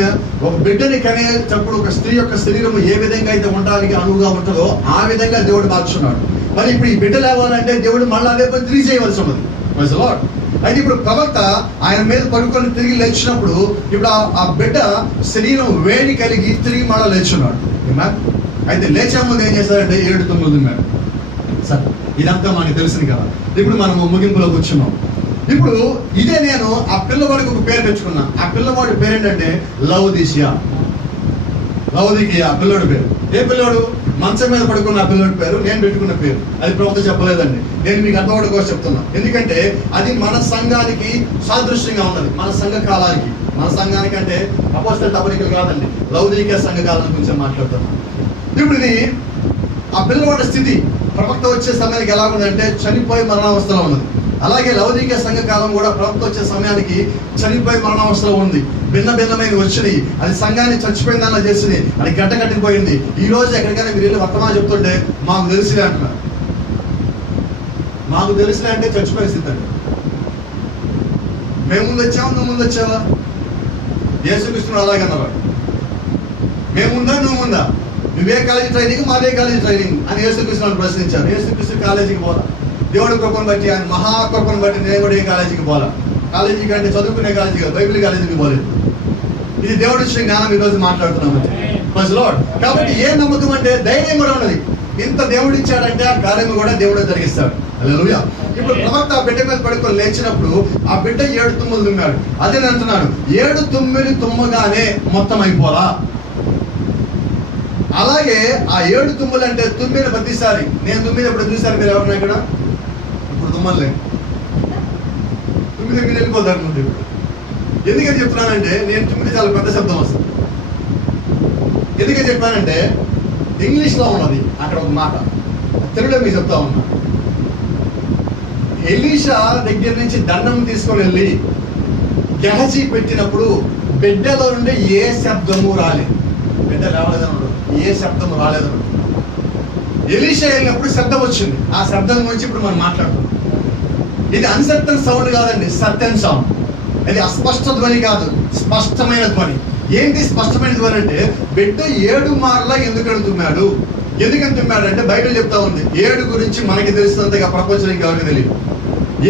ఒక బిడ్డని కనేటప్పుడు ఒక స్త్రీ యొక్క శరీరం ఏ విధంగా అయితే ఉండడానికి అనువుగా ఉంటుందో ఆ విధంగా దేవుడు మార్చున్నాడు. మరి ఇప్పుడు ఈ బిడ్డ లేవాలంటే దేవుడు మళ్ళీ అదే పని తిరిగి చేయవలసి ఉన్నది. అయితే ఇప్పుడు ప్రవక్త ఆయన మీద పడుకొని తిరిగి లేచినప్పుడు ఇప్పుడు ఆ బిడ్డ శరీరం వేడి కలిగి తిరిగి మళ్ళీ లేచున్నాడు. అయితే లేచే ముందు ఏం చేశారంటే 7 తుమ్ములు తుమ్మాడు. సరే, ఇదంతా మనకు తెలిసింది కదా. ఇప్పుడు మనం ముగింపులోకి వచ్చున్నాం. ఇప్పుడు ఇదే నేను ఆ పిల్లవాడికి ఒక పేరు పెట్టుకున్నా. ఆ పిల్లవాడి పేరు ఏంటంటే లవదీషియా. ఆ పిల్లోడి పేరు. ఏ పిల్లోడు? మంచం మీద పడుకున్న ఆ పిల్లోడి పేరు నేను పెట్టుకున్న పేరు. అది ప్రవక్త చెప్పలేదండి, నేను మీకు అర్థం కోసం చెప్తున్నా. ఎందుకంటే అది మన సంఘానికి సాదృశ్యంగా ఉన్నది, మన సంఘ కాలానికి. మన సంఘానికి అంటే అపోస్తలుల తపరికలు కాదండి, లౌదీక సంఘ కాలం గురించి మాట్లాడుతున్నాను. ఇప్పుడు ఇది ఆ పిల్లవాడి స్థితి ప్రవక్త వచ్చే సమయానికి ఎలా ఉందంటే చనిపోయి మరణావస్థలో ఉన్నది. అలాగే లౌదీక సంఘ కాలం కూడా ప్రవక్త వచ్చే సమయానికి చనిపోయి మరణావస్థలో ఉంది. భిన్నమైన వచ్చినాయి. అది సంఘాన్ని చచ్చిపోయిన దానిలా చేసింది. అది గడ్డ కట్టిపోయింది. ఈ రోజు ఎక్కడికైనా మీరు వెళ్ళి వర్తమానం చెప్తుంటే మాకు తెలిసిలే అంటున్నారు. మాకు తెలిసిలే అంటే చచ్చిపోయే స్థితి అండి. మేము ముందు వచ్చావా, నువ్వు ముందు వచ్చావా? యేసుక్రీస్తుడు అలాగన్నవాడు. మేముందా నువ్వు ముందా? నువ్వే కాలేజీ ట్రైనింగ్, మాదే కాలేజీ ట్రైనింగ్ అని యేసుక్రీస్తుని ప్రశ్నించారు. యేసుక్రీస్తు కాలేజీకి పోలా. దేవుడి కృపను బట్టి, ఆయన మహాకృపను బట్టి నేను కూడా ఏ కాలేజీకి పోలా. కాలేజీకి అంటే చదువుకునే కాలేజీకి, బైబిల్ కాలేజీకి పోలేదు. ఇది దేవుడు ఇచ్చిన జ్ఞానం ఈరోజు మాట్లాడుతున్నాం. కాబట్టి ఏ నమ్మకం అంటే ధైర్యం కూడా ఉన్నది. ఇంత దేవుడు ఇచ్చాడంటే ఆ కార్యం కూడా దేవుడే జరిగిస్తాడు. హల్లెలూయా. ఇప్పుడు ప్రవక్త ఆ బిడ్డ మీద పడుకొని లేచినప్పుడు ఆ బిడ్డ 7 తుమ్ములు తుమ్మాడు. అదే నేను అంటున్నాను, 7 తుమ్మిలు తుమ్మగానే మొత్తం అయిపోరా? అలాగే ఆ 7 తుమ్ములు అంటే తుమ్మిన ప్రతిసారి, నేను తుమ్మినప్పుడు చూసారు మీరు ఎవరన్నా ఇక్కడ? ఇప్పుడు తుమ్మలే, తుమ్మిది మీరు వెళ్ళిపోతారు ముందు. ఇప్పుడు ఎందుకని చెప్తున్నానంటే నేను తుమ్మిది చాలా పెద్ద శబ్దం వస్తుంది. ఎందుకని చెప్పానంటే ఇంగ్లీష్లో ఉన్నది అక్కడ ఒక మాట, తెలుగులో మీకు చెప్తా ఉన్నా. ఎలీషా దగ్గర నుంచి దండం తీసుకొని వెళ్ళి గెహజీ పెట్టినప్పుడు బిడ్డలో నుండి ఏ శబ్దము రాలేదు. బిడ్డ లేవలేదన్నాడు, ఏ శబ్దము రాలేదన్నాడు. ఎలీషా వెళ్ళినప్పుడు శబ్దం వచ్చింది. ఆ శబ్దం గురించి ఇప్పుడు మనం మాట్లాడుతున్నాం. ఇది అన్సర్టన్ సౌండ్ కాదండి, సర్టన్ సౌండ్. ఇది అస్పష్ట ధ్వని కాదు, స్పష్టమైన ధ్వని. ఏంటి స్పష్టమైన ధ్వని అంటే బిడ్డ 7 మార్లా ఎందుకని తుమ్మాడు. ఎందుకని తుమ్మాడు అంటే బైబిల్ చెప్తా ఉంది 7 గురించి మనకి తెలిసినంతగా ప్రపంచానికి ఎవరికి తెలియదు.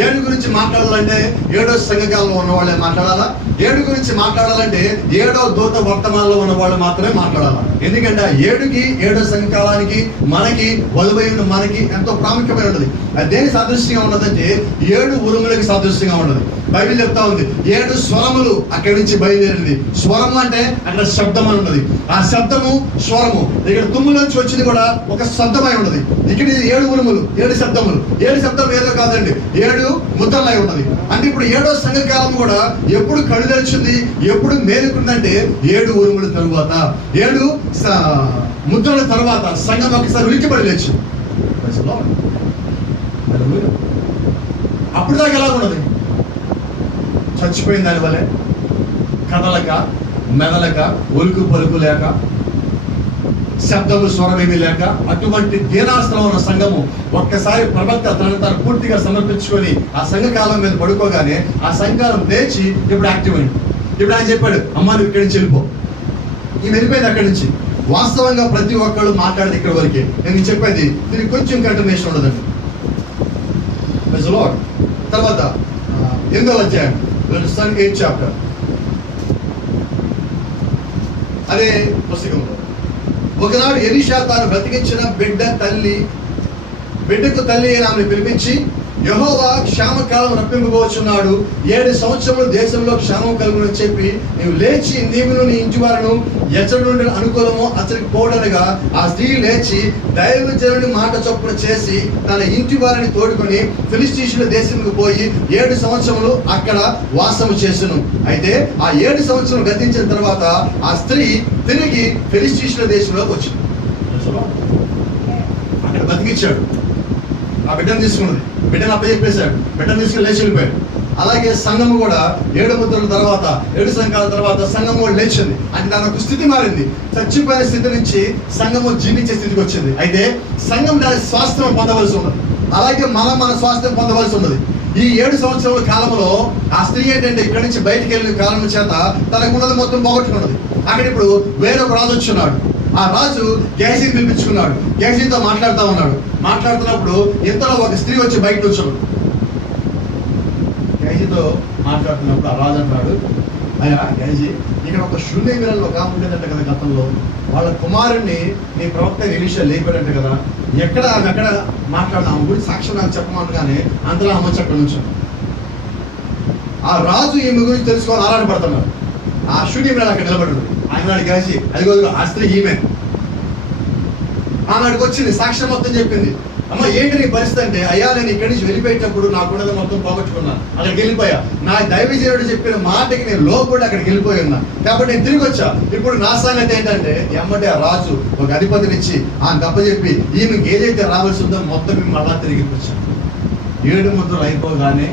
7 గురించి మాట్లాడాలంటే 7వ సంఘకాలంలో ఉన్న వాళ్ళే మాట్లాడాలా, ఏడు గురించి మాట్లాడాలంటే 7వ దూత వర్తమానంలో ఉన్న వాళ్ళు మాత్రమే మాట్లాడాలి. ఎందుకంటే 7కి 7 సంఘకాలానికి మనకి వధువైన మనకి ఎంతో ప్రాముఖ్యమైన ఉన్నది. అది దేని సాదృశ్యంగా ఉన్నదంటే 7 ఉరుములకి సాదృశ్యంగా ఉన్నది. బైబిల్ చెప్తా ఉంది 7 స్వరములు అక్కడి నుంచి బయలుదేరింది. స్వరము అంటే అక్కడ శబ్దం అని ఉన్నది. ఆ శబ్దము స్వరము ఇక్కడ తుమ్ములోంచి వచ్చింది కూడా ఒక శబ్దమై ఉన్నది. ఇక్కడ 7 ఉరుములు 7 శబ్దములు. 7 శబ్దం ఏదో కాదండి, 7 ముద్రలై ఉన్నది. అంటే ఇప్పుడు 7వ సంఘకాలం కూడా ఎప్పుడు కళ్ళు తెరిచింది, ఎప్పుడు మేలుకుందంటే 7 ఉరుముల తరువాత 7 ముద్రల తరువాత సంఘం ఒకసారి ఉలిక్కిపడి లేచింది. అప్పుడు దాకా ఎలా ఉన్నది? చచ్చిపోయిన దాని వల్లే కదలక మెదలక ఒలుకు పలుకు లేక శబ్దము స్వరమేమీ లేక అటువంటి దీనాస్త్రం ఉన్న సంఘము ఒక్కసారి ప్రవక్త తను పూర్తిగా సమర్పించుకొని ఆ సంఘకాలం మీద పడుకోగానే ఆ సంఘకాలం లేచి ఇప్పుడు యాక్టివ్ అయింది. ఇప్పుడు ఆయన చెప్పాడు, అమ్మ నువ్వు ఇక్కడి నుంచి వెళ్ళిపో. ఈ వెళ్ళిపోయింది అక్కడి నుంచి. వాస్తవంగా ప్రతి ఒక్కళ్ళు మాట్లాడేది ఇక్కడ వరకే. నేను చెప్పేది దీనికి కొంచెం కంటిన్యూషన్ ఉండదండి. తర్వాత 8వ అధ్యాయం 8th చాప్టర్ అదే పుస్తకంలో ఒకనాడు ఎలీషా తాను బ్రతికించిన బిడ్డకు తల్లి అయిన ఆమెను పిలిపించి, యెహోవా క్షామకాలం రప్పింపబోచున్నాడు, 7 సంవత్సరములు దేశంలో క్షామం కలుగునని చెప్పి నీవు లేచి నీవును నీ ఇంటి వారును ఎచ్చడి నుండి అనుకూలమో అతడికి పోడనగా ఆ స్త్రీ లేచి దైవజనుడి మాట చొప్పున చేసి తన ఇంటి వారిని తోడుకొని ఫిలిష్తీయుల దేశంకు పోయి 7 సంవత్సరములు అక్కడ వాసము చేసెను. అయితే ఆ 7 సంవత్సరం గతించిన తర్వాత ఆ స్త్రీ తిరిగి ఫిలిష్తీయుల దేశంలోకి వచ్చింది. అక్కడ బతికిచ్చాడు. ఆ బిడ్డను తీసుకున్నది, బిడ్డను అప్పచెప్పేశాడు, బిడ్డను తీసుకుని లేచి వెళ్ళిపోయాడు. అలాగే సంఘము కూడా 7 ముద్రల తర్వాత 7 సంఘాల తర్వాత సంఘము కూడా లేచింది. అంటే దాని ఒక స్థితి మారింది. చచ్చిపోయిన స్థితి నుంచి సంఘము జీవించే స్థితికి వచ్చింది. అయితే సంఘం దాని స్వాస్థ్యం పొందవలసి ఉన్నది. అలాగే మన స్వాస్థ్యం పొందవలసి ఉన్నది. ఈ 7 సంవత్సరాల కాలంలో ఆ స్త్రీ ఏంటంటే ఇక్కడి నుంచి బయటికి వెళ్ళిన కాలం చేత తనకు ఉన్నది మొత్తం పోగొట్టుకున్నది. అక్కడ ఇప్పుడు వేరొక రాజు వచ్చున్నాడు. ఆ రాజు గేహజీని పిలిపించుకున్నాడు. గేహజీతో మాట్లాడుతూ ఉన్నాడు. మాట్లాడుతున్నప్పుడు ఇంతలో ఒక స్త్రీ వచ్చి బయట వచ్చాడు. గేహజీతో మాట్లాడుతున్నప్పుడు ఆ రాజు అంటాడు, అయ్యా గేహజీ, ఇక్కడ ఒక శూన్యమిలలో ఒక ఆమె ఉండేదంట కదా గతంలో, వాళ్ళ కుమారుణ్ణి నీ ప్రవక్త ఎలీషా లేపాడంట కదా, ఎక్కడ మాట్లాడిన ఆమె గురించి సాక్ష్యం నాకు చెప్పమనగానే అంతలో అమ్మ అక్కడ నుంచాడు. ఆ రాజు ఈమె గురించి తెలుసుకోవాలి ఆరాటపడుతున్నాడు. ఆ శూన్యమిలలో అక్కడ నిలబడ్డాడు. ఆయన గేహజీ అదిగో ఆ స్త్రీ ఈమె ఆనాడికి వచ్చింది, సాక్ష్యం మొత్తం చెప్పింది. అమ్మ ఏంటి నీ పరిస్థితి అంటే, అయ్యా నేను ఇక్కడి నుంచి వెళ్ళిపోయేటప్పుడు నాకున్నది మొత్తం పోగొట్టుకున్నాను, అక్కడికి వెళ్ళిపోయా, నా దైవజనుడు చెప్పిన మాటకి నేను లోపడి అక్కడికి వెళ్ళిపోయి ఉన్నా, కాబట్టి నేను తిరిగి వచ్చా. ఇప్పుడు నా సంగతి ఏంటంటే ఎమ్మటే ఆ రాజు ఒక అధిపతినిచ్చి ఆ గప్పచెప్పి ఈమెకి ఏదైతే రావాల్సి ఉందో మొత్తం మేము మళ్ళా తిరిగి వచ్చాను. 7 ముద్రలు అయిపోగానే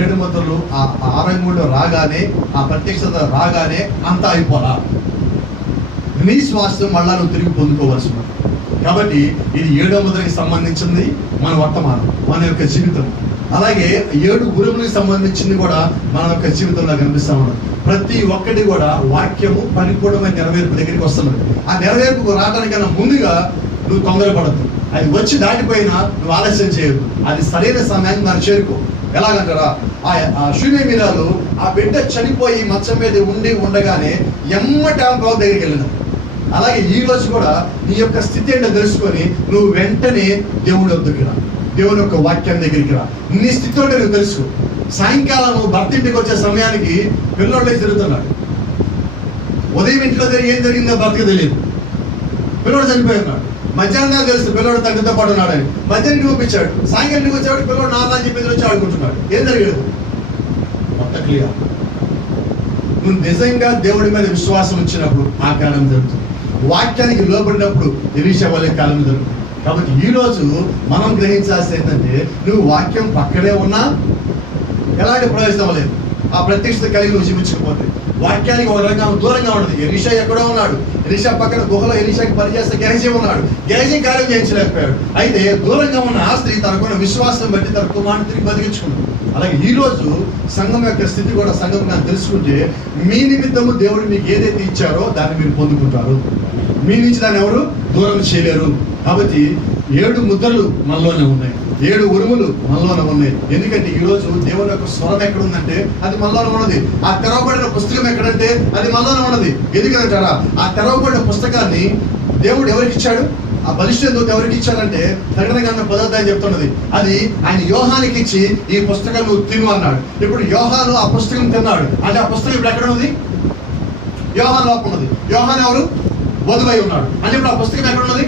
7 ముద్రలు ఆ ఆరంగుడు రాగానే ఆ ప్రత్యక్షత రాగానే అంతా అయిపోలా, నీ స్వాస్థ్యం మళ్ళా నువ్వు తిరిగి పొందుకోవాల్సి ఉంది. కాబట్టి ఇది 7వ ముద్రకి సంబంధించింది మన వర్తమానం, మన యొక్క జీవితం. అలాగే 7 ఉరుములకు సంబంధించింది కూడా మన యొక్క జీవితంలో కనిపిస్తా ఉన్నది. ప్రతి ఒక్కటి కూడా వాక్యము పరిపూర్ణమైన నెరవేర్పు దగ్గరికి వస్తున్నది. ఆ నెరవేర్పుకు రావడానికన్నా ముందుగా నువ్వు తొందరపడద్దు. అది వచ్చి దాటిపోయినా నువ్వు ఆలస్యం చేయొద్దు. అది సరైన సమయాన్ని మరి చేరుకో. ఎలాగంటారా, ఆ శూన్యమిరాలు ఆ బిడ్డ చనిపోయి మంచం మీద ఉండగానే ఎమ్మటి ఆమె ప్రభు దగ్గరికి వెళ్ళిన. అలాగే ఈ రోజు కూడా నీ యొక్క స్థితి ఏంటో తెలుసుకొని నువ్వు వెంటనే దేవుడి వద్దకు రా, దేవుని యొక్క వాక్యం దగ్గరికి రా. నీ స్థితి ఉంటే నువ్వు తెలుసుకో. సాయంకాలం భర్త ఇంటికి వచ్చే సమయానికి పిల్లోళ్ళే తిరుగుతున్నాడు. ఉదయం ఇంట్లో ఏం జరిగిందో భర్తకు తెలియదు. పిల్లోడు చనిపోయి ఉన్నాడు. మధ్యాహ్నం తెలుసు పిల్లోడు తండ్రితో పాటు ఉన్నాడని. మధ్యాహ్నం పంపించాడు. సాయంకాలం వచ్చాడు, పిల్లోడు నాన్న అని చెప్పి వచ్చి ఆడుకుంటున్నాడు. ఏం జరిగాడు మొత్తం క్లియర్. నువ్వు నిజంగా దేవుడి మీద విశ్వాసం వచ్చినప్పుడు ఆ కాలం జరుగుతుంది. వాక్యానికి లోబడినప్పుడు ఎలీషా వాళ్ళ కాలం జరుగుతుంది. కాబట్టి ఈ రోజు మనం గ్రహించాల్సి ఏంటంటే, నువ్వు వాక్యం పక్కనే ఉన్నా ఎలాంటి ప్రయోజనం లేదు. ఆ ప్రత్యక్షత కలిగి నువ్వు జీవించకపోతే వాక్యానికి ఒక రకంగా దూరంగా ఉండదు. ఎలీషా ఎక్కడో ఉన్నాడు. ఎలీషా పక్కన గుహలో ఎలీషాకి పనిచేస్తే గేహజీ ఉన్నాడు. గేహజీ కార్యం చేయించలేకపోయాడు. అయితే దూరంగా ఉన్న ఆ స్త్రీ తనకున్న విశ్వాసం బట్టి తన కుమారుని తిరిగి బతికించుకున్నాడు. అలాగే ఈ రోజు సంఘం యొక్క స్థితి కూడా సంఘం నాకు తెలుసుకుంటే, మీ నిమిత్తము దేవుడు మీకు ఏదైతే ఇచ్చారో దాన్ని మీరు పొందుకుంటారు. మీ నుంచి దాన్ని ఎవరు దూరం చేయలేరు. కాబట్టి 7 ముద్రలు మనలోనే ఉన్నాయి. 7 ఉరుములు మనలోనే ఉన్నాయి. ఎందుకంటే ఈ రోజు దేవుని యొక్క స్వరం ఎక్కడ ఉందంటే అది మనలోనే ఉన్నది. ఆ తెరవబడిన పుస్తకం ఎక్కడంటే అది మనలోనే ఉన్నది. ఎందుకంటారా, ఆ తెరవబడిన పుస్తకాన్ని దేవుడు ఎవరికి ఇచ్చాడు? ఆ బలిష్ట దూత ఎవరికి ఇచ్చాడంటే ప్రకటన గ్రంథం 10వ అధ్యాయం చెప్తున్నది. అది ఆయన యోహానికి ఇచ్చి ఈ పుస్తకం నువ్వు తిను అన్నాడు. ఇప్పుడు యోహాను ఆ పుస్తకం తిన్నాడు అంటే ఆ పుస్తకం ఇప్పుడు ఎక్కడ ఉంది? యోహాను లోపల ఉన్నది. యోహాను ఎవరు? వధువై ఉన్నాడు. అంటే ఇప్పుడు ఆ పుస్తకం ఎక్కడ ఉన్నది?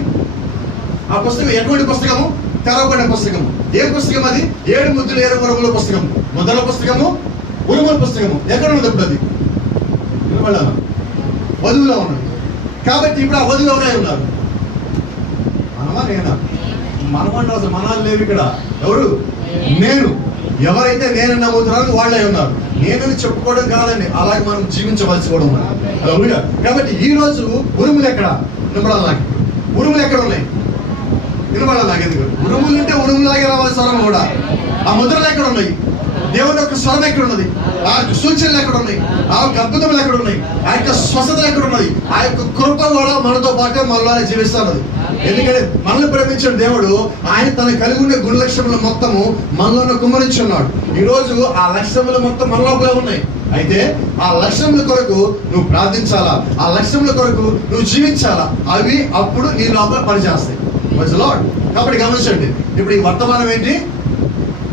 ఆ పుస్తకం ఎటువంటి పుస్తకము? తెరవబడిన పుస్తకము. ఏ పుస్తకం అది? 7 ముద్దులు 7 ఉరుముల పుస్తకము. మొదల పుస్తకము, ఉరుముల పుస్తకము ఎక్కడ ఉన్నది? ఇప్పుడు అది వధువులో ఉన్నది. కాబట్టి ఇప్పుడు ఆ వధువు ఎవరై ఉన్నారు? మనమా నేనా? మనమంటే అసలు మనాలు లేవు ఇక్కడ. ఎవరు? నేను. ఎవరైతే నేను నమ్ముతున్నారో వాళ్ళే ఉన్నారు. నేనని చెప్పుకోవడం కాదండి, అలాగే మనం జీవించవలసి కూడా ఉన్నారు. కాబట్టి ఈ రోజు ఉరుములు ఎక్కడ వినపడాలి? నాకు ఉరుములు ఎక్కడ ఉన్నాయి? వినపడాలి నాకు. ఎందుకు ఉరుములు అంటే ఉరుములాగే రావాలి స్వరం కూడా. ఆ ముద్రలు ఎక్కడ ఉన్నాయి? దేవుని యొక్క స్వరం ఎక్కడ ఉన్నది? ఆ యొక్క సూచనలు ఎక్కడ ఉన్నాయి? ఆ యొక్క అద్భుతములు ఎక్కడ ఉన్నాయి? ఆ యొక్క స్వస్థతలు ఎక్కడ ఉన్నది? ఆ యొక్క కృప కూడా మనతో పాటే మనలోనే జీవిస్తున్నది. ఎందుకంటే మనల్ని ప్రేమించిన దేవుడు ఆయన తన కలిగి ఉండే గుణ లక్ష్యములు మొత్తము మనలోనే కుమ్మరించున్నాడు. ఈ రోజు ఆ లక్ష్యములు మొత్తం మన లోపలే ఉన్నాయి. అయితే ఆ లక్ష్యముల కొరకు నువ్వు ప్రార్థించాలా, ఆ లక్ష్యముల కొరకు నువ్వు జీవించాలా. అవి అప్పుడు నీ లోపల పనిచేస్తాయి. కాబట్టి గమనించండి, ఇప్పుడు ఈ వర్తమానం ఏంటి?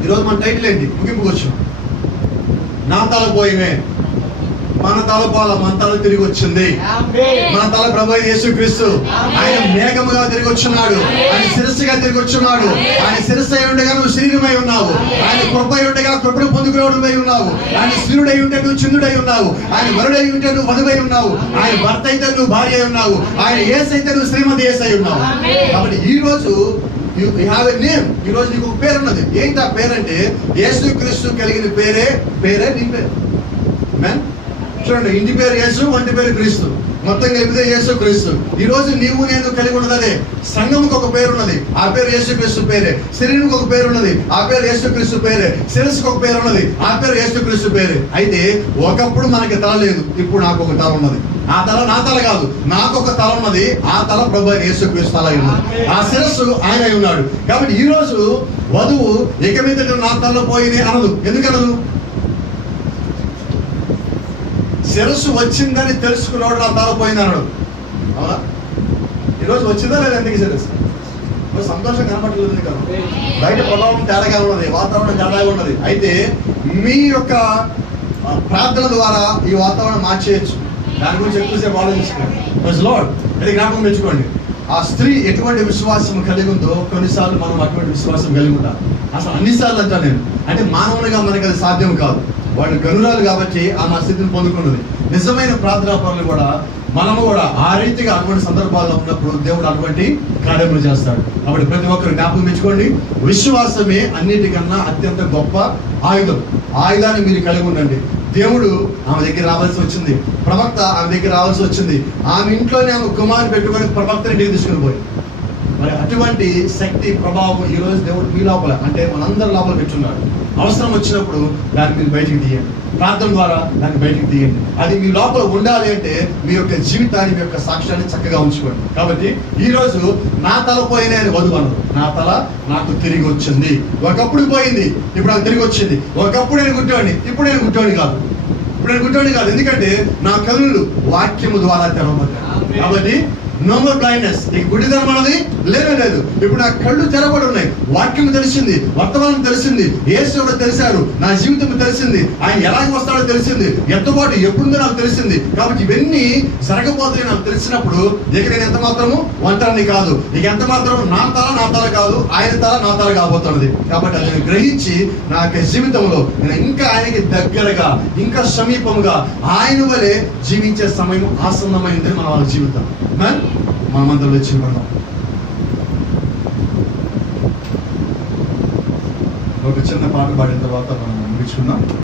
ఈరోజు మన టైటిల్ ఏంటి? ముగింపుకు వచ్చాం. నా తల పోయిమే, మన తల పోల, మన తల తిరిగి వచ్చింది. మన తల ప్రభు యేసుక్రీస్తు. ఆయన మేఘముగా తిరిగి వచ్చున్నాడు. ఆయన శిరస్సుగా తిరిగి వచ్చున్నాడు. ఆయన శిరస్సు అయి ఉండగా నువ్వు శరీరమై ఉన్నావు. ఆయన కృప అయి ఉండగా కృపను పొందుకునేవాడుమై ఉన్నావు. ఆయన స్త్రీయుడై ఉంటే నువ్వు చంద్రుడై ఉన్నావు. ఆయన వరుడై ఉంటే నువ్వు వధువై ఉన్నావు. ఆయన భర్త అయితే నువ్వు భార్య అయి ఉన్నావు. ఆయన యేసు అయితే నువ్వు శ్రీమతి యేసు అయి ఉన్నావు. కాబట్టి ఈ రోజు యు హ్యావ్ ఎ నేమ్. ఈ రోజు నీకు ఒక పేరు ఉన్నది. ఏంటి ఆ పేరంటే యేసుక్రీస్తు కలిగిన పేరే నీ పేరు. చూడండి, ఇంటి పేరు యేసు, వంటి పేరు క్రీస్తు, మొత్తం కలిపితే యేసు క్రీస్తు. ఈ రోజు నీవు నేను కలిగి ఉన్నదే. సంఘముకు ఒక పేరు ఉన్నది, ఆ పేరు యేసుక్రీస్తు పేరే. శరీరానికి ఒక పేరు ఉన్నది, ఆ పేరు యేసుక్రీస్తు పేరే. శిరస్సుకు ఒక పేరు ఉన్నది, ఆ పేరు యేసుక్రీస్తు పేరే. అయితే ఒకప్పుడు మనకి తల లేదు, ఇప్పుడు నాకు ఒక తల ఉన్నది. ఆ తల నా తల కాదు, నాకు ఒక తల ఉన్నది. ఆ తల ప్రభు యేసుక్రీస్తు తల ఉన్నది. ఆ శిరస్సు ఆయన ఉన్నాడు. కాబట్టి ఈ రోజు వధువు ఇక మీద నా తల పోయింది అనదు. ఎందుకనదు? శిరస్సు వచ్చిందని తెలుసుకున్నాడు, నా తల పోయింది అన్నాడు. అవునా? ఈరోజు వచ్చిందా లేదా? ఎందుకు శిరస్సు సంతోషం కనపడలేదు కదా. బయట ప్రభావం తేడాగా ఉన్నది, వాతావరణం తేడాగా ఉన్నది. అయితే మీ యొక్క ప్రార్థన ద్వారా ఈ వాతావరణం మార్చేయచ్చు. దాని గురించి ఎక్కువసేపు ఆలోచించుకోండి. అది జ్ఞాపకం తెచ్చుకోండి. ఆ స్త్రీ ఎటువంటి విశ్వాసం కలిగి ఉందో కొన్నిసార్లు మనం అటువంటి విశ్వాసం కలిగి ఉంటాం. అసలు అన్నిసార్లు అంటా నేను, అంటే మానవునిగా మనకి అది సాధ్యం కాదు. వాళ్ళు గనురాలు కాబట్టి ఆమె స్థితిని పొందుకున్నది. నిజమైన ప్రార్థనా పనులు కూడా మనము కూడా ఆ రీతిగా అటువంటి సందర్భాల్లో ఉన్నప్పుడు దేవుడు అటువంటి కార్యములు చేస్తాడు. కాబట్టి ప్రతి ఒక్కరు జ్ఞాపకం తెచ్చుకోండి, విశ్వాసమే అన్నిటికన్నా అత్యంత గొప్ప ఆయుధం. ఆయుధాన్ని మీరు కలిగి ఉండండి. దేవుడు ఆమె దగ్గర రావాల్సి వచ్చింది, ప్రవక్త ఆమె దగ్గర రావాల్సి వచ్చింది. ఆమె ఇంట్లోనే ఆమె కుమారుని పెట్టుకొని ప్రవక్తని ఇంటికి తీసుకుని పోయి, మరి అటువంటి శక్తి ప్రభావం ఈ రోజు దేవుడు మీ లోపల, అంటే మనందరి లోపల పెట్టున్నాడు. అవసరం వచ్చినప్పుడు దాన్ని మీరు బయటికి తీయండి, ప్రార్థన ద్వారా దాన్ని బయటికి తీయండి. అది మీ లోపల ఉండాలి అంటే మీ యొక్క జీవితాన్ని, మీ యొక్క సాక్ష్యాన్ని చక్కగా ఉంచుకోండి. కాబట్టి ఈ రోజు నా తల పోయిన అని వధువు అన్నది. నా తల నాకు తిరిగి వచ్చింది. ఒకప్పుడు పోయింది, ఇప్పుడు నాకు తిరిగి వచ్చింది. ఒకప్పుడు నేను గుట్టోడిని, ఇప్పుడు నేను గుట్టోడిని కాదు. ఇప్పుడు నేను గుట్టోడిని కాదు, ఎందుకంటే నా కన్నులు వాక్యము ద్వారా తెరవబడ్డాయి. కాబట్టి నో మోర్ బ్లైండ్నెస్. నీకు గుడ్డితనం అన్నది లేనే లేదు. ఇప్పుడు నా కళ్ళు తెరబడి ఉన్నాయి. వాక్యం తెలిసింది, వర్తమానం తెలిసింది, యేసు తెలిసాడు, నా జీవితం తెలిసింది, ఆయన ఎలాగ వస్తాడో తెలిసింది, ఎత్తుబాటు ఎప్పుడుందో నాకు తెలిసింది. కాబట్టి ఇవన్నీ జరగబోతున్నాయి నాకు తెలిసినప్పుడు ఇక నేను ఎంత మాత్రము ఒంటరిని కాదు. ఇక ఎంత మాత్రం నా తల కాదు, ఆయన తల నా తల కాబోతున్నది. కాబట్టి అది గ్రహించి నా యొక్క జీవితంలో నేను ఇంకా ఆయనకి దగ్గరగా, ఇంకా సమీపంగా ఆయన వలె జీవించే సమయం ఆసన్నమైందని మన వాళ్ళ జీవితం. మనమందరూ వచ్చి పడదాం. ఒక చిన్న పాట పాడిన తర్వాత మనం ముగించుకుందాం.